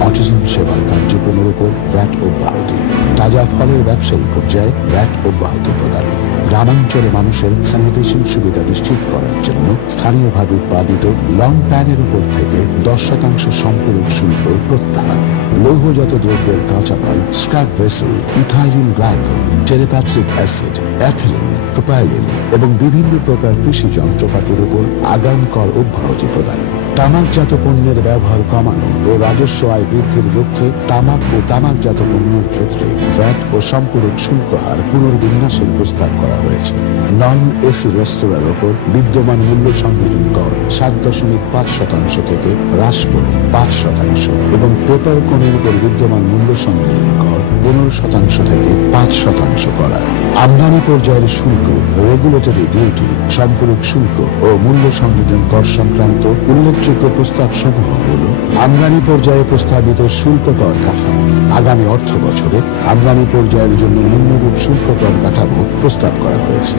অটিজম সেবার কার্যক্রমের উপর ভ্যাট অব্যাহতি, তাজা ফলের ব্যবসায়ী পর্যায়ে ভ্যাট অব্যাহতি প্রদান, গ্রামাঞ্চলে মানুষের স্যানিটেশন সুবিধা নিশ্চিত করার জন্য স্থানীয়ভাবে উৎপাদিত লং প্যানের উপর থেকে 10% সম্পূরক শুল্ক প্রত্যাহার, লৌহজাত দ্রব্যের কাঁচামাল, scrap vessel, ethylene glycol, telepathic acid, ethylene, propylene এবং বিভিন্ন প্রকার কৃষি যন্ত্রপাতির উপর আগাম কর অব্যাহতি প্রদান, তামাকজাত পণ্যের ব্যবহার কমানো ও রাজস্ব আয় বৃদ্ধির লক্ষ্যে তামাক ও তামাকজাত পণ্যের ক্ষেত্রে ভ্যাট ও সম্পূরক শুল্ক হার পুনর্বিন্যাসের প্রস্তাব করা হয়েছে। নন এসি রেস্তোরাঁর ওপর বিদ্যমান মূল্য সংযোজন কর 7.5% থেকে হ্রাস করে 5% এবং পেপার কোনের উপর বিদ্যমান মূল্য সংযোজন কর 15% থেকে 5% করা। আমদানি পর্যায়ের শুল্ক, রেগুলেটরি ডিউটি, সম্পূরক শুল্ক ও মূল্য সংযোজন কর সংক্রান্ত উল্লেখযোগ্য প্রস্তাব সমূহ হল: আমদানি পর্যায়ে প্রস্তাবিত শুল্ক কর কাঠামো। আগামী অর্থ বছরে আমদানি পর্যায়ের জন্য নিম্নরূপ শুল্ক কর কাঠামো প্রস্তাব করা হয়েছে: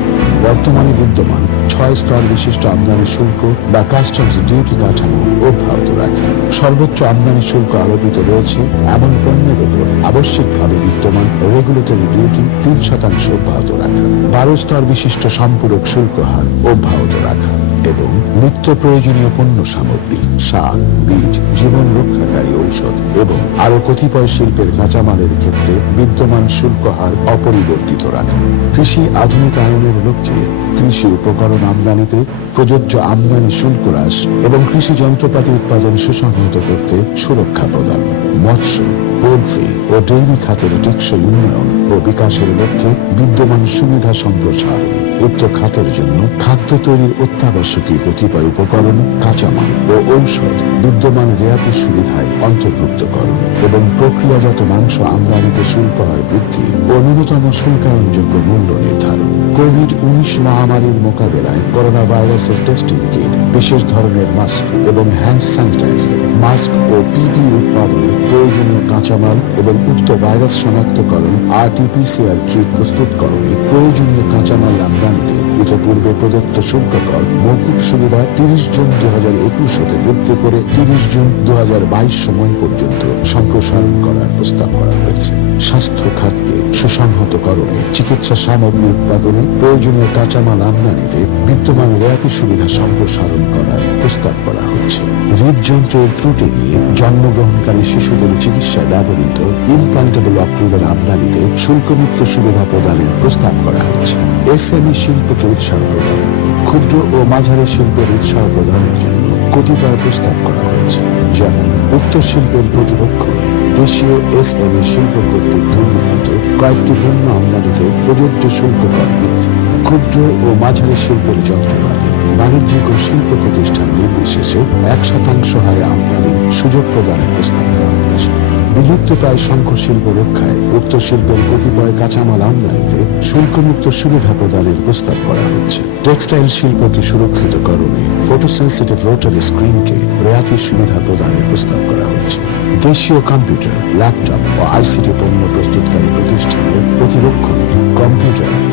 বর্তমানে বিদ্যমান 6 স্তর বিশিষ্ট আমদানি শুল্ক বা কাস্টমস ডিউটি কাঠামো অব্যাহত রাখা। সর্বোচ্চ আমদানি শুল্ক আরোপিত রয়েছে এমন পণ্যের উপর আবশ্যিকভাবে বিদ্যমান রেগুলেটরি ডিউটি 3% অব্যাহত রাখা। 12 স্তর বিশিষ্ট সম্পূরক শুল্ক হার অব্যাহত রাখা এবং নিত্য প্রয়োজনীয় পণ্য সামগ্রী, সার, বীজ, জীবন রক্ষাকারী ঔষধ এবং আরো কতিপয় শিল্পের কাঁচামালের ক্ষেত্রে বিদ্যমান শুল্ক হার অপরিবর্তিত রাখা। কৃষি আধুনিকায়নের লক্ষ্যে কৃষি উপকরণ আমদানিতে প্রযোজ্য আমদানি শুল্ক হ্রাস এবং কৃষি যন্ত্রপাতি উৎপাদন সুসংহত করতে সুরক্ষা প্রদান। মৎস্য, পোল্ট্রি ও ডেইরি খাতের টেকসই উন্নয়ন ও বিকাশের লক্ষ্যে বিদ্যমান সুবিধা সম্প্রসারণ। উক্ত খাতের জন্য খাদ্য তৈরির অত্যাবশ্যকীয় কতিপয় উপকরণ, কাঁচামাল ও ঔষধ বিদ্যমান রেয়াতি সুবিধায় অন্তর্ভুক্তকরণ এবং প্রক্রিয়াজাত মাংস আমদানিতে শুল্ক হার বৃদ্ধি ও ন্যূনতম শুল্কায়নযোগ্য মূল্য নির্ধারণ। কোভিড-19 মহামারীর মোকাবেলায় করোনা ভাইরাসের টেস্টিং কিট, বিশেষ ধরনের মাস্ক এবং হ্যান্ড স্যানিটাইজার, মাস্ক ও পিপি উৎপাদনে প্রয়োজনীয় কাঁচামাল এবং উক্ত ভাইরাস শনাক্তকরণ RT-PCR কিট প্রস্তুতকরণে প্রয়োজনীয় কাঁচামাল আমদানিতে ইতপূর্বে প্রদত্ত শুল্ক কর মৌকুব সুবিধা 30 জুন 2021 হতে বৃদ্ধি করে 30 জুন 2022 সময় পর্যন্ত সম্প্রসারণ করার প্রস্তাব করা হয়েছে। স্বাস্থ্য খাতকে সুসংহতকরণে চিকিৎসা সামগ্রী উৎপাদনে প্রয়োজনীয় কাঁচামাল আমদানিতে বিদ্যমান রেয়াতি সুবিধা সম্প্রসারণ করার প্রস্তাব করা হচ্ছে। হৃদযন্ত্রের ত্রুটি নিয়ে জন্মগ্রহণকারী শিশুদের চিকিৎসায় ব্যবহৃত ইমপ্লান্টেবল অক্লুডার আমদানিতে শুল্কমুক্ত সুবিধা প্রদানের প্রস্তাব করা হচ্ছে। SME শিল্পকে উৎসাহ প্রদান, ক্ষুদ্র ও মাঝারি শিল্পের উৎসাহ প্রদানের জন্য কতিপয় প্রস্তাব করা হয়েছে, যেমন উক্ত শিল্পের প্রতিরক্ষণে দেশীয় SME শিল্প কর্তৃক দুর্নীতিত কয়েকটি পণ্য আমদানিতে প্রযোজ্য শুল্ক কর বৃদ্ধি, ক্ষুদ্র ও মাঝারি শিল্পের যন্ত্রপাতি বাণিজ্যিক ও শিল্প প্রতিষ্ঠান নির্বিশেষে 1% হারে আমদানির সুযোগ প্রদানের প্রস্তাব করা হয়েছে। বিলুপ্তপ্রায় শঙ্খ শিল্প রক্ষায় উক্ত শিল্পের কতিপয় কাঁচামাল আমদানিতে শুল্কমুক্ত সুবিধা প্রদানের প্রস্তাব করা হচ্ছে। টেক্সটাইল শিল্পকে সুরক্ষিতকরণে ফটোসেন্সিটিভ রোটারি স্ক্রিনকে রেয়াতির সুবিধা প্রদানের প্রস্তাব করা হচ্ছে। দেশীয় কম্পিউটার, ল্যাপটপ ও আইসিটি পণ্য প্রস্তুতকারী প্রতিষ্ঠানের প্রতিরক্ষণে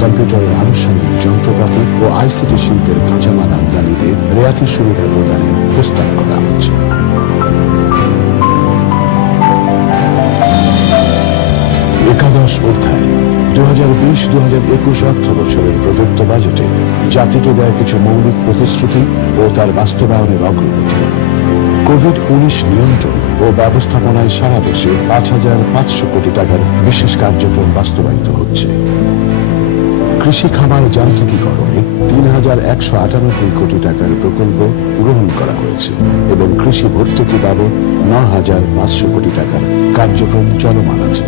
কম্পিউটারের আনুষঙ্গিক যন্ত্রপাতি ও আইসিটি শিল্পের কাঁচামাল আমদানিতে রেয়াতির সুবিধা প্রদানের প্রস্তাব করা হচ্ছে। একাদশ অধ্যায় 2020-2021 অর্থ বছরের প্রদত্ত বাজেটে জাতিকে দেয় কিছু মৌলিক প্রতিশ্রুতি ও তার বাস্তবায়নের অগ্রগতি। কোভিড-19 নিয়ন্ত্রণ ও ব্যবস্থাপনায় সারা দেশে 5,500 কোটি টাকার বিশেষ কার্যক্রম বাস্তবায়িত হচ্ছে। কৃষি খামার যান্ত্রিকীকরণে 3,198 কোটি টাকার প্রকল্প গ্রহণ করা হয়েছে এবং কৃষি ভর্তুকি বাবদ 9,500 কোটি টাকার কার্যক্রম চলমান আছে।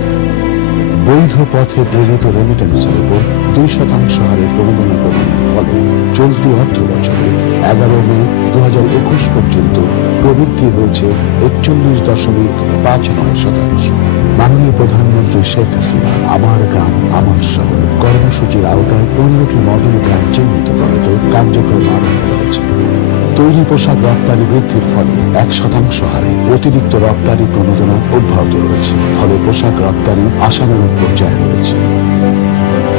বৈধ পথে প্রেরিত রেমিটেন্সের উপর 2% হারে প্রণোদনা প্রদানের ফলে চলতি অর্থ বছরে 11 মে 2021 পর্যন্ত প্রবৃদ্ধি হয়েছে 41.59%। মাননীয় প্রধানমন্ত্রী শেখ হাসিনা আমার গ্রাম আমার শহর কর্মসূচির আওতায় 15টি মডেল গ্রাম চিহ্নিত করতে কার্যক্রম আরম্ভ হয়েছে। তৈরি পোশাক রপ্তানি বৃদ্ধির ফলে 1% হারে অতিরিক্ত রপ্তানি প্রণোদনা অব্যাহত রয়েছে, ফলে পোশাক রপ্তানি আশানুরূপ পর্যায়ে রয়েছে।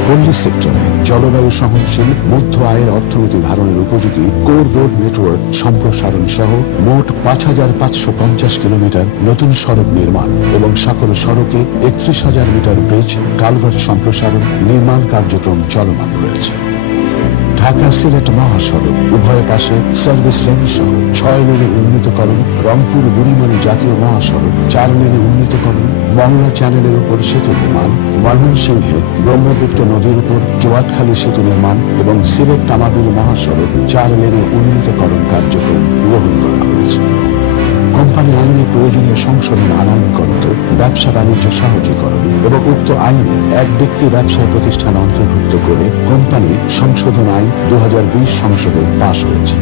পল্লী সেক্টরে জলবায়ু সহনশীল মধ্য আয়ের অর্থনীতি ধারণের উপযোগী কোর রোড নেটওয়ার্ক সম্প্রসারণ সহ মোট 5,550 কিলোমিটার নতুন সড়ক নির্মাণ এবং সকল সড়কে 31,000 মিটার ব্রিজ কালভার্ট সম্প্রসারণ নির্মাণ কার্যক্রম চলমান রয়েছে। ঢাকা সিলেট মহাসড়ক উভয় পাশে সার্ভিস লেন সহ 6 লেনে উন্নীতকরণ, রংপুর বুড়িমারি জাতীয় মহাসড়ক 4 লেনে উন্নীতকরণ, মংলা চ্যানেলের উপর সেতু নির্মাণ, ময়মনসিংহে ব্রহ্মপুত্র নদীর উপর জোয়াটখালী সেতু নির্মাণ এবং সিলেট তামাবিল মহাসড়ক 4 লেনে উন্নীতকরণ কার্যক্রম গ্রহণ করা হয়েছে। কোম্পানি আইনে প্রয়োজনীয় সংশোধন আনায়নকরত ব্যবসা বাণিজ্য সহজীকরণ এবং উক্ত আইনে এক ব্যক্তি ব্যবসায় প্রতিষ্ঠান অন্তর্ভুক্ত করে কোম্পানি সংশোধন আইন 2020 সংসদে পাশ হয়েছে।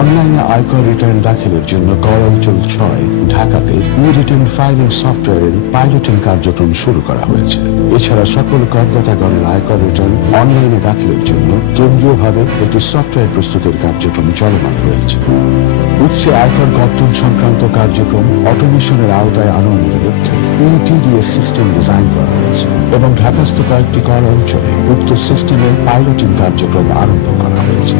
অনলাইনে আয়কর রিটার্ন দাখিলের জন্য কর অঞ্চল 6 ঢাকাতে ই রিটার্ন ফাইলিং সফটওয়্যারের পাইলটিং কার্যক্রম শুরু করা হয়েছে। এছাড়া সকল করদাতাগণের আয়কর রিটার্ন অনলাইনে দাখিলের জন্য কেন্দ্রীয়ভাবে একটি সফটওয়্যার প্রস্তুতের কার্যক্রম চলমান রয়েছে। উচ্চ আয়কর কর্তন সংক্রান্ত কার্যক্রম অটোমেশনের আওতায় আনয়নের লক্ষ্যে ইটিডিএস সিস্টেম ডিজাইন করা হয়েছে এবং ঢাকাস্থ কয়েকটি কর অঞ্চলে উক্ত সিস্টেমের পাইলটিং কার্যক্রম আরম্ভ করা হয়েছে।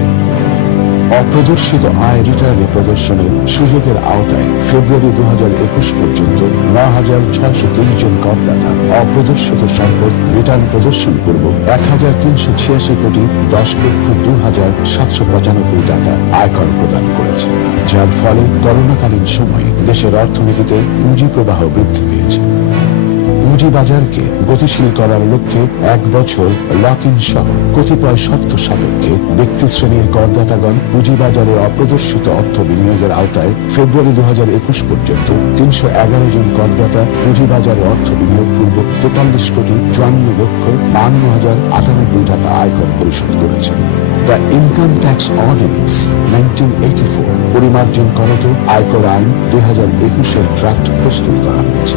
অপ্রদর্শিত আয় রিটার্নে প্রদর্শনের সুযোগের আওতায় ফেব্রুয়ারি 2021 পর্যন্ত 9,603 জন করদাতা অপ্রদর্শিত সম্পদ রিটার্ন প্রদর্শন পূর্বক 1,386 কোটি 10,02,795 টাকা আয়কর প্রদান করেছে, যার ফলে করোনাকালীন সময়ে দেশের অর্থনীতিতে পুঁজি প্রবাহ বৃদ্ধি পেয়েছে। পুঁজিবাজারকে গতিশীল করার লক্ষ্যে 1 বছর লক ইন সহ কতিপয় শর্ত সাপেক্ষে ব্যক্তি শ্রেণীর করদাতাগণ পুঁজিবাজারে অপ্রদর্শিত অর্থ বিনিয়োগের আওতায় ফেব্রুয়ারি 2021 পর্যন্ত 311 জন করদাতা পুঁজিবাজারে অর্থ বিনিয়োগ পূর্বক 43 কোটি 54,52,098 টাকা আয়কর পরিশোধ করেছেন। দ্য ইনকাম ট্যাক্স অর্ডিন্যান্স 1984 পরিমার্জন করত আয়কর আইন 2021 ড্রাফট প্রস্তুত করা হয়েছে।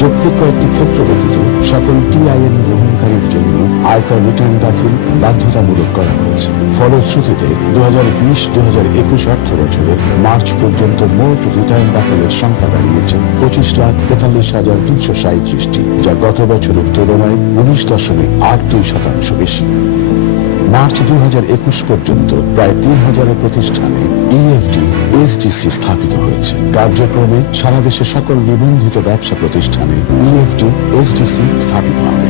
যৌক্তিক কয়েকটি ক্ষেত্র ব্যতীত সকল টিআইএন গ্রহণকারীর জন্য আয়কর রিটার্ন দাখিল বাধ্যতামূলক করা হয়েছে। ফলশ্রুতিতে 2020-2021 অর্থ বছরের মার্চ পর্যন্ত মোট রিটার্ন দাখিলের সংখ্যা দাঁড়িয়েছে 25,43,337টি, যা গত বছরের তুলনায় 19.82% বেশি। মার্চ 2021 পর্যন্ত প্রায় 3,000 প্রতিষ্ঠানে ইএফটি এসডিসি স্থাপিত হয়েছে। কার্যক্রমে সারা দেশে সকল নিবন্ধিত ব্যবসা প্রতিষ্ঠানে ইএফটি এসডিসি স্থাপিত হবে।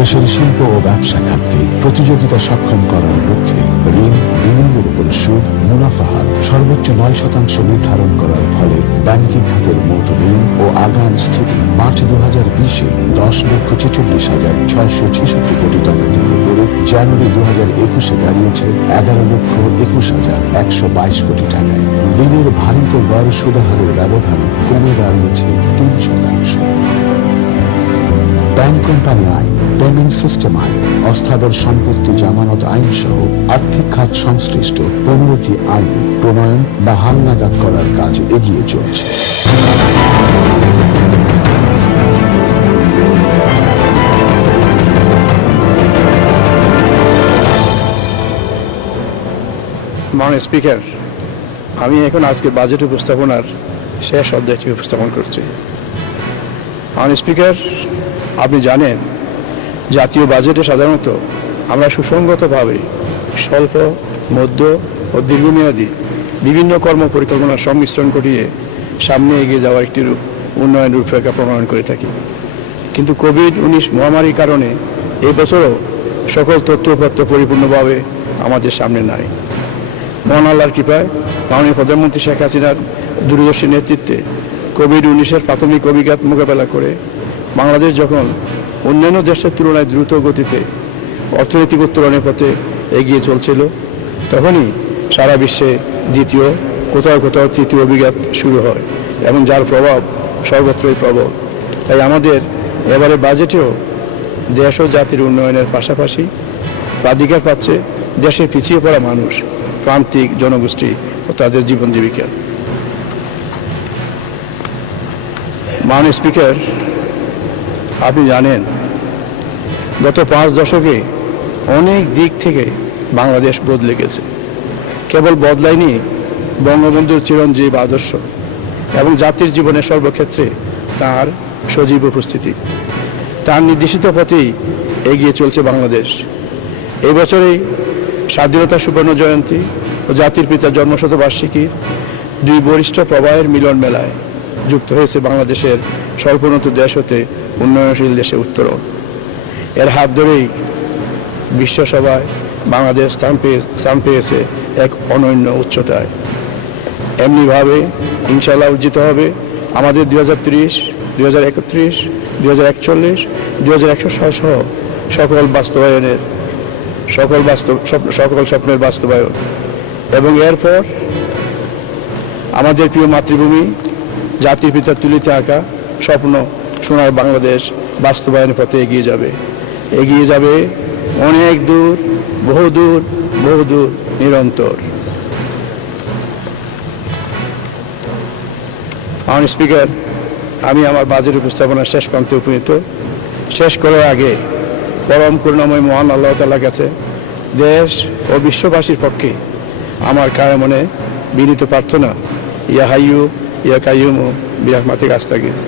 দেশের শিল্প ও ব্যবসা খাতকে প্রতিযোগিতা সক্ষম করার লক্ষ্যে ঋণ বিনিয়োগের উপর সুদ মুনাফা হার সর্বোচ্চ 9% নির্ধারণ করার ফলে ব্যাংকিং খাতের মোট ঋণ ও আগাম স্থিতি মার্চ 2020-এ 10,46,666 কোটি টাকা থেকে পড়ে জানুয়ারি 2021-এ দাঁড়িয়েছে 11,21,122 কোটি টাকায়। ঋণের ভারিত গড় সুদহারের ব্যবধান কমে দাঁড়িয়েছে 3%। ব্যাংক কোম্পানি আইন, পেমেন্ট সিস্টেম আইন, অস্থাবর সম্পত্তি জামানত আইন সহ আর্থিক খাত সংশ্লিষ্ট 15টি আইন প্রণয়ন বা হালনাগাদ করার কাজ এগিয়ে চলছে। মাননীয় স্পিকার, আমি এখন আজকে বাজেট উপস্থাপনার শেষ অধ্যায়টি উপস্থাপন করছি। মাননীয় স্পিকার, আপনি জানেন জাতীয় বাজেটে সাধারণত আমরা সুসংগতভাবে স্বল্প, মধ্য ও দীর্ঘমেয়াদী বিভিন্ন কর্ম পরিকল্পনার সংমিশ্রণ ঘটিয়ে সামনে এগিয়ে যাওয়ার একটি উন্নয়ন রূপরেখা প্রণয়ন করে থাকি। কিন্তু কোভিড-19 মহামারীর কারণে এই বছরও সকল তথ্যপত্র পরিপূর্ণভাবে আমাদের সামনে নাই। মহান আল্লাহর কৃপায় মাননীয় প্রধানমন্ত্রী শেখ হাসিনার দূরদর্শী নেতৃত্বে কোভিড-19 প্রাথমিক অভিঘাত মোকাবেলা করে বাংলাদেশ যখন অন্যান্য দেশের তুলনায় দ্রুত গতিতে অর্থনৈতিক উত্তরণের পথে এগিয়ে চলছিল, তখনই সারা বিশ্বে দ্বিতীয়, কোথাও কোথাও তৃতীয় অভিঘাত শুরু হয় এবং যার প্রভাব সর্বত্রই প্রবল। তাই আমাদের এবারে বাজেটেও দেশ ও জাতির উন্নয়নের পাশাপাশি প্রাধিকার পাচ্ছে দেশের পিছিয়ে পড়া মানুষ, প্রান্তিক জনগোষ্ঠী ও তাদের জীবন জীবিকা। মাননীয় স্পিকার, আপনি জানেন গত 5 দশকে অনেক দিক থেকে বাংলাদেশ বদলে গেছে। কেবল বদলায়নি বঙ্গবন্ধুর চিরঞ্জীব আদর্শ এবং জাতির জীবনের সর্বক্ষেত্রে তার সজীব উপস্থিতি। তার নির্দেশিত পথেই এগিয়ে চলছে বাংলাদেশ। এই বছরেই স্বাধীনতা সুবর্ণ জয়ন্তী ও জাতির পিতার জন্মশতবার্ষিকীর 2 বরিষ্ঠ প্রবাহের মিলন মেলায় যুক্ত হয়েছে বাংলাদেশের স্বল্পোন্নত দেশ হতে উন্নয়নশীল দেশে উত্তরণ। এর হাত ধরেই বিশ্বসভায় বাংলাদেশ স্থান পেয়েছে এক অনন্য উচ্চতায়। এমনিভাবে ইনশাআল্লাহ অর্জিত হবে আমাদের 2030, 2031, 2041, 2100 সহ সকল স্বপ্নের বাস্তবায়ন। এবং এরপর আমাদের প্রিয় মাতৃভূমি জাতির পিতার তুলিতে আঁকা স্বপ্ন সোনার বাংলাদেশ বাস্তবায়নের পথে এগিয়ে যাবে অনেক দূর, বহুদূর নিরন্তর। মাননীয় স্পিকার, আমি আমার বাজেট উপস্থাপনার শেষ প্রান্তে উপনীত। শেষ করার আগে পরম করুণাময় মহান আল্লাহ তাআলার কাছে দেশ ও বিশ্ববাসীর পক্ষে আমার কায়মনে বিনীত প্রার্থনা, ইয়া হাইয়ু ইয়া কাইয়ুমু বিরহমাতিকা আস্তাগীথ।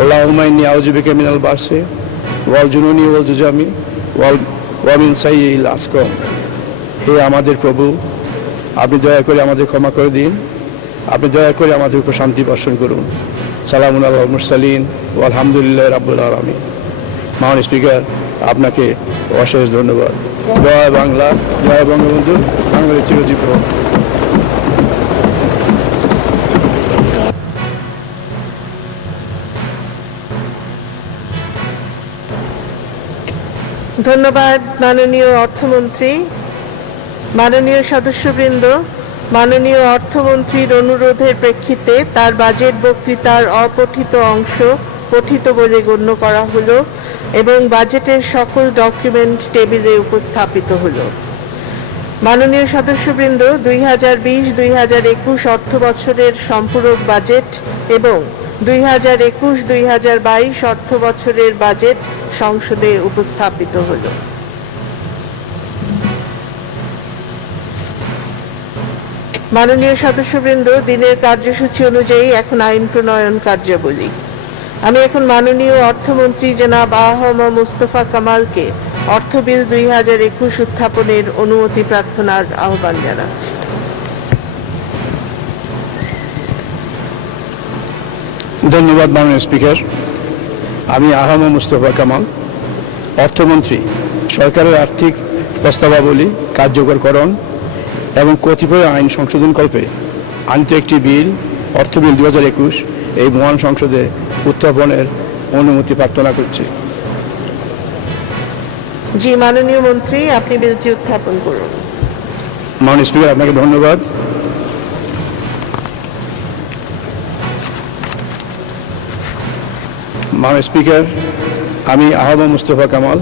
আল্লাহুম্মা ইন্নী আউযু বিকা মিনাল বারসি ওয়াল জুনুনি ওয়াল জুজামি ওয়া মিন সাইয়্যিল আসকাম। হে আমাদের প্রভু, আপনি দয়া করে আমাদের ক্ষমা করে দিন, আপনি দয়া করে আমাদের উপর শান্তি বর্ষণ করুন। সালামুন আলাল মুরসালিন ওয়া আলহামদুলিল্লাহি রাব্বিল আলামিন। মাননীয় স্পিকার, আপনাকে অশেষ ধন্যবাদ। জয় বাংলা, জয় বঙ্গবন্ধু, বাংলাদেশ চিরজীবী হোক। ধন্যবাদ মাননীয় অর্থমন্ত্রী। মাননীয় সদস্যবৃন্দ, মাননীয় অর্থমন্ত্রীর অনুরোধের প্রেক্ষিতে তার বাজেট বক্তৃতার অপঠিত অংশ পঠিত বলে গণ্য করা হলো এবং বাজেটের সকল ডকুমেন্ট টেবিলে উপস্থাপিত হলো। মাননীয় সদস্যবৃন্দ, 2020-2021 অর্থ বছরের সম্পূরক বাজেট এবং 2021-2022 অর্থ বছরের বাজেট সংসদে উপস্থাপিত হলো। মাননীয় সদস্যবৃন্দ, দিনের কার্যসূচি অনুযায়ী এখন আইন প্রণয়ন কার্যাবলী। আমি এখন মাননীয় অর্থমন্ত্রী জনাব আ.হ.ম মুস্তফা কামালকে অর্থ বিল 2021 উত্থাপনের অনুমতি প্রার্থনার আহ্বান জানাচ্ছি। ধন্যবাদ মাননীয় স্পিকার। আমি আ.হ.ম মুস্তফা কামাল, অর্থমন্ত্রী, সরকারের আর্থিক প্রস্তাবাবলী কার্যকরকরণ এবং কতিপয় আইন সংশোধনকল্পে আনিত একটি বিল, অর্থ বিল 2021, এই মহান সংসদে উত্থাপনের অনুমতি প্রার্থনা করছি। জি মাননীয় মন্ত্রী, আপনি বিলটি উত্থাপন করুন। মাননীয় স্পিকার, আপনাকে ধন্যবাদ। মাননীয় স্পিকার, আমি আহমদ মুস্তফা কামাল,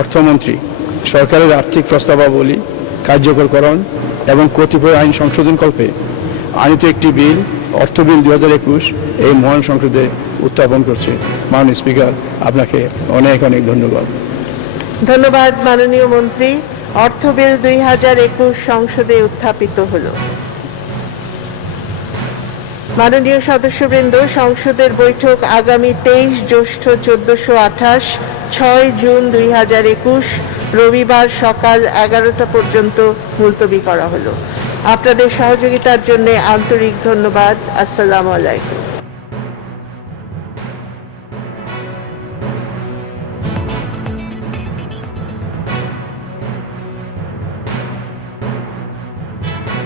অর্থমন্ত্রী, সরকারের আর্থিক প্রস্তাবাবলী কার্যকরকরণ এবং কতিপয় আইন সংশোধনকল্পে আনিত একটি বিল, অর্থ বিল 2021 এই মহান সংসদে উত্থাপন করছে। মাননীয় স্পিকার, আপনাকে অনেক অনেক ধন্যবাদ। ধন্যবাদ মাননীয় মন্ত্রী। অর্থ বিল 2021 সংসদে উত্থাপিত হলো। মাননীয় সদস্যবৃন্দ, সংসদের বৈঠক আগামী 23 জ্যৈষ্ঠ 1428, 6 জুন 2021 রবিবার সকাল 11টা পর্যন্ত মুলতবি করা হলো। আপনাদের সহযোগিতার জন্য আন্তরিক ধন্যবাদ। আসসালামু আলাইকুম।